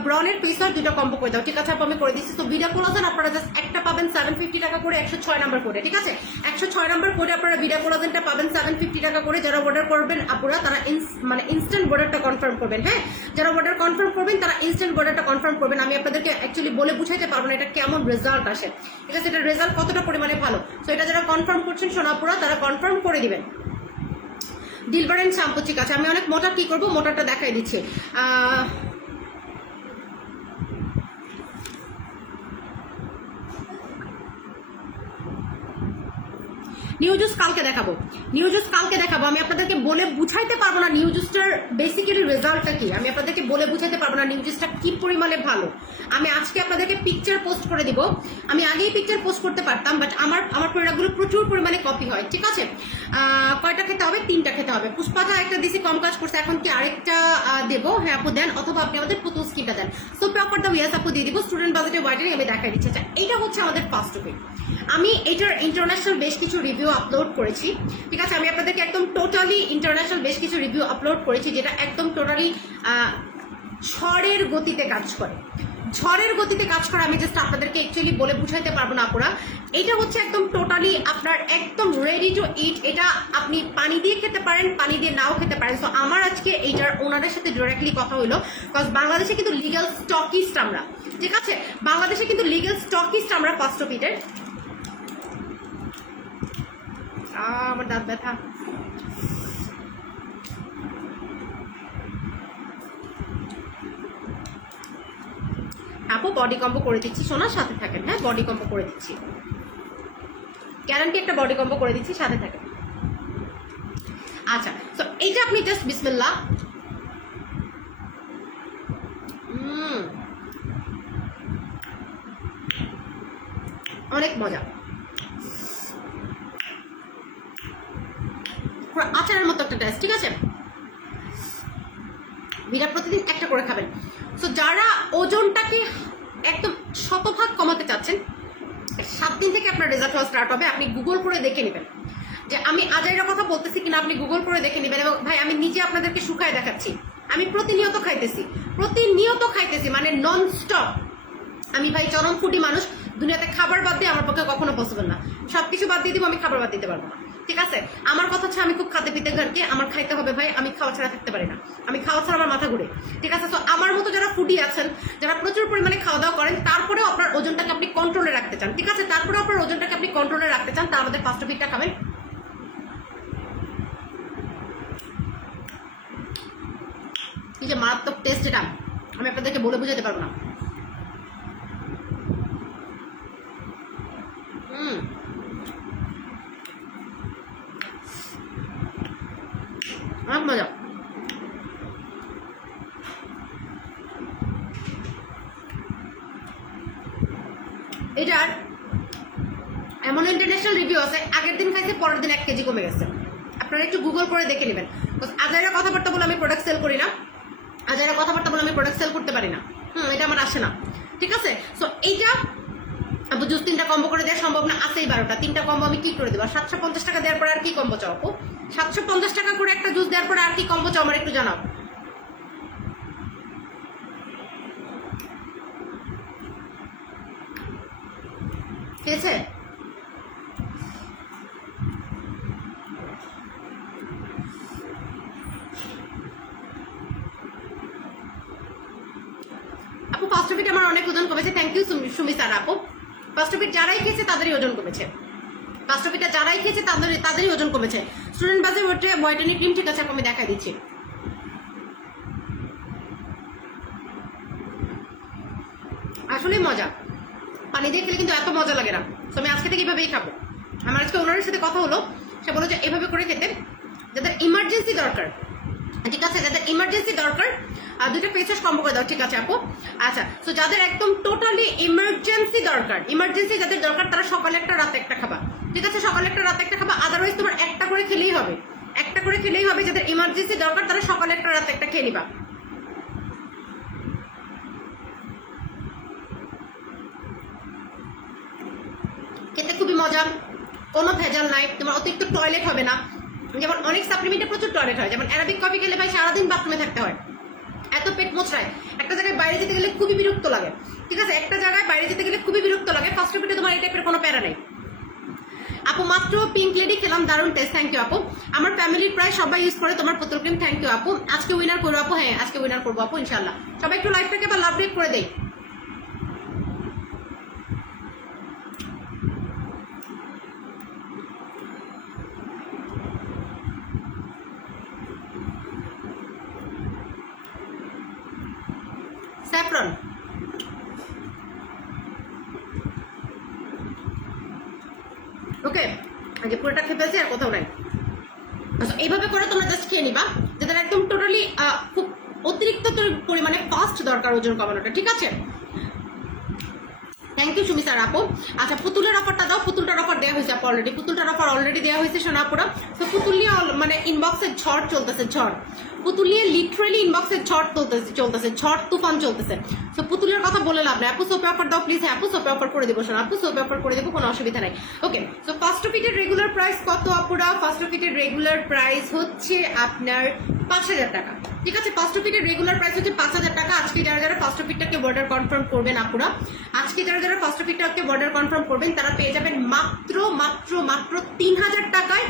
ব্রাউনের পিস আর 2টা কম্বো করে দাও, ঠিক আছে আপু, আমি করে দিচ্ছি। তো ভিটা কোলাজেন আপনারা জাস্ট একটা পাবেন 750 টাকা করে, 106 নাম্বার করে, ঠিক আছে, 106 নাম্বার করে আপনারা ভিটা কোলাজেনটা পাবেন 750 টাকা করে। যারা অর্ডার করবেন আপুরা তারা মানে ইনস্ট্যান্ট অর্ডারটা কনফার্ম করবেন, হ্যাঁ, যারা অর্ডার কনফার্ম করবেন তারা ইনস্ট্যান্ট অর্ডারটা কনফার্ম করবেন। আমি আপনাদেরকে অ্যাকচুয়ালি বলে বুঝাইতে পারবো না এটা কেমন রেজাল্ট আসে, ঠিক আছে, এটা রেজাল্ট কতটা পরিমাণে ভালো। তো এটা যারা কনফার্ম করছেন সোনাপুরা তারা কনফার্ম করে দিবেন। ডিলবার এন্ড শ্যাম্পু, ঠিক আছে, আমি অনেক মোটা কি করবো, মোটাটা দেখাই দিচ্ছি। নিউ জুস কালকে দেখাবো, নিউ জুস কালকে দেখাবো। আমি আপনাদেরকে বলে বুঝাইতে পারবো না নিউ জুসটার বেসিক্যালি রেজাল্টটা কি, আমি আপনাদেরকে বলে বুঝাইতে পারবো না নিউ জুসটা কি পরিমাণে ভালো। আমি আজকে আপনাদেরকে পিকচার পোস্ট করে দিব, আমি আগেই পিকচার পোস্ট করতে পারতাম, বাট আমার প্রোডাক্টগুলো প্রচুর পরিমাণে কপি হয়, ঠিক আছে। কয়টা খেতে হবে? 3টা খেতে হবে। পুষ্পাটা একটা দিছি, কম কাজ করছে, এখন কি আরেকটা দেবো? হ্যাঁ আপু দেন, অথবা আপনি আমাদের পুতুল স্কিনটা দেন। সো অফার দাম ইয়াস আপু দিয়ে দিব। স্টুডেন্ট বাজেটে ওয়াইডারি আমি দেখাই দিচ্ছি। আচ্ছা, এইটা হচ্ছে আমাদের ফার্স্ট টপিক। আমি এটার ইন্টারন্যাশনাল বেশ কিছু রিভিউ আপলোড করেছি, ঠিক আছে, আমি আপনাদেরকে একদম টোটালি ইন্টারন্যাশনাল বেশ কিছু রিভিউ আপলোড করেছি, যেটা একদম টোটালি ঝড়ের গতিতে কাজ করে, ঝড়ের গতিতে কাজ করে। আমি জাস্ট আপনাদেরকে অ্যাকচুয়ালি বলে বুঝাইতে পারবো না আপুরা। এটা হচ্ছে একদম টোটালি আপনার একদম রেডি টু ইট। এটা আপনি পানি দিয়ে খেতে পারেন, পানি দিয়ে নাও খেতে পারেন। সো আমার আজকে এইটার ওনারের সাথে ডিরেক্টলি কথা হলো, বিকজ বাংলাদেশে কিন্তু লিগাল স্টকিস্ট আমরা, ঠিক আছে, বাংলাদেশে কিন্তু লিগাল স্টকিস্ট আমরা ফার্স্ট অফ ইটের। আমার দাঁত ব্যথা। আপু বডি কম্বো করে দিচ্ছি, সোনার সাথে থাকেন, হ্যাঁ, বডি কম্বো করে দিচ্ছি, গ্যারান্টি একটা বডি কম্বো করে দিচ্ছি, সাথে থাকেন। আচ্ছা, তো এইটা আপনি জাস্ট বিসমিল্লাহ, অনেক মজা, আচারের মতো একটা টেস্ট, ঠিক আছে। ভিটা প্রতিদিন একটা করে খাবেন। সো যারা ওজনটাকে একদম শতভাগ কমাতে চাচ্ছেন, 7 দিন থেকে আপনার রেজাল্ট হওয়া স্টার্ট হবে। আপনি গুগল করে দেখে নেবেন যে আমি আজাইরা কথা বলতেছি কিনা, আপনি গুগল করে দেখে নেবেন। এবং ভাই আমি নিজে আপনাদেরকে শুকায় দেখাচ্ছি, আমি প্রতিনিয়ত খাইতেছি, মানে নন স্টপ। আমি ভাই চরম ফুডি মানুষ, দুনিয়াতে খাবার বাদ দিয়ে আমার পক্ষে কখনো পসিবল না। সবকিছু বাদ দিয়ে দিব, আমি খাবার বাদ দিতে পারবো না। ঠিক আছে, আমার কথা হচ্ছে আমি খুব খাতে পিতে ঘরকে, আমার খাইতে হবে ভাই, আমি খাওয়া ছাড়া থাকতে পারি না, আমি খাওয়া ছাড়া আমার মাথা ঘুরে। ঠিক আছে, তো আমার মতো যারা ফুডি আছেন, যারা প্রচুর পরিমাণে খাওয়া দাওয়া করেন, তারপরেও আপনার ওজনটাকে আপনি কন্ট্রোলে রাখতে চান, ঠিক আছে, তারপরে আপনার ওজনটাকে আপনি কন্ট্রোলে রাখতে চান, তা আমাদের ফাস্ট ফিটটা খাবেন। এই যে মারাত্মক টেস্ট, এটা আমি আপনাদেরকে বলে বুঝাতে পারবো না। অনেক মজা। এটার এমন ইন্টারন্যাশনাল রিভিউ আছে, আগের দিন খাইছে পরের দিন 1 কেজি কমে গেছে। আপনারা একটু গুগল করে দেখে নেবেন। আজাইরা কথাবার্তা বলে আমি প্রোডাক্ট সেল করি না, আজাইরা কথাবার্তা বলে আমি প্রোডাক্ট সেল করতে পারি না, এটা আমার আসে না। ঠিক আছে, সো এইটা আপু জুস 3টা কম্বো করে দেওয়া সম্ভব না, আছেই 12টা, 3টা কম্বো আমি কি করে দেবো? 750 টাকা দেওয়ার পরে আর কি কম্বো চাও আপু? 750 টাকা করে একটা জুস দেওয়ার পরে আর কি কম্বো চাও আমার একটু জানাও। ঠিক আছে, আপু ফার্স্ট ফিট আমার অনেক ওজন কমেছে, থ্যাংক ইউ সুমি স্যার। আপু ফার্স্ট ফিট যারাই খেয়েছে তাদেরই ওজন কমেছে, ফার্স্ট ফিটটা যারাই খেয়েছে তাদেরই ওজন কমেছে। স্টুডেন্ট বাজে ওটা বয়টনিক ক্রিম, ঠিক আছে আপু আমি দেখাই দিচ্ছি। আসলে মজা, পানি দিয়ে খেলে কিন্তু এত মজা লাগে না। তো আমি আজকে থেকে এভাবেই খাবো। আমার আজকে ওনারের সাথে কথা হলো, সে বললো যে এভাবে করে খেতে, যাদের ইমার্জেন্সি দরকার, ঠিক আছে, যাদের ইমার্জেন্সি দরকার 2টা ফেস ওয়াশ কম্বো করে দাও, ঠিক আছে আপু। আচ্ছা, তো যাদের একদম টোটালি ইমার্জেন্সি দরকার, ইমার্জেন্সি যাদের দরকার তারা সকালে একটা রাতে একটা খাবা, ঠিক আছে, সকালে একটা রাতে একটা খাবা, আদারওয়াইজ তোমার একটা করে খেলেই হবে, একটা করে খেলেই হবে। যাদের ইমার্জেন্সি দরকার তারা সকালে একটা রাতে একটা খেয়ে নিবা। খেতে খুবই মজা, কোনো ভেজাল নাই, তোমার অতিরিক্ত টয়লেট হবে না। যেমন অনেক সাপ্লিমেন্টে প্রচুর টয়লেট হয়, যেমন অ্যারাবিক কফি খেলে ভাই সারাদিন বাথরুমে থাকতে হয়, এত পেট মোচড়ায়, একটা জায়গায় বাইরে যেতে গেলে খুবই বিরক্ত লাগে, ঠিক আছে, একটা জায়গায় বাইরে যেতে গেলে খুবই বিরক্ত লাগে। ফার্স্ট ফিটে তোমার এই টাইপের কোনো প্যারা নেই। আপু মাত্র পিঙ্ক লেডি খেলাম, দারুণ টেস্ট, থ্যাংক ইউ আপু। আমার ফ্যামিলির প্রায় সবাই ইউজ করে তোমার পুতুল ক্রিম, থ্যাংক ইউ আপু। আজকে উইনার করবো আপু, হ্যাঁ আজকে উইনার করবো আপু ইনশাল্লাহ। সবাই একটু লাইভটাকে বা লাভ রেট করে দেই। স্যাফরন ওকে, আগে পুরোটা খেতে আছে আর কোথাও নাই। আচ্ছা এইভাবে করে তোমরা জাস্ট খেয়ে নিবা, যাদের একদম টোটালি খুব অতিরিক্ত পরিমাণে ফাস্ট দরকার ওজন কমানোটা, ঠিক আছে। থ্যাংক ইউ সুমি স্যার আপু। আচ্ছা পুতুলের অফারটা দাও, পুতুলটার অফার দেওয়া হয়েছে আপু অলরেডি, পুতুলটার অফার অলরেডি দেওয়া হয়েছে সোনাপুরা। তো পুতুল নিয়ে মানে ইনবক্সে ঝড় চলতেছে, ঝড়, পুতুল নিয়ে লিটারেলি ইনবক্সে ঝড় চলতেছে, ঝড় তুফান চলতেছে। তো পুতুলের কথা বলে লাভ নেই আপু, সোপে অফার দাও প্লিজ। হ্যাঁ আপু সোপে অফার করে দেবো শোনা আপু, সোপে অফার করে দেবো, কোনো অসুবিধা নাই। ওকে, সো ফার্স্ট ফিটের রেগুলার প্রাইস কত আপুরা? ফার্স্ট ফিটের রেগুলার প্রাইস হচ্ছে আপনার 5000 টাকা, ঠিক আছে। ফার্স্ট ফিটের রেগুলার প্রাইস হচ্ছে 5000 টাকা। আজকে যারা যারা ফার্স্ট ফিটটাকে বর্ডার কনফার্ম করবেন আপুরা, আজকে যারা যারা ফার্স্ট ফিটটাকে বর্ডার কনফার্ম করবেন তারা পেয়ে যাবেন মাত্র মাত্র মাত্র 3000 টাকায়।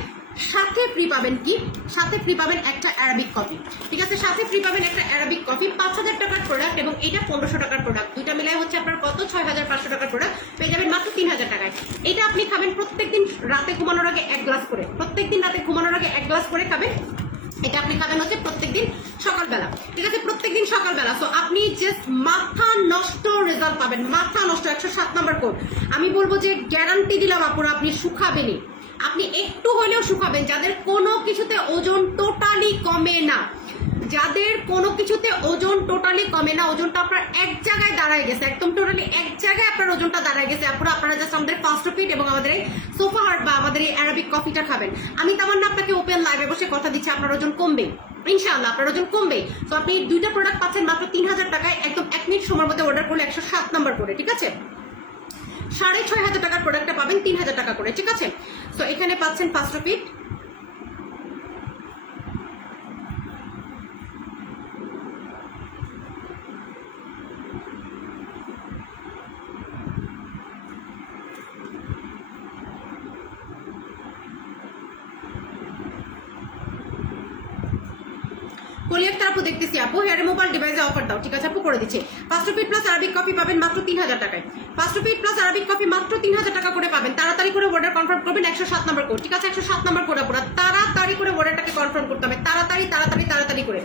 সাথে ফ্রি পাবেন কি? সাথে ফ্রি পাবেন একটা অ্যারাবিক কফি, ঠিক আছে, সাথে ফ্রি পাবেন একটা অ্যারাবিক কফি। 5000 টাকার প্রোডাক্ট এবং এটা 1500 টাকার প্রোডাক্ট, দুইটা মিলাই হচ্ছে আপনার কত? 6500 টাকার প্রোডাক্ট পেয়ে যাবেন মাত্র 3000 টাকায়। এটা আপনি খাবেন প্রত্যেকদিন রাতে ঘুমানোর আগে 1 গ্লাস করে, প্রত্যেকদিন রাতে ঘুমানোর আগে 1 গ্লাস করে খাবেন। এটা আপনি খাবেন হচ্ছে প্রত্যেকদিন সকালবেলা, ঠিক আছে, প্রত্যেকদিন সকালবেলা। সো আপনি জাস্ট মাথা নষ্ট রেজাল্ট পাবেন, মাথা নষ্ট। 107 নম্বর কোড। আমি বলবো যে গ্যারান্টি দিলাম আপুরা আপনি শুকাবেনই, আপনি একটু হলেও শুকাবেন। যাদের কোনো কিছুতে ওজন টোটালি কমে না, যাদের কোনো কিছুতে ওজন টোটালি কমে না, ওজনটা আপনার এক জায়গায় দাঁড়ায় গেছে, একদম টোটালি এক জায়গায় আপনার ওজনটা দাঁড়ায় গেছে, আপনারা জাস্ট আমাদের ফার্স্ট ফিট এবং আমাদের এই সোফা হার্ট বা আমাদের এই অ্যারাবিক কফিটা খাবেন। আমি তামান্না আপনাকে ওপেন লাইভে বসে কথা দিচ্ছি, আপনার ওজন কমবে ইনশাআল্লাহ, আপনার ওজন কমবে। তো আপনি দুইটা প্রোডাক্ট পাচ্ছেন মাত্র 3000 টাকায়, একদম 1 মিনিট সময়ের মধ্যে অর্ডার করলে 107 নাম্বার করে, ঠিক আছে। 6500 টাকার প্রোডাক্টটা পাবেন 3000 টাকা করে, ঠিক আছে। তো এখানে পাচ্ছেন ফার্স্ট ফিট, আক্তার আপু দেখতেছি আপু হেয়ার রিমুভাল ডিভাইসে অফার দাও, ঠিক আছে আপু করে দিচ্ছি। ফাস্টোফিট প্লাস আরবিক কফি পাবেন মাত্র 3000 টাকায়। ফাস্টোফিট প্লাস আরবিক কফি মাত্র 3000 টাকা করে পাবেন। তাড়াতাড়ি করে অর্ডার কনফার্ম করবেন, 107 নম্বর কোড, ঠিক আছে 107 নম্বর কোড আপুরা, তাড়াতাড়ি করে অর্ডারটাকে কনফার্ম করতে হবে, তাড়াতাড়ি তাড়াতাড়ি তাড়াতাড়ি করে।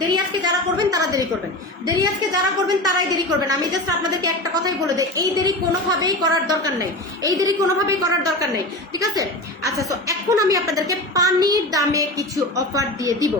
দেরি আজকে যারা করবেন তারা দেরি করবেন, দেরি আজকে যারা করবেন তারাই দেরি করবেন। আমি জাস্ট আপনাদেরকে একটা কথাই বলে দেই, এই দেরি কোনোভাবেই করার দরকার নেই, এই দেরি কোনোভাবেই করার দরকার নেই, ঠিক আছে। আচ্ছা, সো এখন আমি আপনাদেরকে পানির দামে কিছু অফার দিয়ে দিব।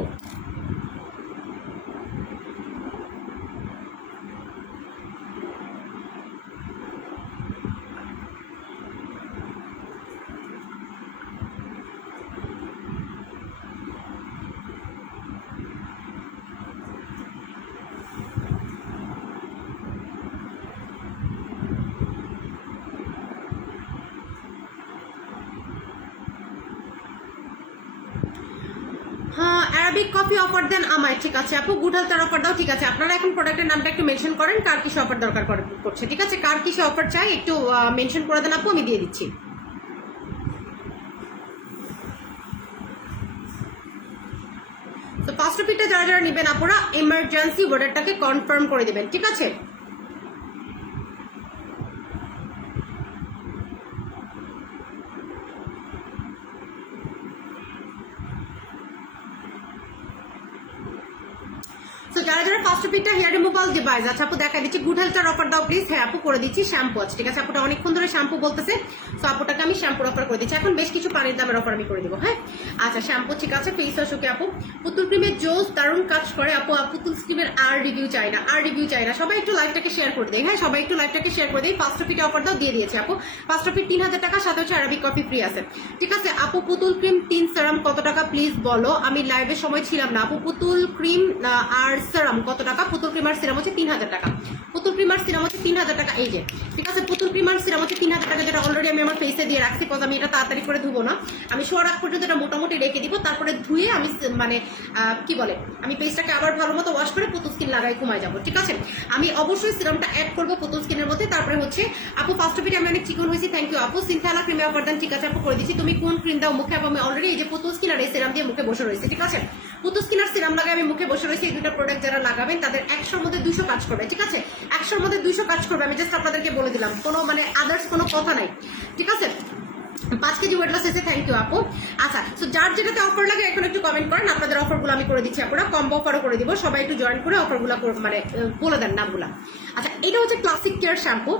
হ্যাঁ, অ্যারাবিক কফি অফার দেন আমায়, ঠিক আছে আপু। গুড হেলথের অফার দাও, ঠিক আছে। আপনারা এখন প্রোডাক্টের নামটা একটু মেনশন করেন, কার কিসে অফার দরকার করছে, ঠিক আছে। কার কিসে অফার চাই একটু মেনশন করে দেন আপু, আমি দিয়ে দিচ্ছি। তো ফাস্টোফিটটা যারা যারা নেবেন আপুরা এমার্জেন্সি অর্ডারটাকে কনফার্ম করে দেবেন, ঠিক আছে। তো যারা যারা ফাস্টোফিটটা হেয়ার রিমুভাল ডিভাইস, আচ্ছা আপু দেখা দিচ্ছি। গুড হেলথের অফার দাও প্লিজ, হ্যাঁ আপু করে দিচ্ছি। শ্যাম্পু আছে, ঠিক আছে আপুটা অনেকক্ষণ ধরে শ্যাম্পু বলতেছে, তো আপুটাকে আমি শ্যাম্পুর অফার করে দিচ্ছি। এখন বেশ কিছু পানির দামের অফার আমি করে দিব, হ্যাঁ। আচ্ছা শ্যাম্পু ঠিক আছে। ফেস ওয়াশ ওকে আপু। পুতুল ক্রিমের জোস দারুণ কাজ করে আপু। পুতুল ক্রিমের আর রিভিউ চাই না, আর রিভিউ চাই না। সবাই একটু লাইভটাকে শেয়ার করে দেয়, হ্যাঁ সবাই একটু লাইভটাকে শেয়ার করে দেয়। ফাস্টোফিটে অফার দাও দিয়ে দিয়েছে আপু। ফাস্টোফিট 3000 টাকা, সাথে হচ্ছে আরবিক কফি ফ্রি আছে, ঠিক আছে আপু। পুতুল ক্রিম 3 সেরাম কত টাকা প্লিজ বলো, আমি লাইভের সময় ছিলাম না আপু। পুতুল ক্রিম আর সেরাম কত টাকা? পুতুল ক্রিম আর সিরাম হচ্ছে 3000 টাকা। পুতুল ক্রিম আর সিরাম হচ্ছে 3000 টাকা, এই যে ঠিক আছে। পুতুল ক্রিম আর সিরাম হচ্ছে 3000 টাকা, যেটা অলরেডি আমি আমার ফেসে দিয়ে রাখছি, বিকজ আমি এটা তাড়াতাড়ি করে ধুবো না। আমি শোয়ার আগ পর্যন্ত এটা মোটামুটি রেখে দিব, তারপরে ধুয়ে আমি মানে কি বলে আমি পেস্টটাকে আবার ভালো মতো ওয়াশ করে পুতুল স্কিন লাগাই ঘুমাই যাবো, ঠিক আছে। আমি অবশ্যই সিরামটা অ্যাড করবো পুতুল স্কিনের মধ্যে। তারপরে হচ্ছে আপু ফাস্টোফিটে আমি অনেক চিকন হয়েছি, থ্যাংক ইউ আপু। সিনথিয়ালা ক্রিমে অফার দেন, ঠিক আছে আপু করে দিচ্ছি। তুমি কোন ক্রিম দাও মুখে? আমি অলরেডি এই যে পুতুল স্কিন আর এই সিরাম দিয়ে মুখে বসে রয়েছে, ঠিক আছে। পুতুল স্কিন আর সিরাম লাগাই আমি মুখে বসে রয়েছি। এই দুটো প্রোডাক্ট যারা লাগাবেন তাদের 100-র মধ্যে 200 কাজ করবে, ঠিক আছে 100-র মধ্যে 200 কাজ করবে। আমি জাস্ট আপনাদেরকে বলে দিলাম, কোনো মানে আদার্স কোনো কথা নাই, ঠিক আছে। 5 কেজি ওয়েট লস এসে, থ্যাংক ইউ আপু। আচ্ছা, তো যার যেটাতে অফার লাগে এখন একটু কমেন্ট করেন, আপনাদের অফারগুলো আমি করে দিচ্ছি। আপনারা কম্বো অফারও করে দিব, সবাই একটু জয়েন করে অফারগুলো মানে বলে দেন নামগুলো। আচ্ছা, এটা হচ্ছে ক্লাসিক কেয়ার শ্যাম্পু।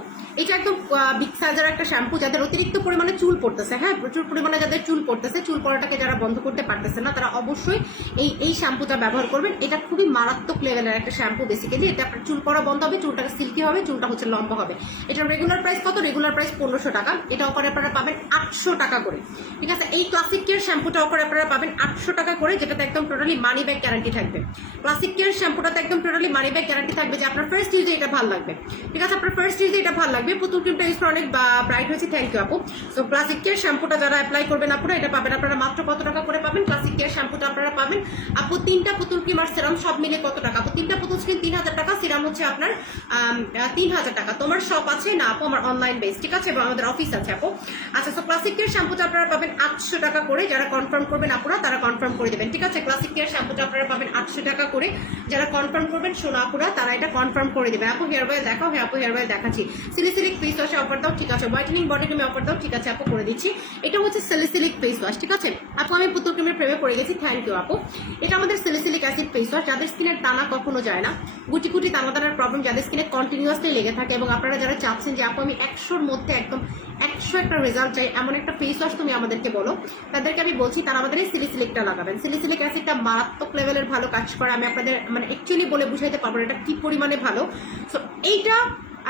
এটা একদম বিগ সাইজের একটা শ্যাম্পু, যাদের অতিরিক্ত পরিমাণে চুল পড়তেছে, হ্যাঁ প্রচুর পরিমাণে যাদের চুল পড়তেছে, চুল পড়াটাকে যারা বন্ধ করতে পারতেছে না, তারা অবশ্যই এই শ্যাম্পুটা ব্যবহার করবেন। এটা খুবই মারাত্মক লেভেলের একটা শ্যাম্পু। বেসিক্যালি এটা আপনার চুল পড়া বন্ধ হবে, চুলটা সিল্কি হবে, চুলটা হচ্ছে লম্বা হবে। এটার রেগুলার প্রাইস কত? রেগুলার প্রাইস 1500 টাকা। এটা অফারে আপনারা পাবেন 800 টাকা করে, ঠিক আছে। এই ক্লাসিক কেয়ার শ্যাম্পুটা অফারে আপনারা পাবেন 800 টাকা করে, যেটাতে একদম টোটালি মানি ব্যাক গ্যারান্টি থাকবে। ক্লাসিক কেয়ার শ্যাম্পুটাতে একদম টোটালি মানি ব্যাক গ্যারান্টি থাকবে, যে আপনার ফার্স্ট ইউজে এটা ভালো লাগবে, ঠিক আছে। আপনার ফার্স্ট ইউজে এটা ভালো লাগবে। পুতুল ক্রিমটা ইউজ করে অনেক ব্রাইট হয়েছে, থ্যাংক ইউ আপু। সো ক্লাসিক কেয়ার শ্যাম্পুটা যারা অ্যাপ্লাই করবেন আপনারা, এটা পাবেন আপনারা মাত্র কত টাকা করে পাবেন? ক্লাসিক কেয়ার শ্যাম্পুটা আপনারা পাবেন আপু 3টা পুতুল ক্রিম আর সিরাম সব মিলে কত টাকা আপু? 3টা পুতুল ক্রিম 3000 টাকা, সিরাম হচ্ছে আপনার 3000 টাকা। তোমার শপ আছে না আপু? আমার অনলাইন বেস, ঠিক আছে, এবং আমাদের অফিস আছে আপু। আচ্ছা, সো ক্লাসিক কেয়ার শ্যাম্পুটা আপনারা পাবেন 800 টাকা করে। যারা কনফার্ম করবেন আপুরা তারা কনফার্ম করে দেবেন, ঠিক আছে। ক্লাসিক কেয়ার শ্যাম্পুটা আপনারা পাবেন 800 টাকা করে। যারা কনফার্ম করবেন সোনা আপুরা তারা এটা কনফার্ম করে দেবেন। আপু হেয়ার অয়েল দেখাও, হ্যাঁ আপু হেয়ার অয়েল দেখাচ্ছি। সিলিসিলিক ফেস ওয়াশে অফার দাও, ঠিক আছে। হোয়াইটেনিং বডি ক্রিমে অফার দাও, ঠিক আছে আপু করে দিচ্ছি। এটা হচ্ছে সিলিসিলিক ফেস ওয়াশ, ঠিক আছে আপু। আমি পুতুল ক্রিমের প্রেমে পড়ে গেছি, থ্যাংক ইউ আপু। এটা আমাদের সিলিসিলিক অ্যাসিড ফেস ওয়াশ। যাদের স্কিনের দানা কখনো যায় না, গুটি গুটি দানা দানার প্রবলেম যাদের স্কিনে কন্টিনিউয়াসলি লেগে থাকে, এবং আপনারা যারা চাচ্ছেন যে আপু আমি 100-র মধ্যে একদম 100 একটা রেজাল্ট চাই, এমন একটা ফেস ওয়াশ তুমি আমাদেরকে বলো, তাদেরকে আমি বলছি তারা আমাদের এই সিলিসিলিকটা লাগাবেন। সিলিসিলিক অ্যাসিডটা মারাত্মক লেভেলের ভালো কাজ করে। আমি আপনাদের মানে অ্যাকচুয়ালি বলে বুঝাইতে পারবো এটা কি পরিমাণে ভালো। সো এইটা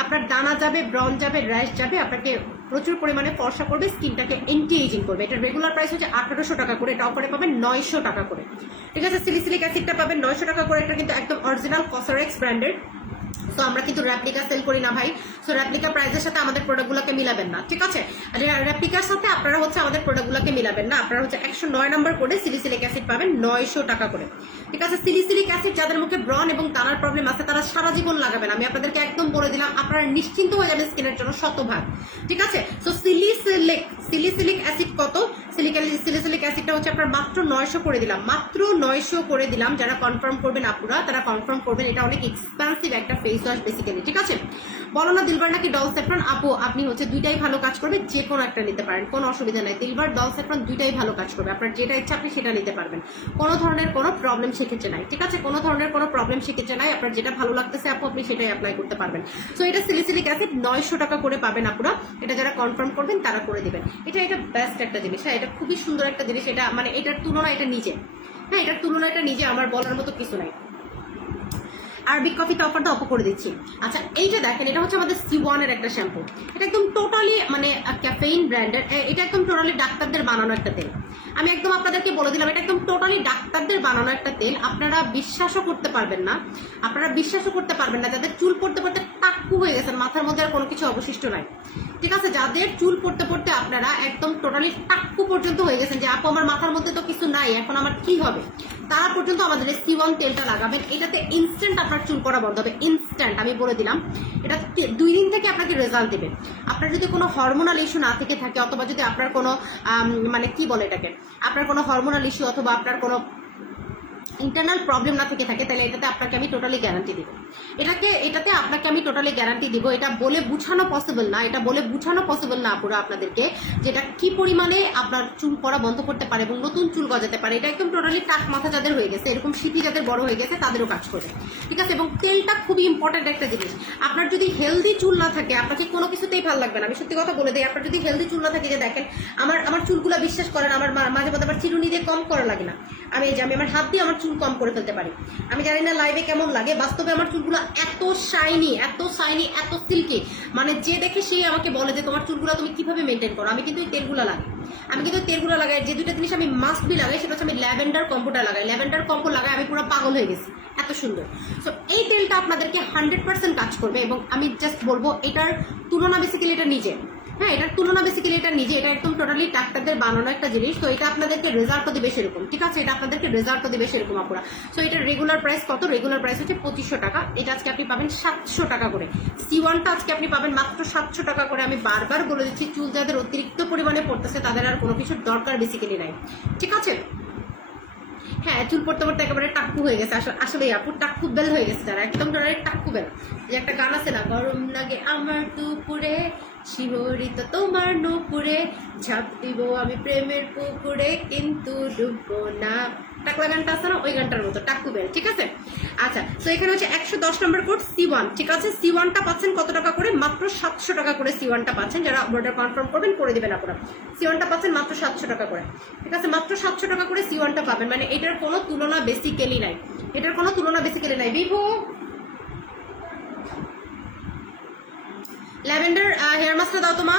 আপনার দানা যাবে, ব্রন যাবে, র্যাশ যাবে, আপনাকে প্রচুর পরিমাণে ফর্সা করবে, স্কিনটাকে এন্টি এজিং করবে। এটা রেগুলার প্রাইস হচ্ছে 1800 টাকা করে, এটা অফারে পাবেন 900 টাকা করে, ঠিক আছে। সিলিসিলিক অ্যাসিডটা পাবেন 900 টাকা করে। এটা কিন্তু একদম অরিজিনাল কসরেক্স ব্র্যান্ডের। সো আমরা কিন্তু রেপ্লিকা সেল করি না ভাই। সো রেপ্লিকা প্রাইসের সাথে আমাদের প্রোডাক্টগুলোকে মিলাবেন না, ঠিক আছে? রেপ্লিকার সাথে আপনারা হচ্ছে আমাদের প্রোডাক্টগুলোকে মিলাবেন না। আপনারা হচ্ছে 109 নম্বর কোডে সিলিসিলিক অ্যাসিড পাবেন 900 টাকা করে, ঠিক আছে? সিলিসিলিক অ্যাসিড যাদের মুখে ব্রণ এবং টানার প্রবলেম আছে তারা সারা জীবন লাগাবেন, আমি আপনাদেরকে একদম বলে দিলাম। আপনারা নিশ্চিন্ত হয়ে যাবেন স্কিনের জন্য শতভাগ, ঠিক আছে? সো সিলিসিলিক অ্যাসিড কত? সিলিসিলিক অ্যাসিডটা হচ্ছে আপনার মাত্র 900 করে দিলাম, মাত্র 900 করে দিলাম। যারা কনফার্ম করবেন আপুরা তারা কনফার্ম করবেন। এটা অনেক এক্সপেন্সিভ একটা ফেস ওয়াশ বেসিক্যালি, ঠিক আছে? বলো না দিলবার নাকি ডল স্যাফরন? আপু আপনি হচ্ছে দুইটাই ভালো কাজ করবে, যে কোনো একটা নিতে পারেন, কোনো অসুবিধা নাই। দিলবার ডল স্যাফরন দুইটাই ভালো কাজ করবে, আপনার যেটা ইচ্ছা আপনি সেটা নিতে পারবেন, কোনো ধরনের কোনো প্রবলেম সেক্ষেত্রে নাই, ঠিক আছে? কোনো ধরনের কোনো প্রবলেম সেক্ষেত্রে নাই। আপনার যেটা ভালো লাগতেছে আপু আপনি সেটাই অ্যাপ্লাই করতে পারবেন। সো এটা সিলিসিলিক অ্যাসিড 900 টাকা করে পাবেন আপুরা। এটা যারা কনফার্ম করবেন তারা করে দিবেন। এটা বেস্ট একটা জিনিস, হ্যাঁ এটা খুবই সুন্দর একটা জিনিস। এটা মানে এটার তুলনা এটা নিজে, হ্যাঁ এটার তুলনা এটা নিজে, আমার বলার মতো কিছু নাই। আরবিক কফি টপারটা অপ করে দিচ্ছি। আচ্ছা এইটা দেখেন, এটা হচ্ছে আমাদের C1 এর একটা শ্যাম্পু। এটা একদম টোটালি মানে ক্যাফেইন ব্র্যান্ডের, এটা একদম টোটালি ডাক্তারদের বানানো একটা তেল। আমি একদম আপনাদেরকে বলে দিলাম এটা একদম টোটালি ডাক্তারদের বানানো একটা তেল। আপনারা বিশ্বাসও করতে পারবেন না, যাদের চুল পড়তে পড়তে টাক্কু হয়ে গেছেন, মাথার মধ্যে আর কোনো কিছু অবশিষ্ট নাই, ঠিক আছে? যাদের চুল পড়তে পড়তে আপনারা একদম টোটালি টাক্কু পর্যন্ত হয়ে গেছেন যে আপু আমার মাথার মধ্যে তো কিছু নাই, এখন আমার কি হবে, তারা পর্যন্ত আমাদের এই C1 তেলটা লাগাবেন। এটাতে ইনস্ট্যান্ট আপনার চুল পড়া বন্ধ হবে, ইনস্ট্যান্ট, আমি বলে দিলাম। এটা 2 দিন থেকে আপনাকে রেজাল্ট দেবে। আপনার যদি কোনো হরমোনাল ইস্যু না থেকে থাকে, অথবা যদি আপনার কোনো মানে কি বলে এটাকে, আপনার কোনো হরমোনাল ইস্যু অথবা আপনার কোনো ইন্টারনাল প্রবলেম না থেকে থাকে, তাহলে এটাতে আপনাকে আমি টোটালি গ্যারান্টি দিব। এটাতে আপনাকে আমি টোটালি গ্যারান্টি দিব। এটা বলে বুঝানো পসিবল না, আপুরা আপনাদেরকে, যেটা কি পরিমাণে আপনার চুল পড়া বন্ধ করতে পারে এবং নতুন চুল গজাতে পারে। এটা একদম টোটালি টাক মাথা যাদের হয়ে গেছে, এরকম সিটি যাদের বড় হয়ে গেছে তাদেরও কাজ করে, ঠিক আছে? এবং তেলটা খুবই ইম্পর্টেন্ট একটা জিনিস। আপনার যদি হেলদি চুল না থাকে আপনাকে কোনো কিছুতেই ভালো লাগবে না, আমি সত্যি কথা বলে দিই। আপনার যদি হেলদি চুল না থাকে, যে দেখেন আমার চুলগুলো বিশ্বাস করেন আমার মাঝে মধ্যে আমার চিরুনি দিয়ে কম করা লাগে না, আমি আমার হাত দিয়ে আমার চুল কম করে ফেলতে পারি। আমি জানি না লাইভে কেমন লাগে, বাস্তবে আমার চুলগুলো এত শাইনি, এত সিল্কি, মানে যে দেখে সে আমাকে বলে যে তোমার চুলগুলো তুমি কিভাবে মেনটেন করো। আমি কিন্তু এই তেলগুলো লাগাই, যে দুইটা জিনিস আমি মাস্ট বি লাগাই, সেটা হচ্ছে আমি ল্যাভেন্ডার কম্পোটা লাগাই। ল্যাভেন্ডার কম্পো লাগাই আমি পুরো পাগল হয়ে গেছি, এত সুন্দর। সো এই তেলটা আপনাদেরকে 100% কাজ করবে। এবং আমি জাস্ট বলবো এটার তুলনা বেসিক্যালি এটা নিজে, হ্যাঁ এটার তুলনা বেসিক্যালি এটা নিজে, এটা একদম টোটালি ডাক্তারদের বানানো একটা জিনিস। তো এটা আপনাদেরকে রেজাল্টও দিবে সেরকম, ঠিক আছে? এটা আপনাদেরকে রেজাল্টও দিবে সেরকম আপুরা। সো এটার রেগুলার প্রাইস কত? রেগুলার প্রাইস হচ্ছে 2500 টাকা। এটা আজকে আপনি পাবেন 700 টাকা করে। C1টা আজকে আপনি পাবেন মাত্র 700 টাকা করে। আমি বারবার বলে দিচ্ছি, চুল যাদের অতিরিক্ত পরিমাণে পড়তেছে তাদের আর কোনো কিছুর দরকার বেসিক্যালি নাই, ঠিক আছে? হ্যাঁ চুল পড়তে পড়তে একেবারে টাক্কু হয়ে গেছে, আসলে আপু টাক্কু বেল হয়ে গেছে যারা, একদম টাক্কু বেল। যে একটা গান আছে না, গরম লাগে আমার দুপুরে, শিহরিত তোমার নুপুরে, ঝাঁপ দিব আমি প্রেমের পুকুরে, কিন্তু ডুববো না। টাকলা গানটা আছে না, ওই গানটার মতো টাক্কু বেল, ঠিক আছে? আচ্ছা তো এখানে হচ্ছে 110 নম্বর কোড C1, ঠিক আছে? C1টা পাচ্ছেন কত টাকা করে? মাত্র 700 টাকা করে C1টা পাচ্ছেন। যারা অর্ডার কনফার্ম করবেন করে দিবেন আপনারা। C1টা পাচ্ছেন মাত্র 700 টাকা করে, ঠিক আছে? মাত্র 700 টাকা করে C1টা পাবেন, মানে এটার কোনো তুলনা বেসিক্যালি নাই, বিভু ল্যাভেন্ডার হেয়ার মাস্কটা দাও তো মা।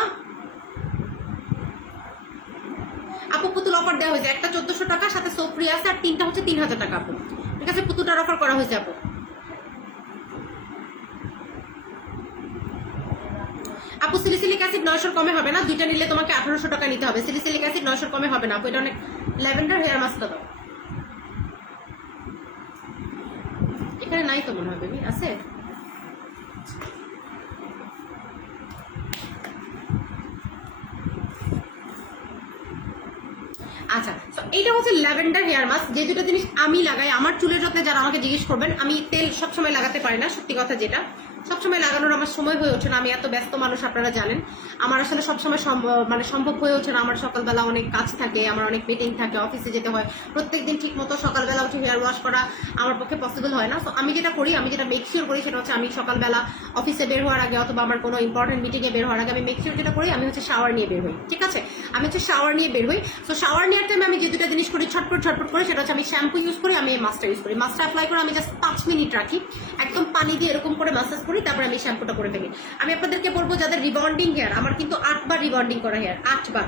আপু পুতুল অফার দেওয়া হয়েছে, একটা 1400 টাকা, সাথে সোপ ফ্রি আছে, আর তিনটা হচ্ছে 3000 টাকা আপু, ঠিক আছে? পুতুলটার অফার করা হয়েছে আপু। আপু সিলিসিলিক অ্যাসিড 900 কমে হবে না, দুইটা নিলে তোমাকে 1800 টাকা নিতে হবে। সিলিসিলিক অ্যাসিড 900 কমে হবে না আপু, এটা অনেক। ল্যাভেন্ডার হেয়ার মাস্কটা দাও, এখানে নাই তো মনে হয়, বেবি আছে? আচ্ছা তো এইটা হচ্ছে ল্যাভেন্ডার হেয়ার মাস্ক। যে দুটো জিনিস আমি লাগাই আমার চুলের যত্নে, যারা আমাকে জিজ্ঞেস করবেন, আমি তেল সবসময় লাগাতে পারি না, সত্যি কথা যেটা, সবসময় লাগানোর আমার সময় হয়ে ওঠে না। আমি এত ব্যস্ত মানুষ, আপনারা জানেন। আমার আসলে সবসময় সম্ভব হয়ে ওঠে না। আমার সকালবেলা অনেক কাজ থাকে, আমার অনেক মিটিং থাকে, অফিসে যেতে হয়, প্রত্যেকদিন ঠিক মতো সকালবেলা উঠে হেয়ার ওয়াশ করা আমার পক্ষে পসিবল হয় না। তো আমি যেটা মেক শিওর করি সেটা হচ্ছে, আমি সকালবেলা অফিসে বের হওয়ার আগে অথবা আমার কোনো ইম্পর্টেন্ট মিটিংয়ে বের হওয়ার আগে আমি মেক শিওর যেটা করি, আমি হচ্ছে শাওয়ার নিয়ে বের হই, ঠিক আছে? আমি হচ্ছে শাওয়ার নিয়ে বের হই। তো শাওয়ার নেওয়ার টাইমে আমি যে দুটো জিনিস করি ছটপট করে, সেটা হচ্ছে আমি শ্যাম্পু ইউজ করি, আমি মাস্কটা ইউজ করি। মাস্কটা অ্যাপ্লাই করে আমি জাস্ট 5 মিনিট রাখি, একদম পানি দিয়ে এরকম করে ম্যাসাজ করি, তারপরে আমি শ্যাম্পুটা করে ফেলি। আমি আপনাদেরকে বলবো যাদের রিবন্ডিং হেয়ার, আমার কিন্তু 8 বার রিবন্ডিং করা হেয়ার, 8 বার,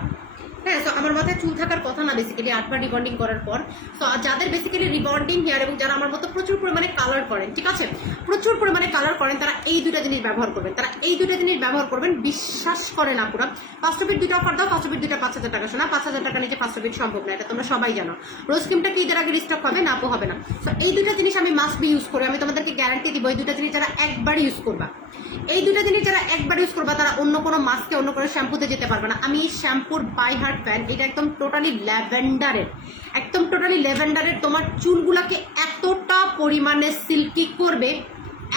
হ্যাঁ, তো আমার মাথায় চুল থাকার কথা না বেসিক্যালি 8বার রিবন্ডিং করার পর। তো যাদের বেসিক্যালি রিবন্ডিং হেয়ার এবং যারা আমার মতো প্রচুর পরিমাণে কালার করেন, ঠিক আছে, প্রচুর পরিমাণে কালার করেন, তারা এই দুইটা জিনিস ব্যবহার করবেন, তারা এই দুইটা জিনিস ব্যবহার করবেন। বিশ্বাস করেন আপুরা, ফার্স্ট অফ ইট দুইটা অফার দাও, ফার্স্ট অফ ইট দুইটা 5,000 টাকা, শোনা 5,000 টাকা নিচে ফার্স্ট অফ ইট সম্ভব না, এটা তোমরা সবাই জানো। রোজ ক্রিমটা কি ঈদের আগে রিস্টক হবে না আপু? হবে না। তো এই দুইটা জিনিস আমি মাস্ট বি ইউজ করি, আমি তোমাদেরকে গ্যারান্টি দিব এই দুইটা জিনিস যারা একবার ইউজ করবা, এই দুইটা জিনিস যারা একবার ইউজ করবা, তারা অন্য কোনো মাস্কে অন্য কোনো শ্যাম্পুতে যেতে পারবে না। আমি এই শ্যাম্পুর বাই হার্ট ফ্যান, এটা একদম টোটালি ল্যাভেন্ডারের, একদম টোটালি ল্যাভেন্ডারের। তোমার চুলগুলাকে এতটা পরিমাণে সিল্কি করবে,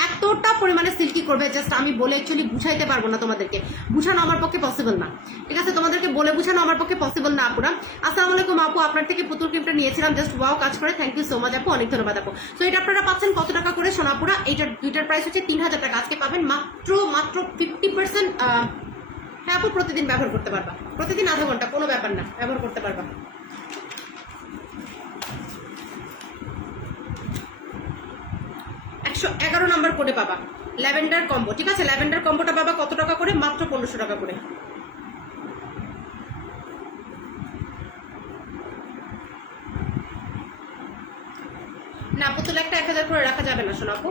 এতটা পরিমাণে সিল্কি করবে, জাস্ট আমি বলে অ্যাকচুয়ালি বুঝাইতে পারবো না তোমাদেরকে, বুঝানো আমার পক্ষে পসিবল না, ঠিক আছে, তোমাদেরকে বলে বুঝানো আমার পক্ষে পসিবল না আপুরা। আসসালামু আলাইকুম আপু, আপনার থেকে পুতুল ক্রিমটা নিয়েছিলাম, জাস্ট ওয়াও কাজ করে, থ্যাংক ইউ সো মাচ আপু, অনেক ধন্যবাদ আপু। সো এটা আপনারা পাচ্ছেন কত টাকা করে সোনাপুরা? এইটার দুইটার প্রাইস হচ্ছে 3,000 টাকা, আজকে পাবেন মাত্র 50%। হ্যাঁ আপু, প্রতিদিন ব্যবহার করতে পারবা, প্রতিদিন আধা ঘন্টা, কোনো ব্যাপার না, ব্যবহার করতে পারবা। 111 নম্বর কোডে পাবা ল্যাভেন্ডার কম্বো, ঠিক আছে, ল্যাভেন্ডার কম্বোটা পাবা কত টাকা করে? মাত্র 1500 টাকা করে। না পুতুল একটা 1000 করে রাখা যাবে না শোনা আপু।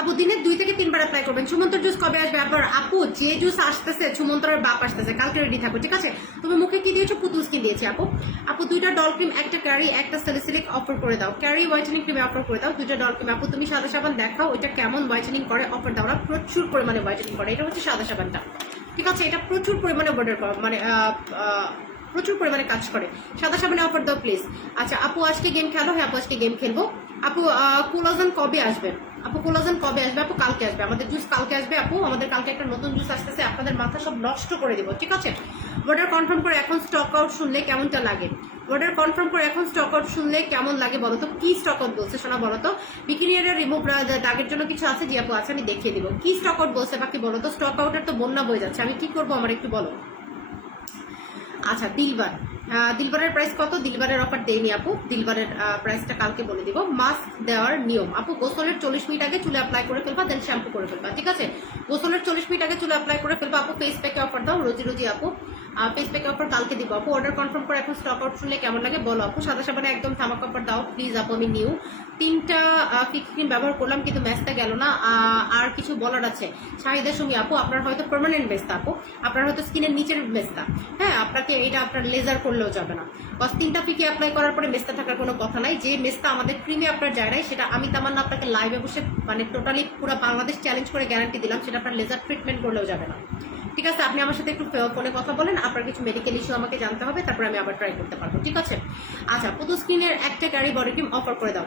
আপু দিনে 2 থেকে 3 বার অ্যাপ্লাই করবেন। সুমন্তর জুস কবে আসবে? আবার আপু যে জুস আসতেছে, সুমন্তরের বাপ আসতেছে, কালকে রেডি থাকো, ঠিক আছে। তুমি মুখে কি দিয়েছো? পুতুল স্কিন দিয়েছি আপু। আপু 2টা ডল ক্রিম, একটা ক্যারি, একটা স্যালিসিলিক অফার করে দাও, ক্যারি হোয়াইটেনিং ক্রিমে অফার করে দাও 2টা ডল ক্রিম। আপু তুমি সাদা সাবান দেখাও, ওইটা কেমন হোয়াইটেনিং করে, অফার দাও না, প্রচুর পরিমাণে হোয়াইটেনিং করে। এটা হচ্ছে সাদা সাবানটা, ঠিক আছে, এটা প্রচুর পরিমাণে বর্ডার মানে প্রচুর পরিমাণে কাজ করে। সাদা সাবানে অফার দাও প্লিজ। আচ্ছা আপু আজকে গেম খেলো? হ্যাঁ আপু আজকে গেম খেলবো। আপু কোলাজেন কবে আসবে? আপু কোলাজেন কবে আসবে? আপু কালকে আসবে, আমাদের জুস কালকে আসবে আপু, আমাদের কালকে একটা নতুন জুস আসতেছে, আপনাদের মাথা সব নষ্ট করে দিব, ঠিক আছে। অর্ডার কনফার্ম করে এখন স্টক আউট শুনলে কেমনটা লাগে? অর্ডার কনফার্ম করে এখন স্টক আউট শুনলে কেমন লাগে বলো তো? কি স্টক আউট বলছে শোনা বলো তো? বিকিনিয়ারের রিমুভ দাগের জন্য কিছু আছে? জি আপু আছে, আমি দেখিয়ে দিব। কি স্টক আউট বলছে বাকি বলো তো? স্টক আউটের তো বন্যা বয়ে যাচ্ছে, আমি কি করবো আমার একটু বলো। আচ্ছা দিলবার, দিলবারের প্রাইস কত? দিলবারের অফার দেয়নি আপু, দিলবারের প্রাইসটা কালকে বলে দিব। মাস্ক দেওয়ার নিয়ম আপু, গোসলের 40 মিনিট আগে চুলে অ্যাপ্লাই করে ফেলবা, দেন শ্যাম্পু করে ফেলবা, ঠিক আছে। গোসলের 40 মিনিট আগে চুলে অ্যাপ্লাই করে ফেলবা আপু। ফেস প্যাকে অফার দাও রোজি রোজি আপু, ফেস প্যাকে অফার কালকে দিব আপু। অর্ডার কনফার্ম করে এখন স্টক আউট শুনলে কেমন লাগে বলো আপু। সাদা সাবানে একদম থামাক অফার দাও প্লিজ আপু। আমি নিউ 3টা ফিক্স ক্রিম ব্যবহার করলাম কিন্তু ম্যাচটা গেল না। আর কিছু বলার আছে শাহিদা সুমি আপু, আপনার হয়তো পার্মানেন্ট মেস্তা আপু, আপনার হয়তো স্কিনের নিচের মেস্তা, হ্যাঁ আপনাকে এটা আপনার লেজার করলেও যাবে না। বাস 3টা ফিকে অ্যাপ্লাই করার পরে মেস্তা থাকার কোনো কথা নাই। যে মেস্তা আমাদের ক্রিমে আপনার যায় নাই, সেটা আমি তামান্না আপনাকে লাইভে বসে মানে টোটালি পুরো বাংলাদেশ চ্যালেঞ্জ করে গ্যারান্টি দিলাম, সেটা আপনার লেজার ট্রিটমেন্ট করলেও যাবে না, ঠিক আছে। আপনি আমার সাথে একটু ফোনে কথা বলেন, আপনার কিছু মেডিকেল ইস্যু আমাকে জানতে হবে, তারপর আমি আবার ট্রাই করতে পারবো, ঠিক আছে। আচ্ছা পুতুল স্কিনের একটা ক্যারি বডি ক্রিম অফার করে দাও।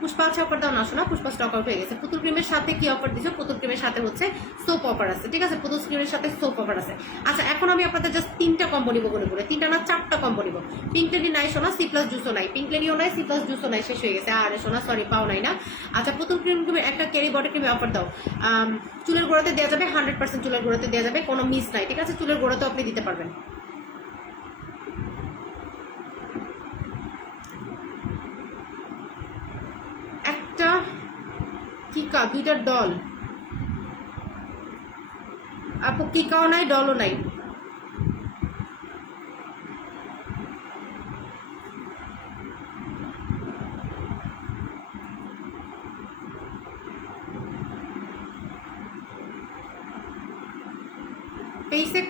পুষ্পা আছে অফার দাও না শোনা, পুষ্পা স্টক আউট হয়ে গেছে। পুতুল ক্রিমের সাথে কি অফার দিছো? পুতুল ক্রিমের সাথে হচ্ছে সোপ অফার আছে, ঠিক আছে, পুতুল স্কিনের সাথে সোপ অফার আছে। আচ্ছা এখন আমি আপনাদের জাস্ট 3টা কম্বো নিবো বলে বলে, 3টা না 4টা কম্বো নিবো। পিঙ্কলেরি নাই শোনা, সি প্লাস জুসও নাই, পিঙ্কলেরিও নাই, সি প্লাস জুসও নাই, শেষ হয়ে গেছে। আরে শোনা সরি পাও নাই না। আচ্ছা পুতুল ক্রিমের একটা ক্যারি বডি ক্রিমে অফার দাও। চুলের গোড়াতে দেওয়া যাবে, 100% চুলের গোড়াতে দেওয়া যাবে, কোনো মিস নাই, ঠিক আছে, চুলের গোড়াতেও আপনি দিতে পারবেন। একটা কিকা, 2টা ডল আপু, কিকাও নাই ডলও নাই।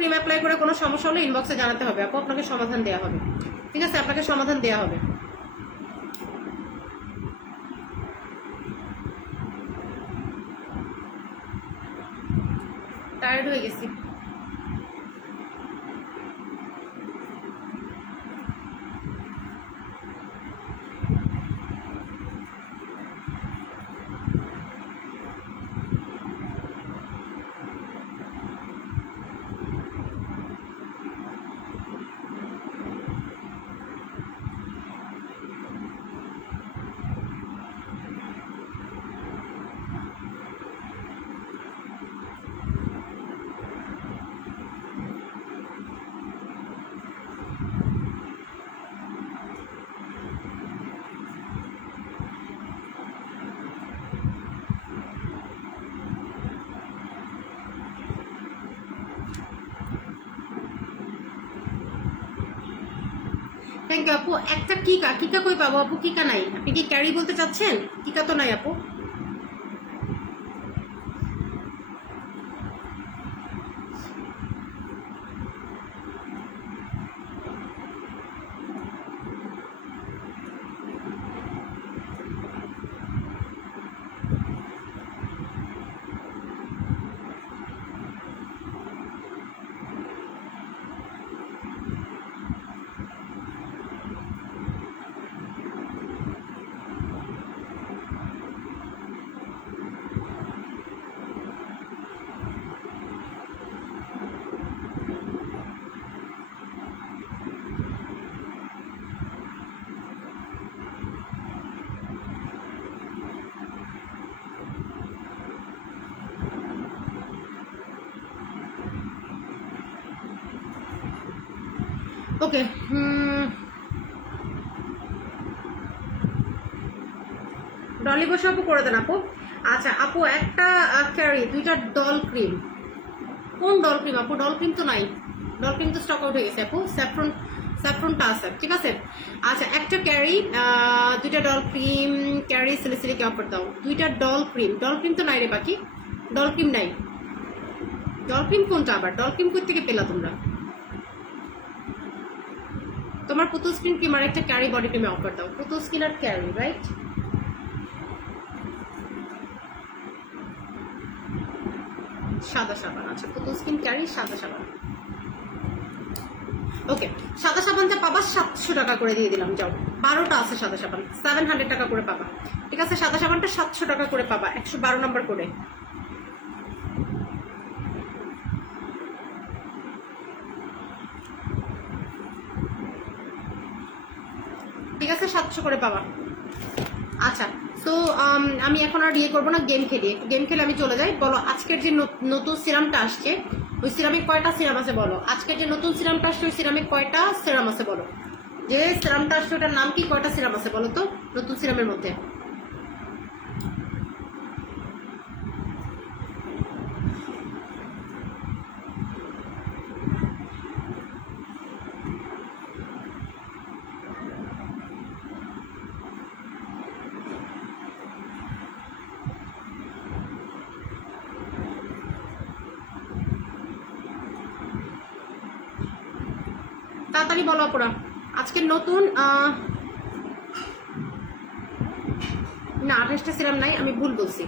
ক্রিম অ্যাপ্লাই করে কোনো সমস্যা হলে ইনবক্সে জানাতে হবে আপু, আপনাকে সমাধান দেওয়া হবে। ঠিক আছে, আপনাকে সমাধান দেওয়া হবে। টায়ার্ড হয়ে গেছি। থ্যাংক ইউ আপু। একটা কিকা, কিকা কই পাবো আপু? কিকা নাই। আপনি কি ক্যারি বলতে চাচ্ছেন? কিকা তো নাই আপু। ওকে, ডলি বসে আপু করে দেন আপু। আচ্ছা আপু, একটা ক্যারি, 2টা ডল ক্রিম। কোন ডল ক্রিম আপু? ডল ক্রিম তো নাই, ডল ক্রিম তো স্টক আউট হয়ে গেছে আপু। স্যাফরনটা আছে, ঠিক আছে। আচ্ছা, একটা ক্যারি, 2টা ডল ক্রিম, ক্যারি সিলিসিলিকে অফার দাও। 2টা ডল ক্রিম তো নাই রে বাকি, ডল ক্রিম নাই। ডল ক্রিম কোনটা আবার? ডল ক্রিম কই থেকে পেলা তোমরা? তোমার পুতুল স্কিন ক্রিম আর একটা ক্যারি বডি ক্রিমে অফার দাও। পুতুল স্কিন আর ক্যারি, রাইট? সাদা সাবান, আচ্ছা পুতুল স্কিন ক্যারি সাদা সাবান। ওকে, সাদা সাবানটা পাবা 700 টাকা করে দিয়ে দিলাম। যাও, 12টা আছে সাদা সাবান, 700 টাকা করে পাবা। ঠিক আছে, সাদা সাবানটা 700 টাকা করে পাবা, 112 নম্বর করে। ঠিক আছে, 700 করে পাবা। আচ্ছা, তো আমি এখন আর ইয়ে করবো না, গেম খেলি। গেম খেলে আমি চলে যাই। বলো, আজকের যে নতুন সিরামটা আসছে, ওই সিরামে কয়টা সিরাম আছে বলো? আজকের যে নতুন সিরামটা আসছে, ওই সিরামে কয়টা সিরাম আছে বলো? যে সিরামটা আসছে ওটার নাম কি, কয়টা সিরাম আছে বলো তো নতুন সিরামের মধ্যে? তাড়াতাড়ি বলো আপুরা। আজকের নতুন না, 28টা সিরাম নাই, আমি ভুল বলছি।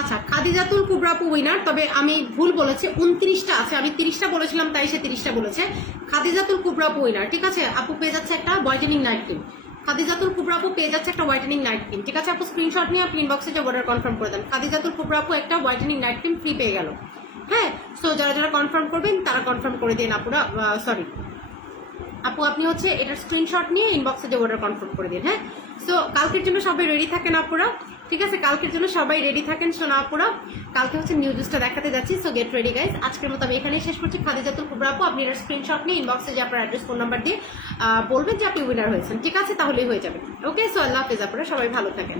আচ্ছা, খাদিজাতুল কুবরা আপু উইনার, তবে আমি ভুল বলেছি, 29টা আছে। আমি 30টা বলেছিলাম, তাই সে 30টা বলেছে। খাদিজাতুল কুবরা আপু উইনার, ঠিক আছে। আপু পেয়ে যাচ্ছে একটা হোয়াইটেনিং নাইট ক্রিম। খাদিজাতুল কুবরা আপু পেয়ে যাচ্ছে একটা হোয়াইটেনিং নাইট ক্রিম, ঠিক আছে। আপু স্ক্রিনশট নিয়ে আপনি ইনবক্সে যে অর্ডার কনফার্ম করে দেন। খাদিজাতুল কুবরা আপু একটা হোয়াইটেনিং নাইট ক্রিম ফ্রি পেয়ে গেল। হ্যাঁ, সো যারা যারা কনফার্ম করবেন তারা কনফার্ম করে দিন আপুরা। সরি, আপু আপনি হচ্ছে এটার স্ক্রিনশট নিয়ে ইনবক্সে যে অর্ডার কনফার্ম করে দিন। হ্যাঁ, সো কালকের জন্য সবাই রেডি থাকেন আপুরা, ঠিক আছে? কালকের জন্য সবাই রেডি থাকেন সোনা আপুরা। কালকে হচ্ছে নিউ জুসটা দেখাতে যাচ্ছি, সো গেট রেডি গাইজ। আজকের মতো আমি এখানেই শেষ করছি। খাদিজাতুল কুবরা আপু, আপনি এটার স্ক্রিনশট নিয়ে ইনবক্সে যে আপনার অ্যাড্রেস ফোন নাম্বার দিয়ে বলবেন যে আপনি উইনার হয়েছেন, ঠিক আছে? তাহলেই হয়ে যাবে। ওকে, সো আল্লাহ হাফেজ আপুরা, সবাই ভালো থাকেন।